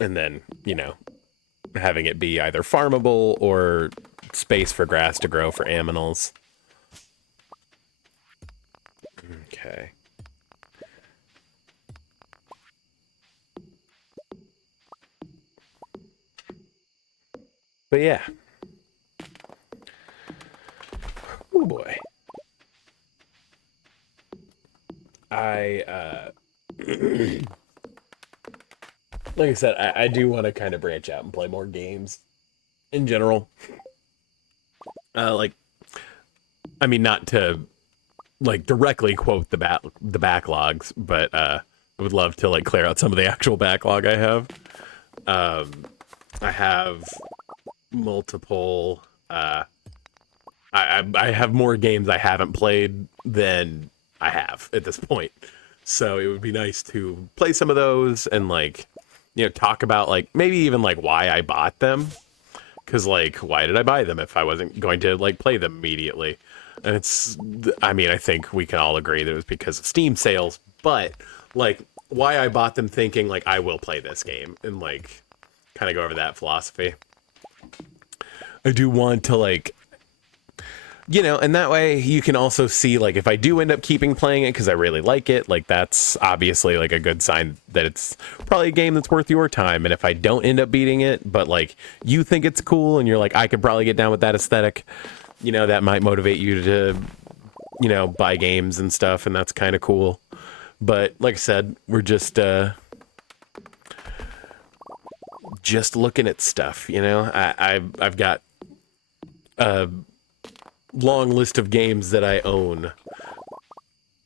And then, you know, having it be either farmable or space for grass to grow for aminals. Okay. But yeah. Oh boy. Like I said, I do want to kind of branch out and play more games in general. Like, I mean, not to like directly quote the backlogs, but I would love to like clear out some of the actual backlog I have. I have multiple. I have more games I haven't played than I have at this point. So it would be nice to play some of those and like, you know, talk about like maybe even like why I bought them. Cause like, why did I buy them if I wasn't going to like play them immediately? And it's, I mean, I think we can all agree that it was because of Steam sales, but like why I bought them thinking like I will play this game and like kind of go over that philosophy. I do want to like, you know, and that way you can also see like if I do end up keeping playing it because I really like it, like that's obviously like a good sign that it's probably a game that's worth your time. And if I don't end up beating it, but like you think it's cool and you're like, I could probably get down with that aesthetic, you know, that might motivate you to, you know, buy games and stuff, and that's kind of cool. But like I said, we're just looking at stuff, you know. I've got a long list of games that I own.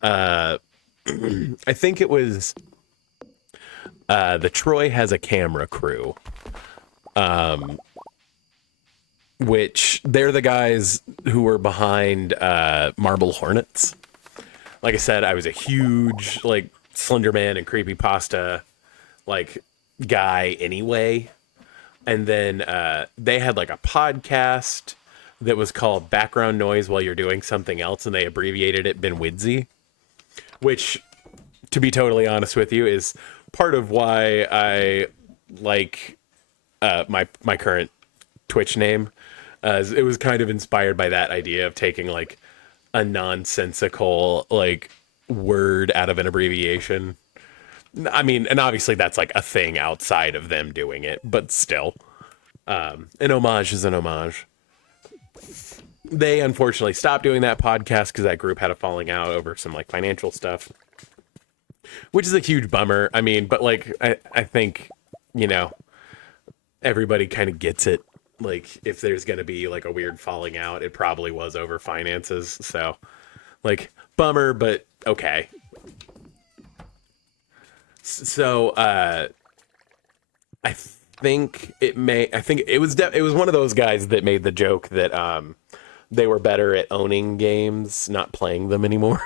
I think it was the Troy Has a Camera crew, which they're the guys who were behind Marble Hornets. Like I said, I was a huge like Slenderman and creepypasta like guy anyway. And then they had like a podcast that was called Background Noise While You're Doing Something Else, and they abbreviated it BenWidsy, which, to be totally honest with you, is part of why I like my current Twitch name. It was kind of inspired by that idea of taking like a nonsensical like word out of an abbreviation. I mean, and obviously that's like a thing outside of them doing it, but still, an homage is an homage. They unfortunately stopped doing that podcast because that group had a falling out over some like financial stuff, which is a huge bummer. I mean, but like I think, you know, everybody kind of gets it. Like if there's going to be like a weird falling out, it probably was over finances. So like bummer, but okay. So I think it was it was one of those guys that made the joke that they were better at owning games, not playing them anymore.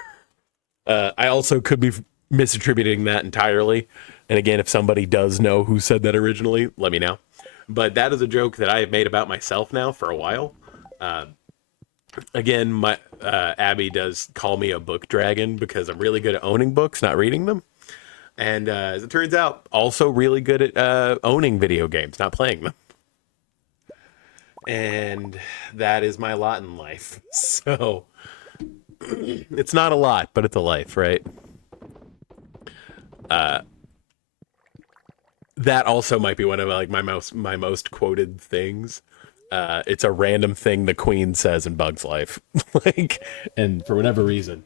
I also could be misattributing that entirely. And again, if somebody does know who said that originally, let me know. But that is a joke that I have made about myself now for a while. Again, my Abby does call me a book dragon because I'm really good at owning books, not reading them. And as it turns out, also really good at owning video games, not playing them. And that is my lot in life. So it's not a lot, but it's a life, right? That also might be one of like my most quoted things. It's a random thing the Queen says in Bug's Life, like, and for whatever reason,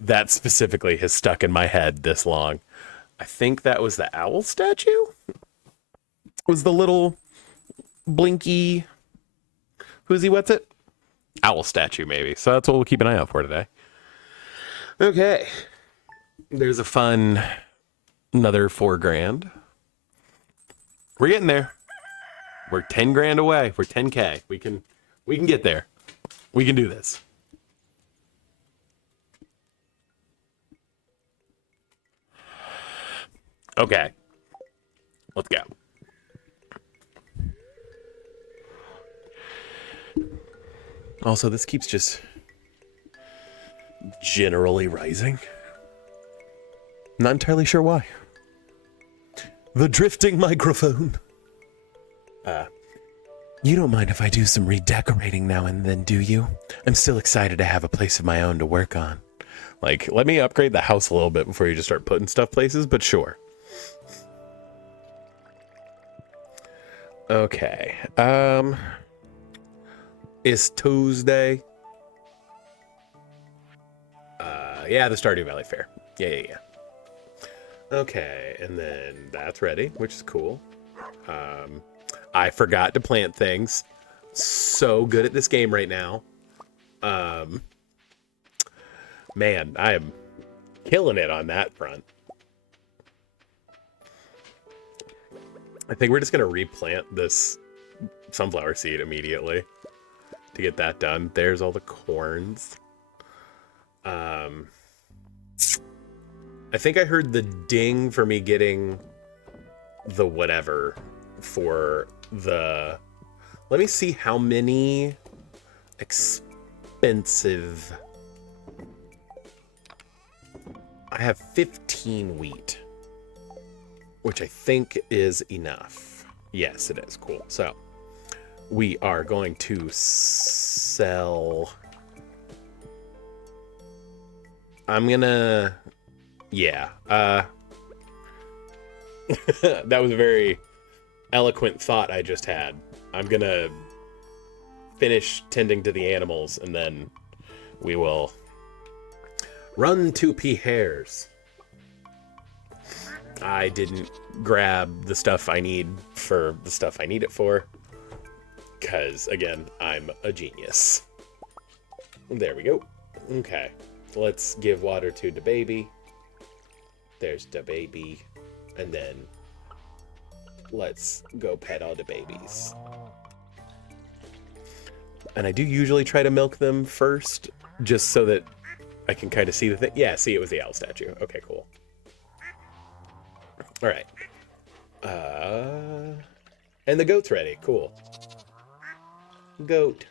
that specifically has stuck in my head this long. I think that was the owl statue. Was the little blinky who's he? What's it? Owl statue, maybe. So that's what we'll keep an eye out for today. Okay, there's a fun another 4 grand. We're getting there. We're 10 grand away. We're 10K. We can get there. We can do this. Okay. Let's go. Also, this keeps just generally rising. Not entirely sure why. The drifting microphone. You don't mind if I do some redecorating now and then, do you? I'm still excited to have a place of my own to work on. Like, let me upgrade the house a little bit before you just start putting stuff places, but sure. Okay. It's Tuesday. Yeah, the Stardew Valley Fair. Yeah. Okay, and then that's ready, which is cool. I forgot to plant things. So good at this game right now. Man, I am killing it on that front. I think we're just gonna replant this sunflower seed immediately to get that done. There's all the corns. I think I heard the ding for me getting the whatever for the... Let me see how many expensive... I have 15 wheat, which I think is enough. Yes, it is. Cool. So we are going to sell... I'm gonna... Yeah. That was a very eloquent thought I just had. I'm gonna finish tending to the animals, and then we will run to Pierre's. I didn't grab the stuff I need for the stuff I need it for, because, again, I'm a genius. There we go. Okay. Let's give water to the baby. There's the baby. And then let's go pet all the babies. And I do usually try to milk them first, just so that I can kind of see the thing. Yeah, see, it was the owl statue. Okay, cool. All right. And the goat's ready. Cool. Goat.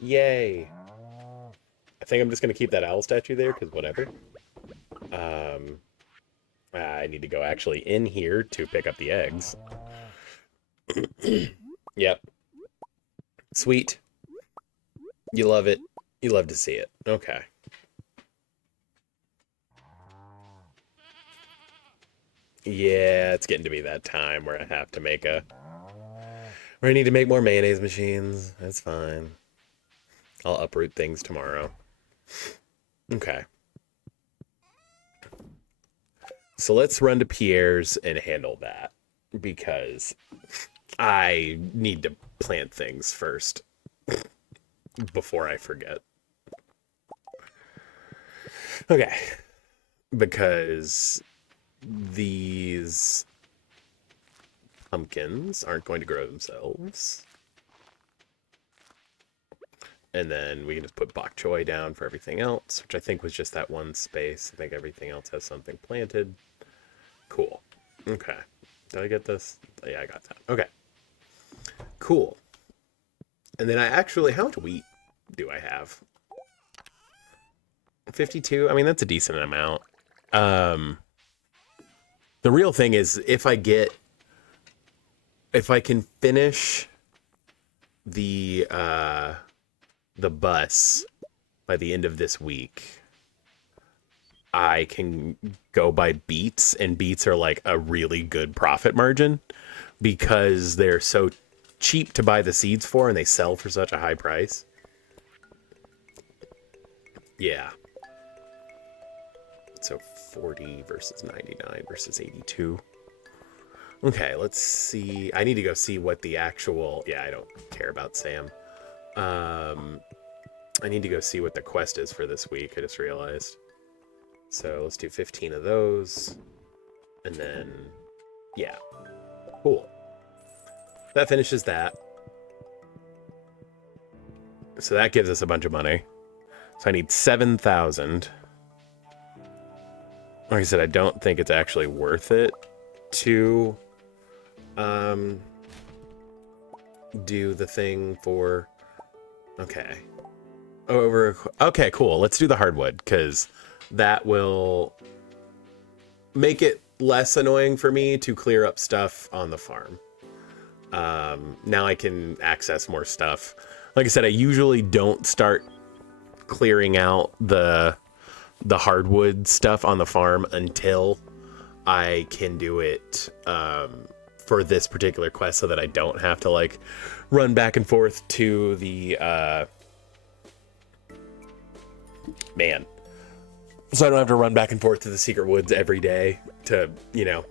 Yay. I think I'm just going to keep that owl statue there, because whatever. I need to go actually in here to pick up the eggs. Yep. Sweet. You love it. You love to see it. Okay. Yeah, it's getting to be that time where I have to make where I need to make more mayonnaise machines. That's fine. I'll uproot things tomorrow. Okay. So let's run to Pierre's and handle that, because I need to plant things first before I forget. Okay. Because these pumpkins aren't going to grow themselves. And then we can just put bok choy down for everything else, which I think was just that one space. I think everything else has something planted. Cool. Okay. Did I get this? Yeah, I got that. Okay. Cool. And then I actually, how much wheat do I have? 52? I mean, that's a decent amount. The real thing is if I can finish the bus by the end of this week, I can go buy beets, and beets are like a really good profit margin because they're so cheap to buy the seeds for and they sell for such a high price. Yeah. So 40 versus 99 versus 82. Okay, let's see. I need to go see what the actual... Yeah, I don't care about Sam. I need to go see what the quest is for this week, I just realized. So let's do 15 of those. And then, yeah. Cool. That finishes that. So that gives us a bunch of money. So I need 7,000. Like I said, I don't think it's actually worth it to do the thing for... Okay. Okay, cool. Let's do the hardwood, because that will make it less annoying for me to clear up stuff on the farm. Now I can access more stuff. Like I said, I usually don't start clearing out the hardwood stuff on the farm until I can do it for this particular quest, so that I don't have to like run back and forth to the so I don't have to run back and forth to the secret woods every day to, you know,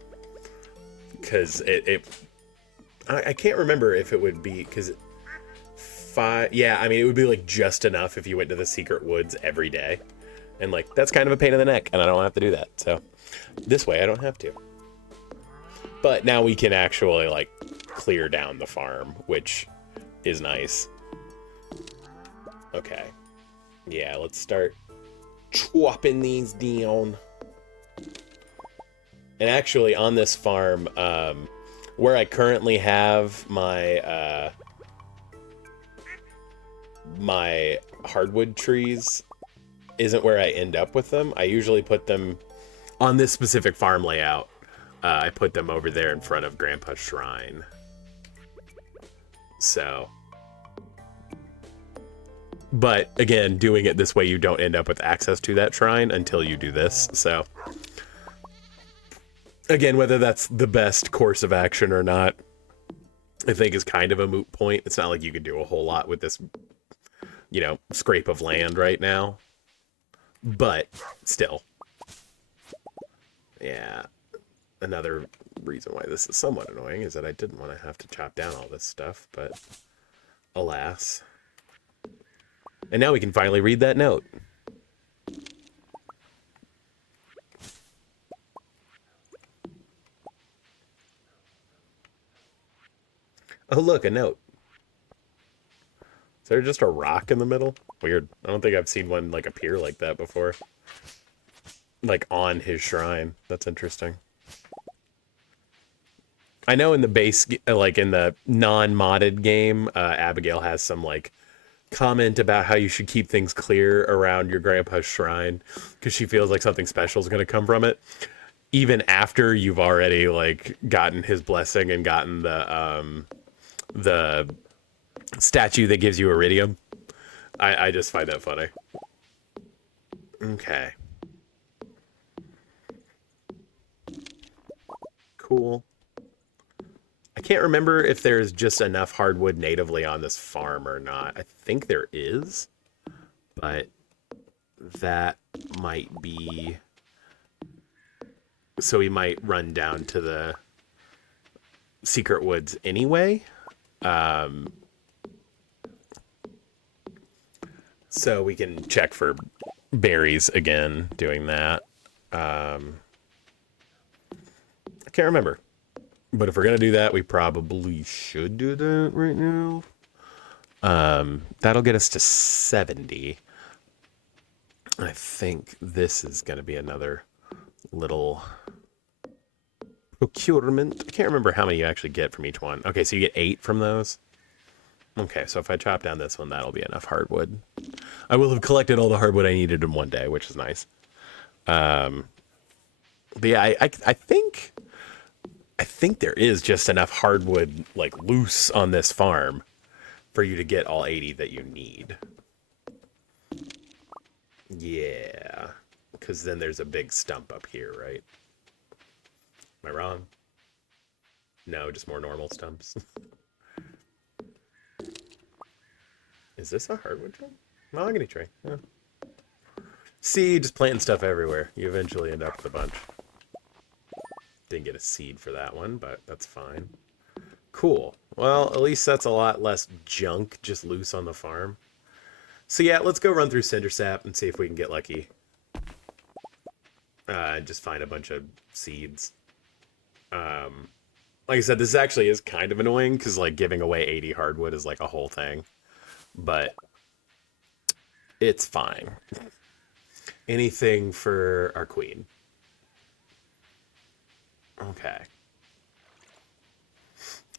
because I can't remember if it would be, because yeah, I mean, it would be like just enough if you went to the secret woods every day. And like, that's kind of a pain in the neck, and I don't have to do that. So this way I don't have to. But now we can actually like clear down the farm, which is nice. Okay. Yeah, let's start chopping these down. And actually on this farm, where I currently have my my hardwood trees isn't where I end up with them. I usually put them on this specific farm layout. I put them over there in front of Grandpa's shrine. So, but again, doing it this way, you don't end up with access to that shrine until you do this. So again, whether that's the best course of action or not, I think is kind of a moot point. It's not like you can do a whole lot with this, you know, scrape of land right now, but still. Yeah. Another reason why this is somewhat annoying is that I didn't want to have to chop down all this stuff, but alas. And now we can finally read that note. Oh, look, a note. Is there just a rock in the middle? Weird. I don't think I've seen one like appear like that before. Like on his shrine. That's interesting. I know in the base, like in the non-modded game, Abigail has some like comment about how you should keep things clear around your grandpa's shrine because she feels like something special is going to come from it, even after you've already like gotten his blessing and gotten the statue that gives you iridium. I just find that funny. Okay. Cool. I can't remember if there's just enough hardwood natively on this farm or not. I think there is, but that might be... So we might run down to the secret woods anyway. So we can check for berries again doing that. I can't remember. But if we're going to do that, we probably should do that right now. That'll get us to 70. I think this is going to be another little procurement. I can't remember how many you actually get from each one. Okay, so you get 8 from those. Okay, so if I chop down this one, that'll be enough hardwood. I will have collected all the hardwood I needed in one day, which is nice. But yeah, I think there is just enough hardwood like loose on this farm for you to get all 80 that you need. Yeah, because then there's a big stump up here, right? Am I wrong? No, just more normal stumps. Is this a hardwood tree? Mahogany tree. Yeah. See, just planting stuff everywhere. You eventually end up with a bunch. Didn't get a seed for that one, but that's fine. Cool. Well, at least that's a lot less junk just loose on the farm. So yeah, let's go run through Cinder Sap and see if we can get lucky. Just find a bunch of seeds. Like I said, this actually is kind of annoying because like giving away 80 hardwood is like a whole thing. But it's fine. Anything for our queen. Okay.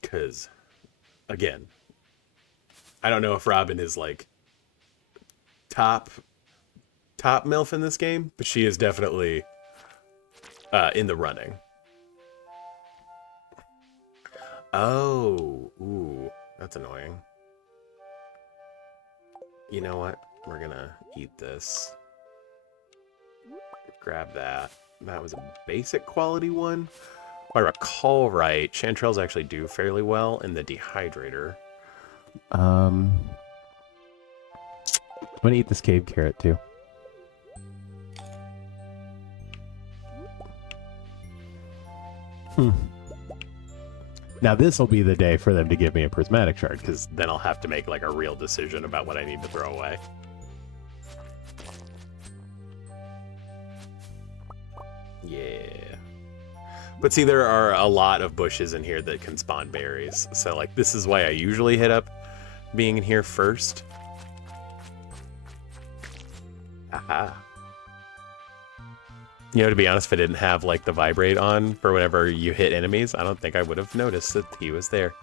Because, again, I don't know if Robin is like top MILF in this game, but she is definitely in the running. Oh, ooh, that's annoying. You know what? We're gonna eat this. Grab that. That was a basic quality one. If I recall right, chanterelles actually do fairly well in the dehydrator. I'm gonna eat this cave carrot too. Now this will be the day for them to give me a prismatic shard, because then I'll have to make like a real decision about what I need to throw away. Yeah. But see, there are a lot of bushes in here that can spawn berries. So like this is why I usually hit up being in here first. Aha. You know, to be honest, if I didn't have like the vibrate on for whenever you hit enemies, I don't think I would have noticed that he was there.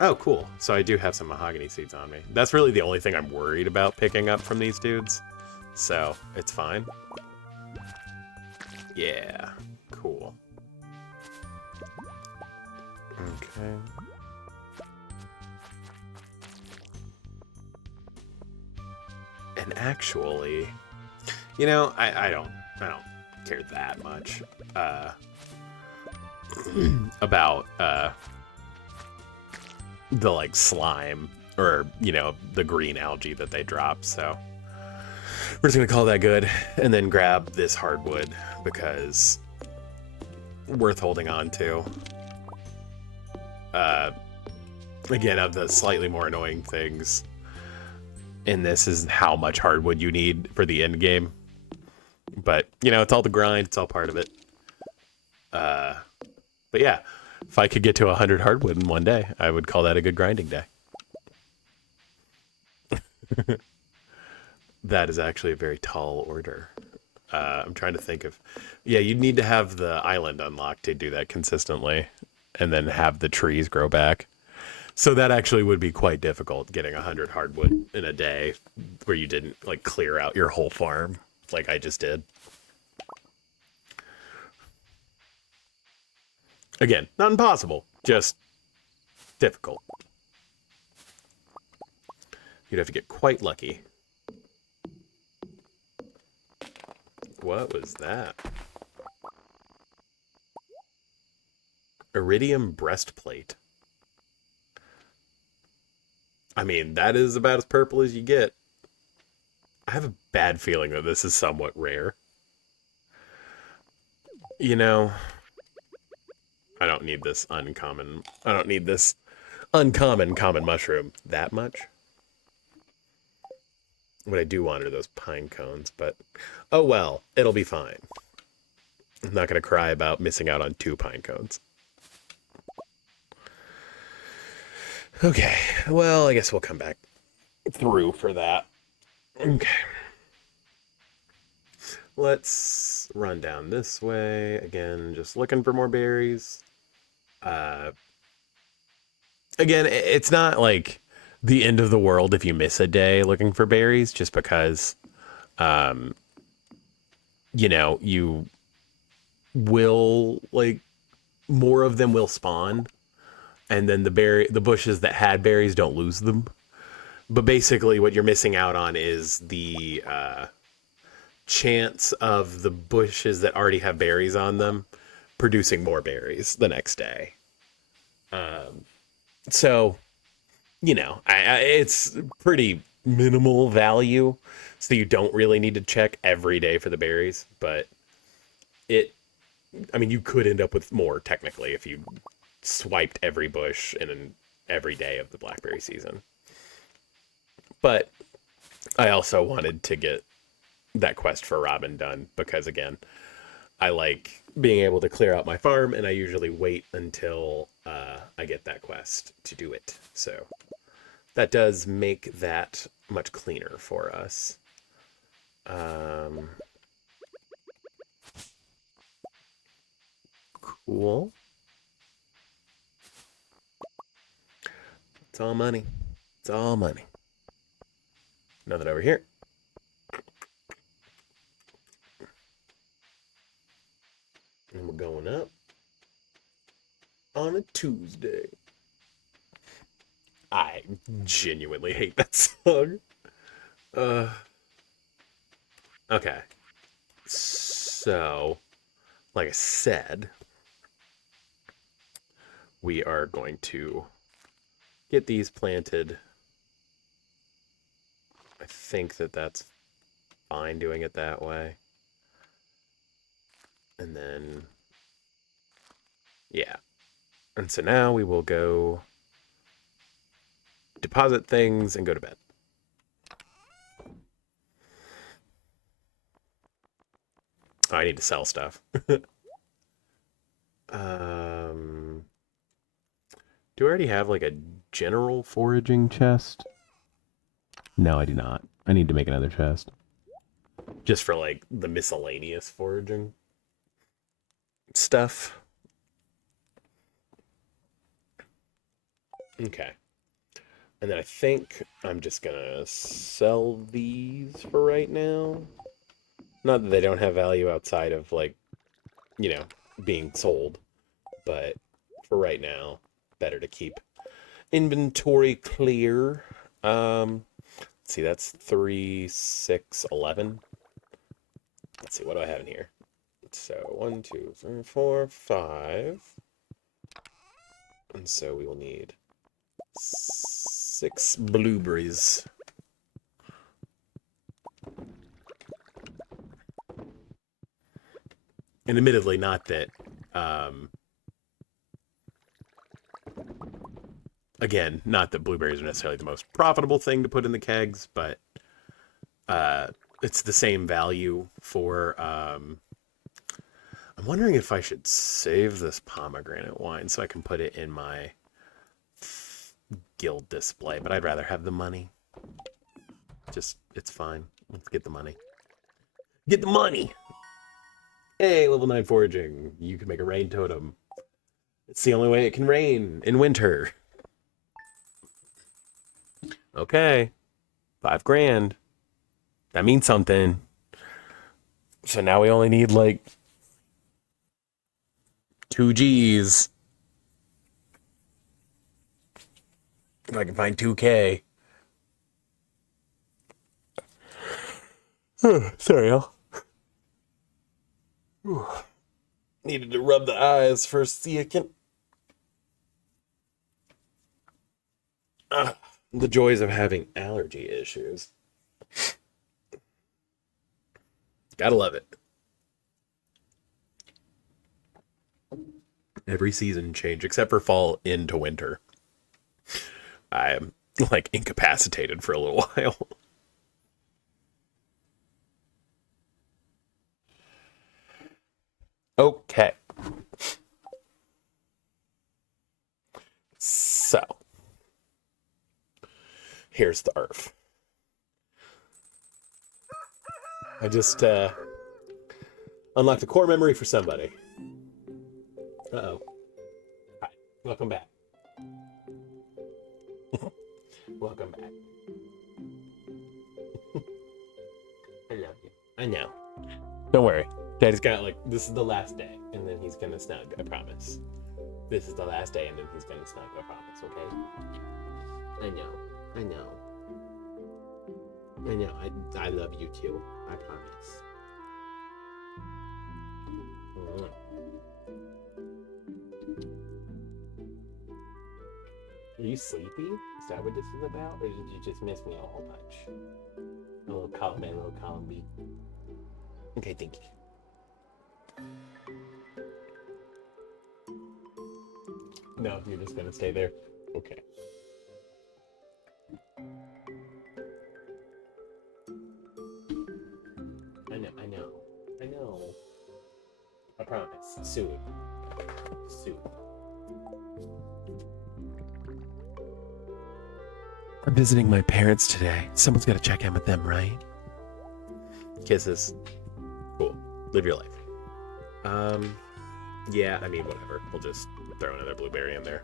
Oh, cool. So I do have some mahogany seeds on me. That's really the only thing I'm worried about picking up from these dudes. So it's fine. Yeah, cool. Okay. And actually, you know, I don't care that much about the like slime or, you know, the green algae that they drop. So we're just gonna call that good and then grab this hardwood because worth holding on to. Again, of the slightly more annoying things in this is how much hardwood you need for the end game. But, you know, it's all the grind. It's all part of it. But yeah, if I could get to 100 hardwood in one day, I would call that a good grinding day. That is actually a very tall order. I'm trying to think of... Yeah, you'd need to have the island unlocked to do that consistently. And then have the trees grow back. So that actually would be quite difficult, getting 100 hardwood in a day where you didn't like clear out your whole farm like I just did. Again, not impossible, just difficult. You'd have to get quite lucky. What was that? Iridium breastplate. I mean, that is about as purple as you get. I have a bad feeling that this is somewhat rare. You know, I don't need this uncommon. I don't need this uncommon common mushroom that much. What I do want are those pine cones, but oh well, it'll be fine. I'm not going to cry about missing out on 2 pine cones. Okay, well, I guess we'll come back through for that. Okay. Let's run down this way. Again, just looking for more berries. Again, it's not like the end of the world if you miss a day looking for berries, just because, um, you will, like, more of them will spawn, and then the bushes that had berries don't lose them. But basically, what you're missing out on is the chance of the bushes that already have berries on them producing more berries the next day. So, it's pretty minimal value, so you don't really need to check every day for the berries. But it, I mean, you could end up with more technically if you swiped every bush in every day of the blackberry season. But I also wanted to get that quest for Robin done because, again, I like being able to clear out my farm, and I usually wait until I get that quest to do it. So that does make that much cleaner for us. Cool. It's all money. It's all money. Nothing over here. And we're going up on a Tuesday. I genuinely hate that song. Okay. So, like I said, we are going to get these planted. I think that's fine doing it that way. And then, yeah. And so now we will go deposit things and go to bed. Oh, I need to sell stuff. Do I already have like a general foraging chest? No, I do not. I need to make another chest. Just for like the miscellaneous foraging stuff. Okay. And then I think I'm just gonna sell these for right now. Not that they don't have value outside of, like, being sold, but for right now, better to keep inventory clear. Let's see, that's 3, 6, 11. Let's see, what do I have in here? So 1, 2, 3, 4, 5. And so we will need 6 blueberries. And admittedly, not that, again, not that blueberries are necessarily the most profitable thing to put in the kegs, but it's the same value for, I'm wondering if I should save this pomegranate wine so I can put it in my guild display, but I'd rather have the money. It's fine. Let's get the money. Get the money! Hey, level 9 foraging. You can make a rain totem. It's the only way it can rain in winter. Okay. 5 grand. That means something. So now we only need like 2 G's. If I can find 2K. Sorry, y'all. Needed to rub the eyes for a second. The joys of having allergy issues. Gotta love it. Every season change, except for fall into winter. I am, like, incapacitated for a little while. Here's the earth. I just unlocked a core memory for somebody. Uh-oh. Hi. Welcome back. Welcome back. I love you. I know. Don't worry. Daddy's got, like, this is the last day, and then he's gonna snug, I promise. This is the last day, and then he's gonna snug, I promise, okay? I know. I know. I know. I love you too. I promise. Are you sleepy? Is that what this is about? Or did you just miss me a whole bunch? A little column A, a little column B. Okay, thank you. No, you're just gonna stay there? Okay. I know. I promise. Soon. I'm visiting my parents today. Someone's got to check in with them, right? Kisses. Cool. Live your life. Yeah, I mean, whatever. We'll just throw another blueberry in there.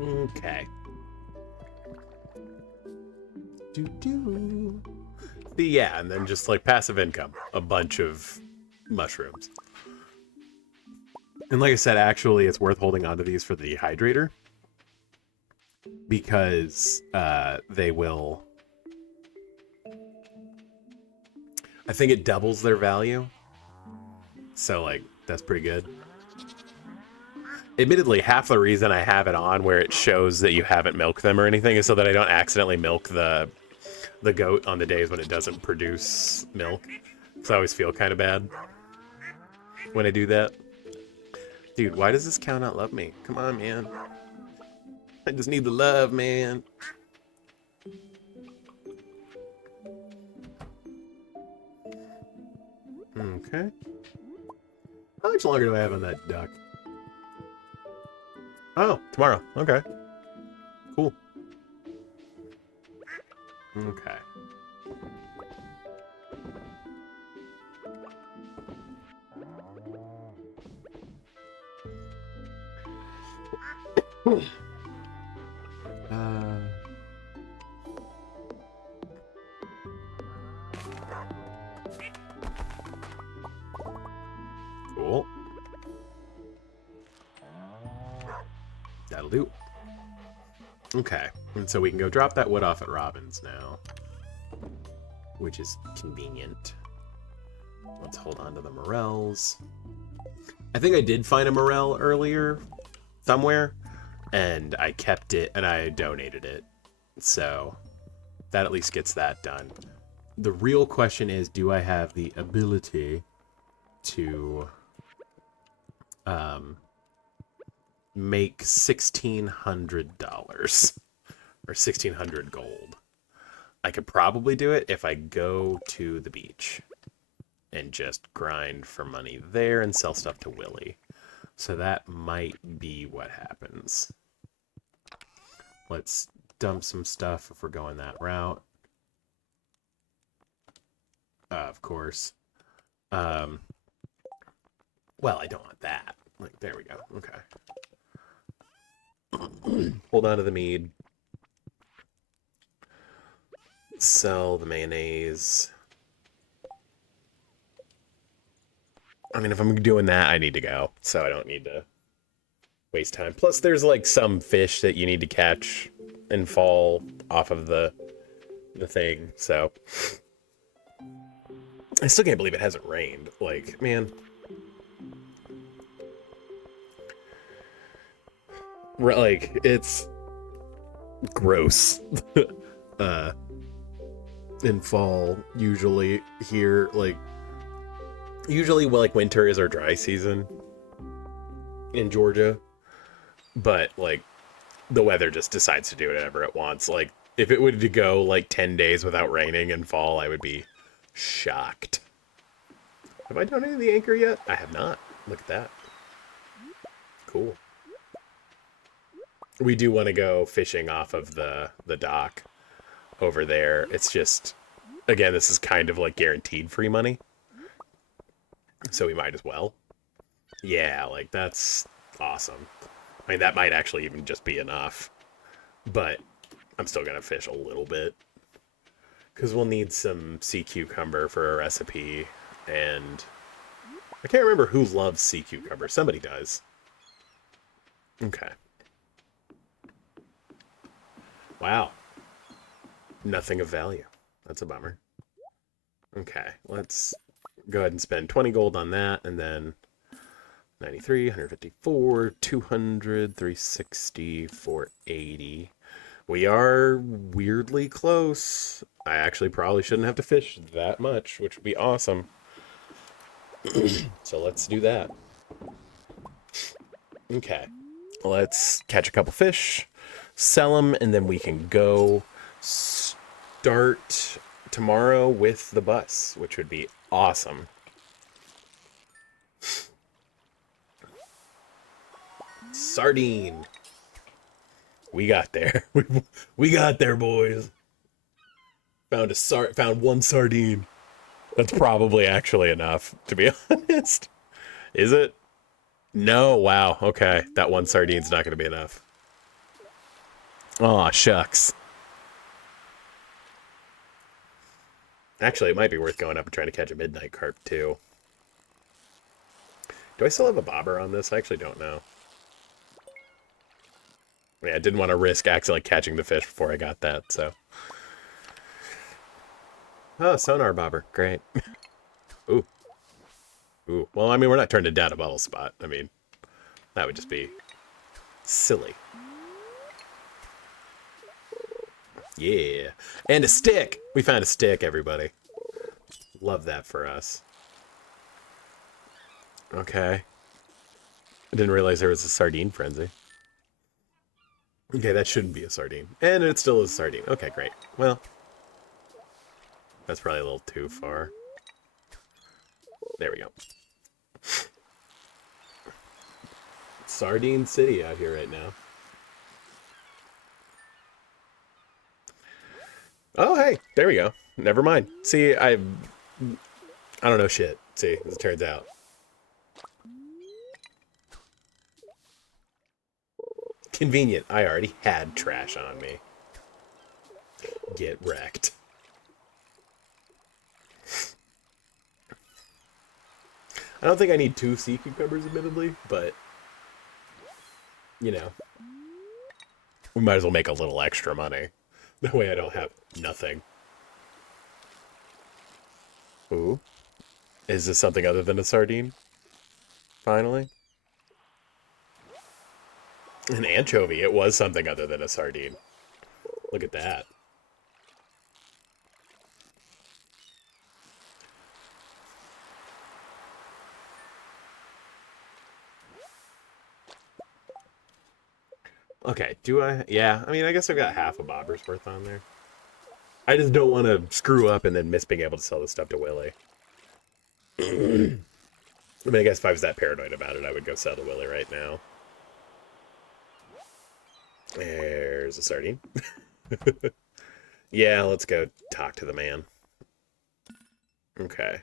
Okay. Yeah, and then just like passive income. A bunch of mushrooms. And like I said, actually, it's worth holding on to these for the dehydrator. Because they will... I think it doubles their value. So, like, that's pretty good. Admittedly, half the reason I have it on where it shows that you haven't milked them or anything is so that I don't accidentally milk the goat on the days when it doesn't produce milk. Because I always feel kind of bad when I do that. Dude, why does this cow not love me? Come on, man. I just need the love, man. Okay. How much longer do I have on that duck? Oh, tomorrow. Okay. Cool. Okay. Cool. That'll do. Okay, and so we can go drop that wood off at Robin's now, which is convenient. Let's hold on to the morels. I think I did find a morel earlier somewhere, and I kept it and I donated it. So that at least gets that done. The real question is, do I have the ability to make $1,600 or 1,600 gold? I could probably do it if I go to the beach and just grind for money there and sell stuff to Willie. So that might be what happens. Let's dump some stuff if we're going that route. Of course. Well, I don't want that. Like, there we go. Okay. Hold on to the mead. Sell the mayonnaise. I mean, if I'm doing that, I need to go. So I don't need to waste time. Plus, there's like some fish that you need to catch and fall off of the thing. So I still can't believe it hasn't rained. Like, man. Like, it's gross. In fall, usually here, like, usually, well, like, winter is our dry season in Georgia, but, like, the weather just decides to do whatever it wants. Like, if it were to go, like, 10 days without raining in fall, I would be shocked. Have I donated the anchor yet? I have not. Look at that. Cool. We do want to go fishing off of the dock over there. It's just, again, this is kind of like guaranteed free money, so we might as well. Yeah, like that's awesome. I mean, that might actually even just be enough, but I'm still gonna fish a little bit because we'll need some sea cucumber for a recipe, and I can't remember who loves sea cucumber. Somebody does. Okay. Wow. Nothing of value. That's a bummer. Okay, let's go ahead and spend 20 gold on that, and then 93, 154, 200, 360, 480. We are weirdly close. I actually probably shouldn't have to fish that much, which would be awesome. So let's do that. Okay. Let's catch a couple fish, sell them, and then we can go start tomorrow with the bus, which would be awesome. Sardine. We got there. We got there, boys. Found one sardine. That's probably actually enough, to be honest. Is it? No, wow. Okay, that one sardine's not going to be enough. Aw, shucks. Actually, it might be worth going up and trying to catch a midnight carp, too. Do I still have a bobber on this? I actually don't know. Yeah, I didn't want to risk accidentally catching the fish before I got that, so. Oh, sonar bobber. Great. Ooh. Ooh. Well, I mean, we're not turning down a bubble spot. I mean, that would just be silly. Yeah. And a stick! We found a stick, everybody. Love that for us. Okay. I didn't realize there was a sardine frenzy. Okay, that shouldn't be a sardine. And it still is a sardine. Okay, great. Well, that's probably a little too far. There we go. Sardine City out here right now. Oh, hey, there we go. Never mind. See, I don't know shit. See, as it turns out. Convenient. I already had trash on me. Get wrecked. I don't think I need 2 sea cucumbers, admittedly, but, you know, we might as well make a little extra money. That way I don't have nothing. Ooh. Is this something other than a sardine? Finally? An anchovy. It was something other than a sardine. Look at that. Okay, do I? Yeah, I mean, I guess I've got half a bobber's worth on there. I just don't want to screw up and then miss being able to sell this stuff to Willie. I mean, I guess if I was that paranoid about it, I would go sell to Willie right now. There's a sardine. Yeah, let's go talk to the man. Okay.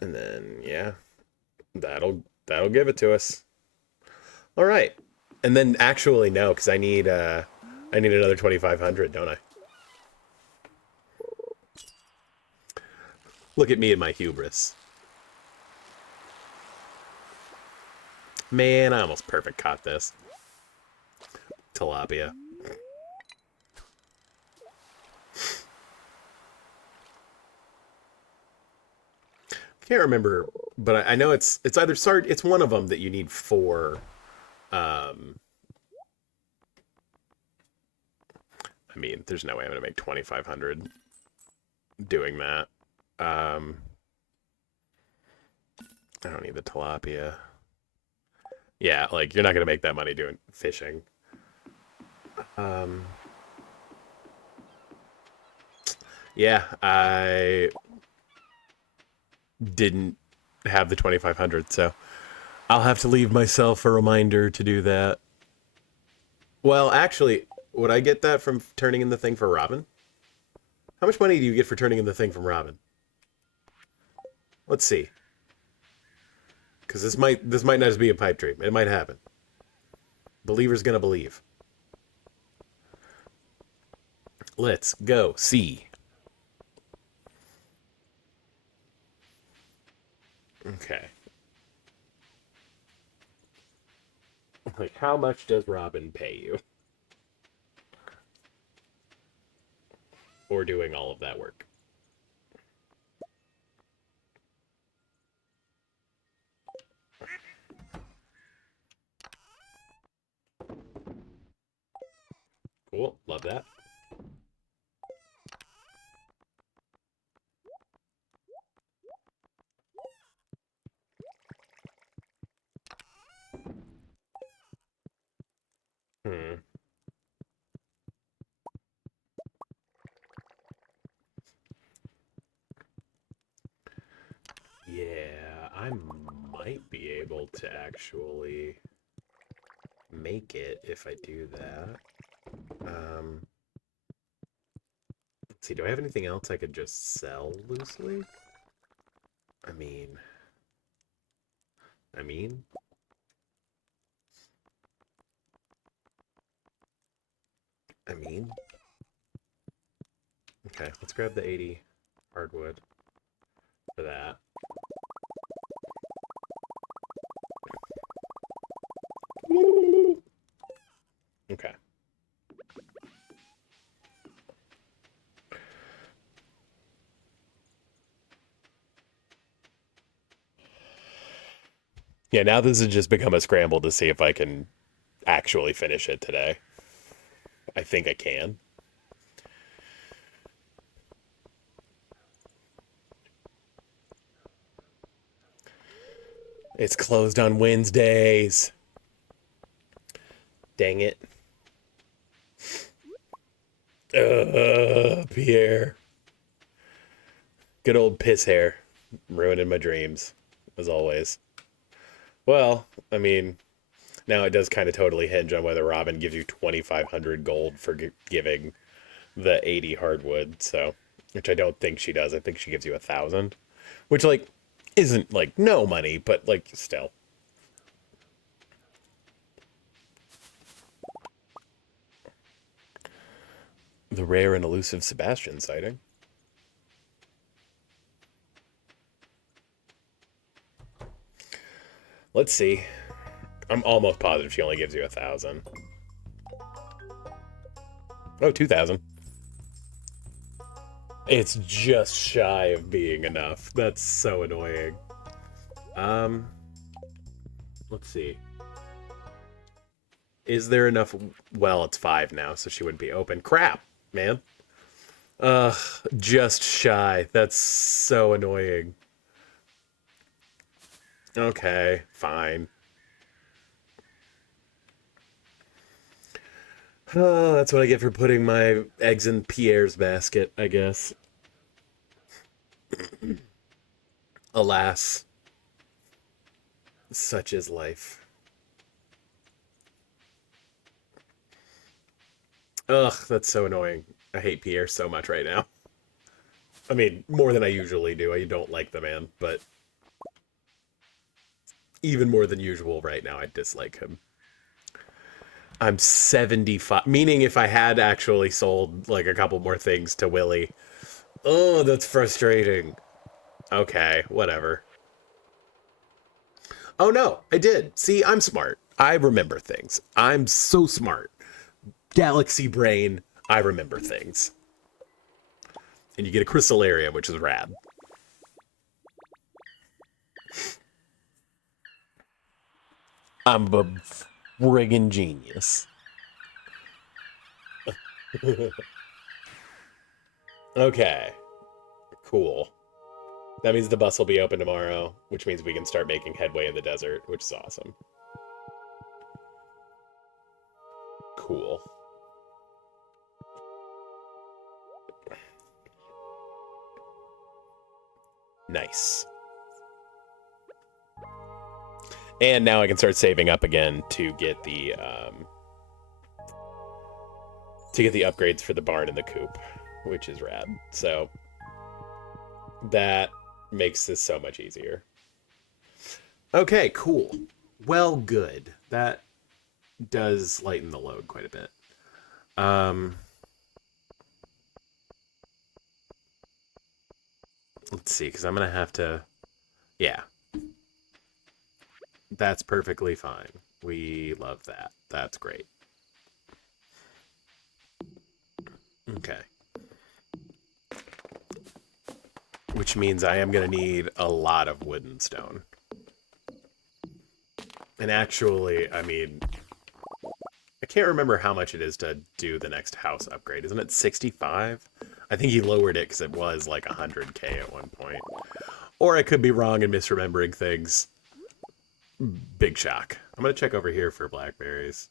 And then, yeah, that'll give it to us. All right. And then actually no, because I need another 2,500, don't I? Look at me and my hubris. Man, I almost perfect caught this. Tilapia. Can't remember, but I know it's either it's one of them that you need 4. I mean, there's no way I'm gonna make 2,500 doing that. I don't need the tilapia. Yeah, like you're not gonna make that money doing fishing. Yeah, I didn't have the 2,500, so I'll have to leave myself a reminder to do that. Well, actually, would I get that from turning in the thing for Robin? How much money do you get for turning in the thing from Robin? Let's see. Because this might not just be a pipe dream. It might happen. Believer's gonna believe. Let's go see. Okay. Like, how much does Robin pay you for doing all of that work? Cool. Love that. Hmm. Yeah, I might be able to actually make it if I do that. Let's see, do I have anything else I could just sell loosely? I mean, I mean, I mean. Okay, let's grab the 80 hardwood for that. Okay. Yeah, now this has just become a scramble to see if I can actually finish it today. I think I can. It's closed on Wednesdays. Dang it. Pierre. Good old piss hair. Ruining my dreams, as always. Well, I mean, now it does kind of totally hinge on whether Robin gives you 2,500 gold for giving the 80 hardwood, so, which I don't think she does. I think she gives you 1,000, which, like, isn't, like, no money, but, like, still. The rare and elusive Sebastian sighting. Let's see. I'm almost positive she only gives you 1,000. Oh, 2,000. It's just shy of being enough. That's so annoying. Um, let's see. Is there enough? Well, it's 5 now, so she wouldn't be open. Crap, man. Ugh, just shy. That's so annoying. Okay, fine. Oh, that's what I get for putting my eggs in Pierre's basket, I guess. Alas, such is life. Ugh, that's so annoying. I hate Pierre so much right now. I mean, more than I usually do. I don't like the man, but even more than usual right now, I dislike him. I'm 75, meaning if I had actually sold like a couple more things to Willie. Oh, that's frustrating. Okay, whatever. Oh no, I did. See, I'm smart. I remember things. I'm so smart. Galaxy brain, I remember things. And you get a crystal area, which is rad. I'm a friggin' genius. Okay, cool. That means the bus will be open tomorrow, which means we can start making headway in the desert, which is awesome. Cool. Nice. And now I can start saving up again to get the to get the upgrades for the barn and the coop, which is rad. So that makes this so much easier. Okay, cool. Well, good. That does lighten the load quite a bit. Let's see, because I'm going to have to... Yeah. That's perfectly fine. We love that. That's great. Okay. Which means I am going to need a lot of wood and stone. And actually, I mean, I can't remember how much it is to do the next house upgrade. Isn't it 65? I think he lowered it because it was like 100K at one point. Or I could be wrong and misremembering things. Big shock. I'm going to check over here for blackberries.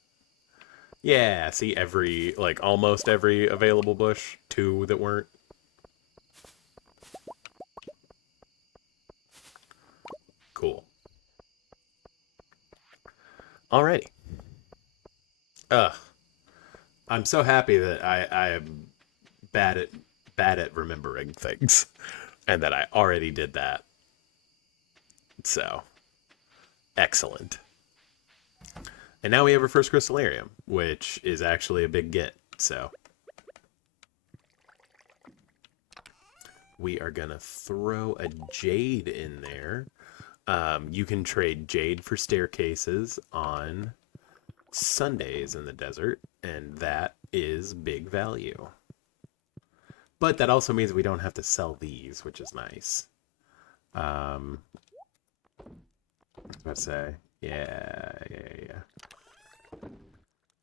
Yeah, see every, like almost every available bush. 2 that weren't. Cool. Alrighty. I'm so happy that I am bad at remembering things, and that I already did that. So, excellent. And now we have our first crystallarium, which is actually a big get. So, we are gonna throw a jade in there. You can trade jade for staircases on Sundays in the desert, and that is big value. But that also means we don't have to sell these, which is nice. I was about to say, yeah.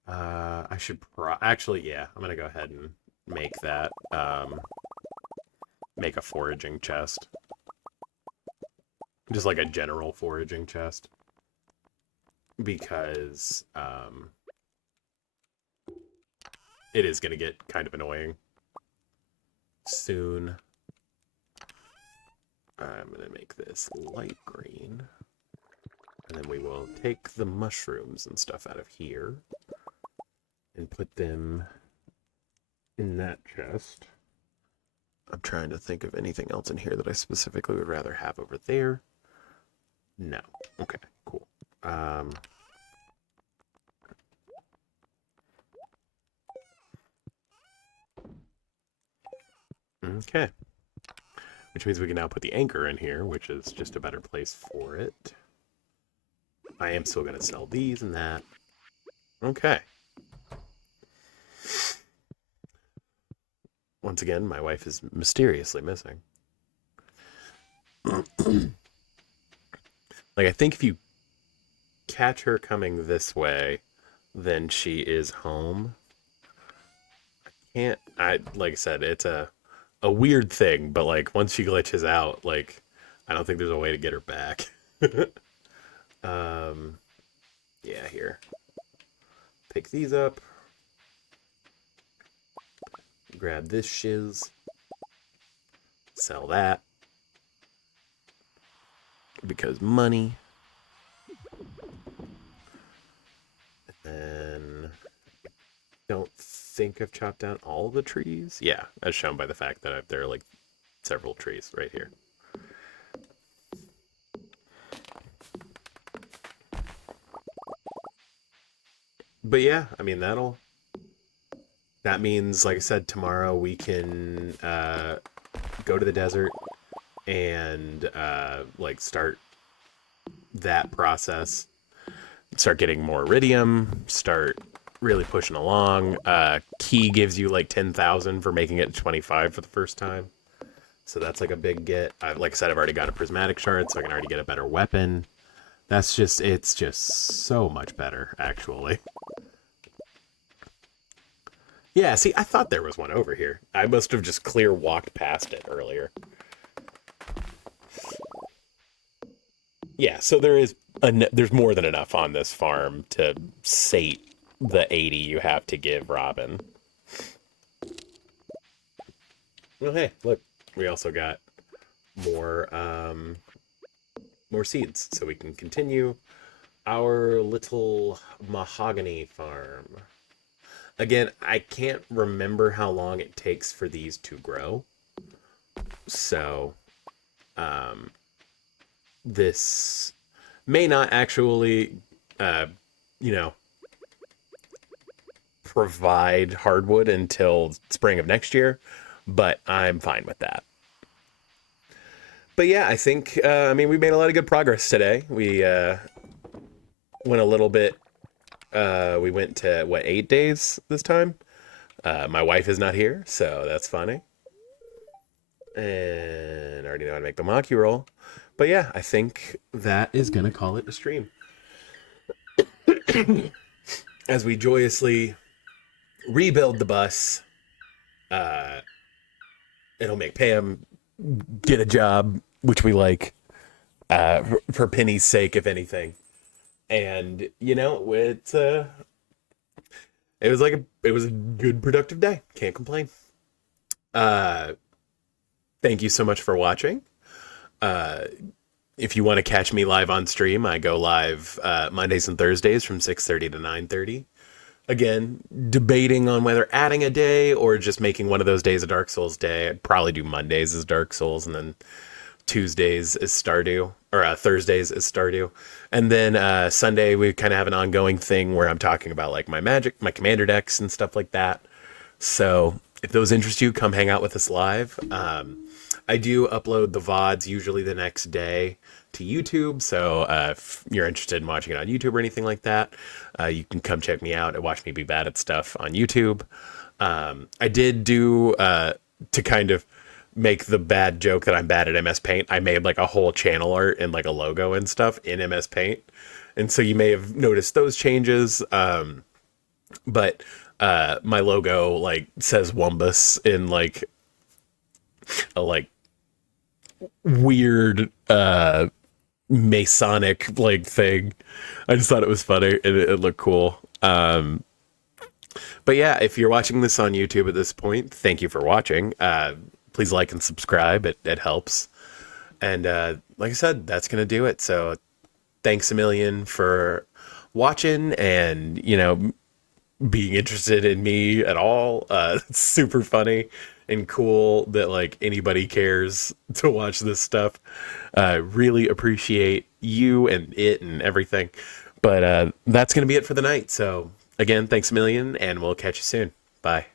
I should actually, yeah, I'm gonna go ahead and make that, make a foraging chest. Just like a general foraging chest. Because, it is gonna get kind of annoying soon. I'm gonna make this light green. And then we will take the mushrooms and stuff out of here and put them in that chest. I'm trying to think of anything else in here that I specifically would rather have over there. No. Okay, cool. Okay. Which means we can now put the anchor in here, which is just a better place for it. I am still going to sell these and that. Okay. Once again, my wife is mysteriously missing. Like, I think if you catch her coming this way, then she is home. Like I said, it's a weird thing, but like once she glitches out, like I don't think there's a way to get her back. Yeah, here. Pick these up. Grab this shiz. Sell that. Because money. And don't think I've chopped down all the trees. Yeah, as shown by the fact that there are like several trees right here. But yeah, I mean that means, like I said, tomorrow we can go to the desert and like start that process. Start getting more iridium. Start really pushing along. Key gives you like 10,000 for making it 25 for the first time. So that's like a big get. Like I said, I've already got a prismatic shard, so I can already get a better weapon. It's just so much better, actually. Yeah, see, I thought there was one over here. I must have just clear walked past it earlier. Yeah, so there's more than enough on this farm to sate the 80 you have to give Robin. Well, hey, look, we also got more seeds, so we can continue our little mahogany farm. Again, I can't remember how long it takes for these to grow. So, um, this may not actually, uh, you know, provide hardwood until spring of next year, but I'm fine with that. But yeah, I think, I mean, we made a lot of good progress today. We went a little bit, we went to, what, 8 days this time? My wife is not here, so that's funny. And I already know how to make the Maki roll. But yeah, I think that is going to call it a stream. As we joyously rebuild the bus, uh, it'll make Pam get a job, which we like, for Penny's sake, if anything. And you know, it was a good productive day. Can't complain. Uh, Thank you so much for watching. Uh, if you want to catch me live on stream, I go live Mondays and Thursdays from 6:30 to 9:30. Again, debating on whether adding a day or just making one of those days a Dark Souls day. I'd probably do Mondays as Dark Souls and then Tuesdays is Stardew, or Thursdays is Stardew. And then Sunday, we kind of have an ongoing thing where I'm talking about like my magic, my commander decks and stuff like that. So if those interest you, come hang out with us live. I do upload the VODs usually the next day to YouTube. So if you're interested in watching it on YouTube or anything like that, you can come check me out and watch me be bad at stuff on YouTube. I did do, to kind of make the bad joke that I'm bad at MS Paint, I made like a whole channel art and like a logo and stuff in MS Paint. And so you may have noticed those changes. But my logo like says Wumbus in like a like weird Masonic like thing. I just thought it was funny and it looked cool. But yeah, if you're watching this on YouTube at this point, thank you for watching. Please like and subscribe. It helps. And like I said, that's gonna do it. So thanks a million for watching and being interested in me at all. It's super funny and cool that like anybody cares to watch this stuff. Really appreciate you and it and everything. But that's gonna be it for the night. So again, thanks a million, and we'll catch you soon. Bye.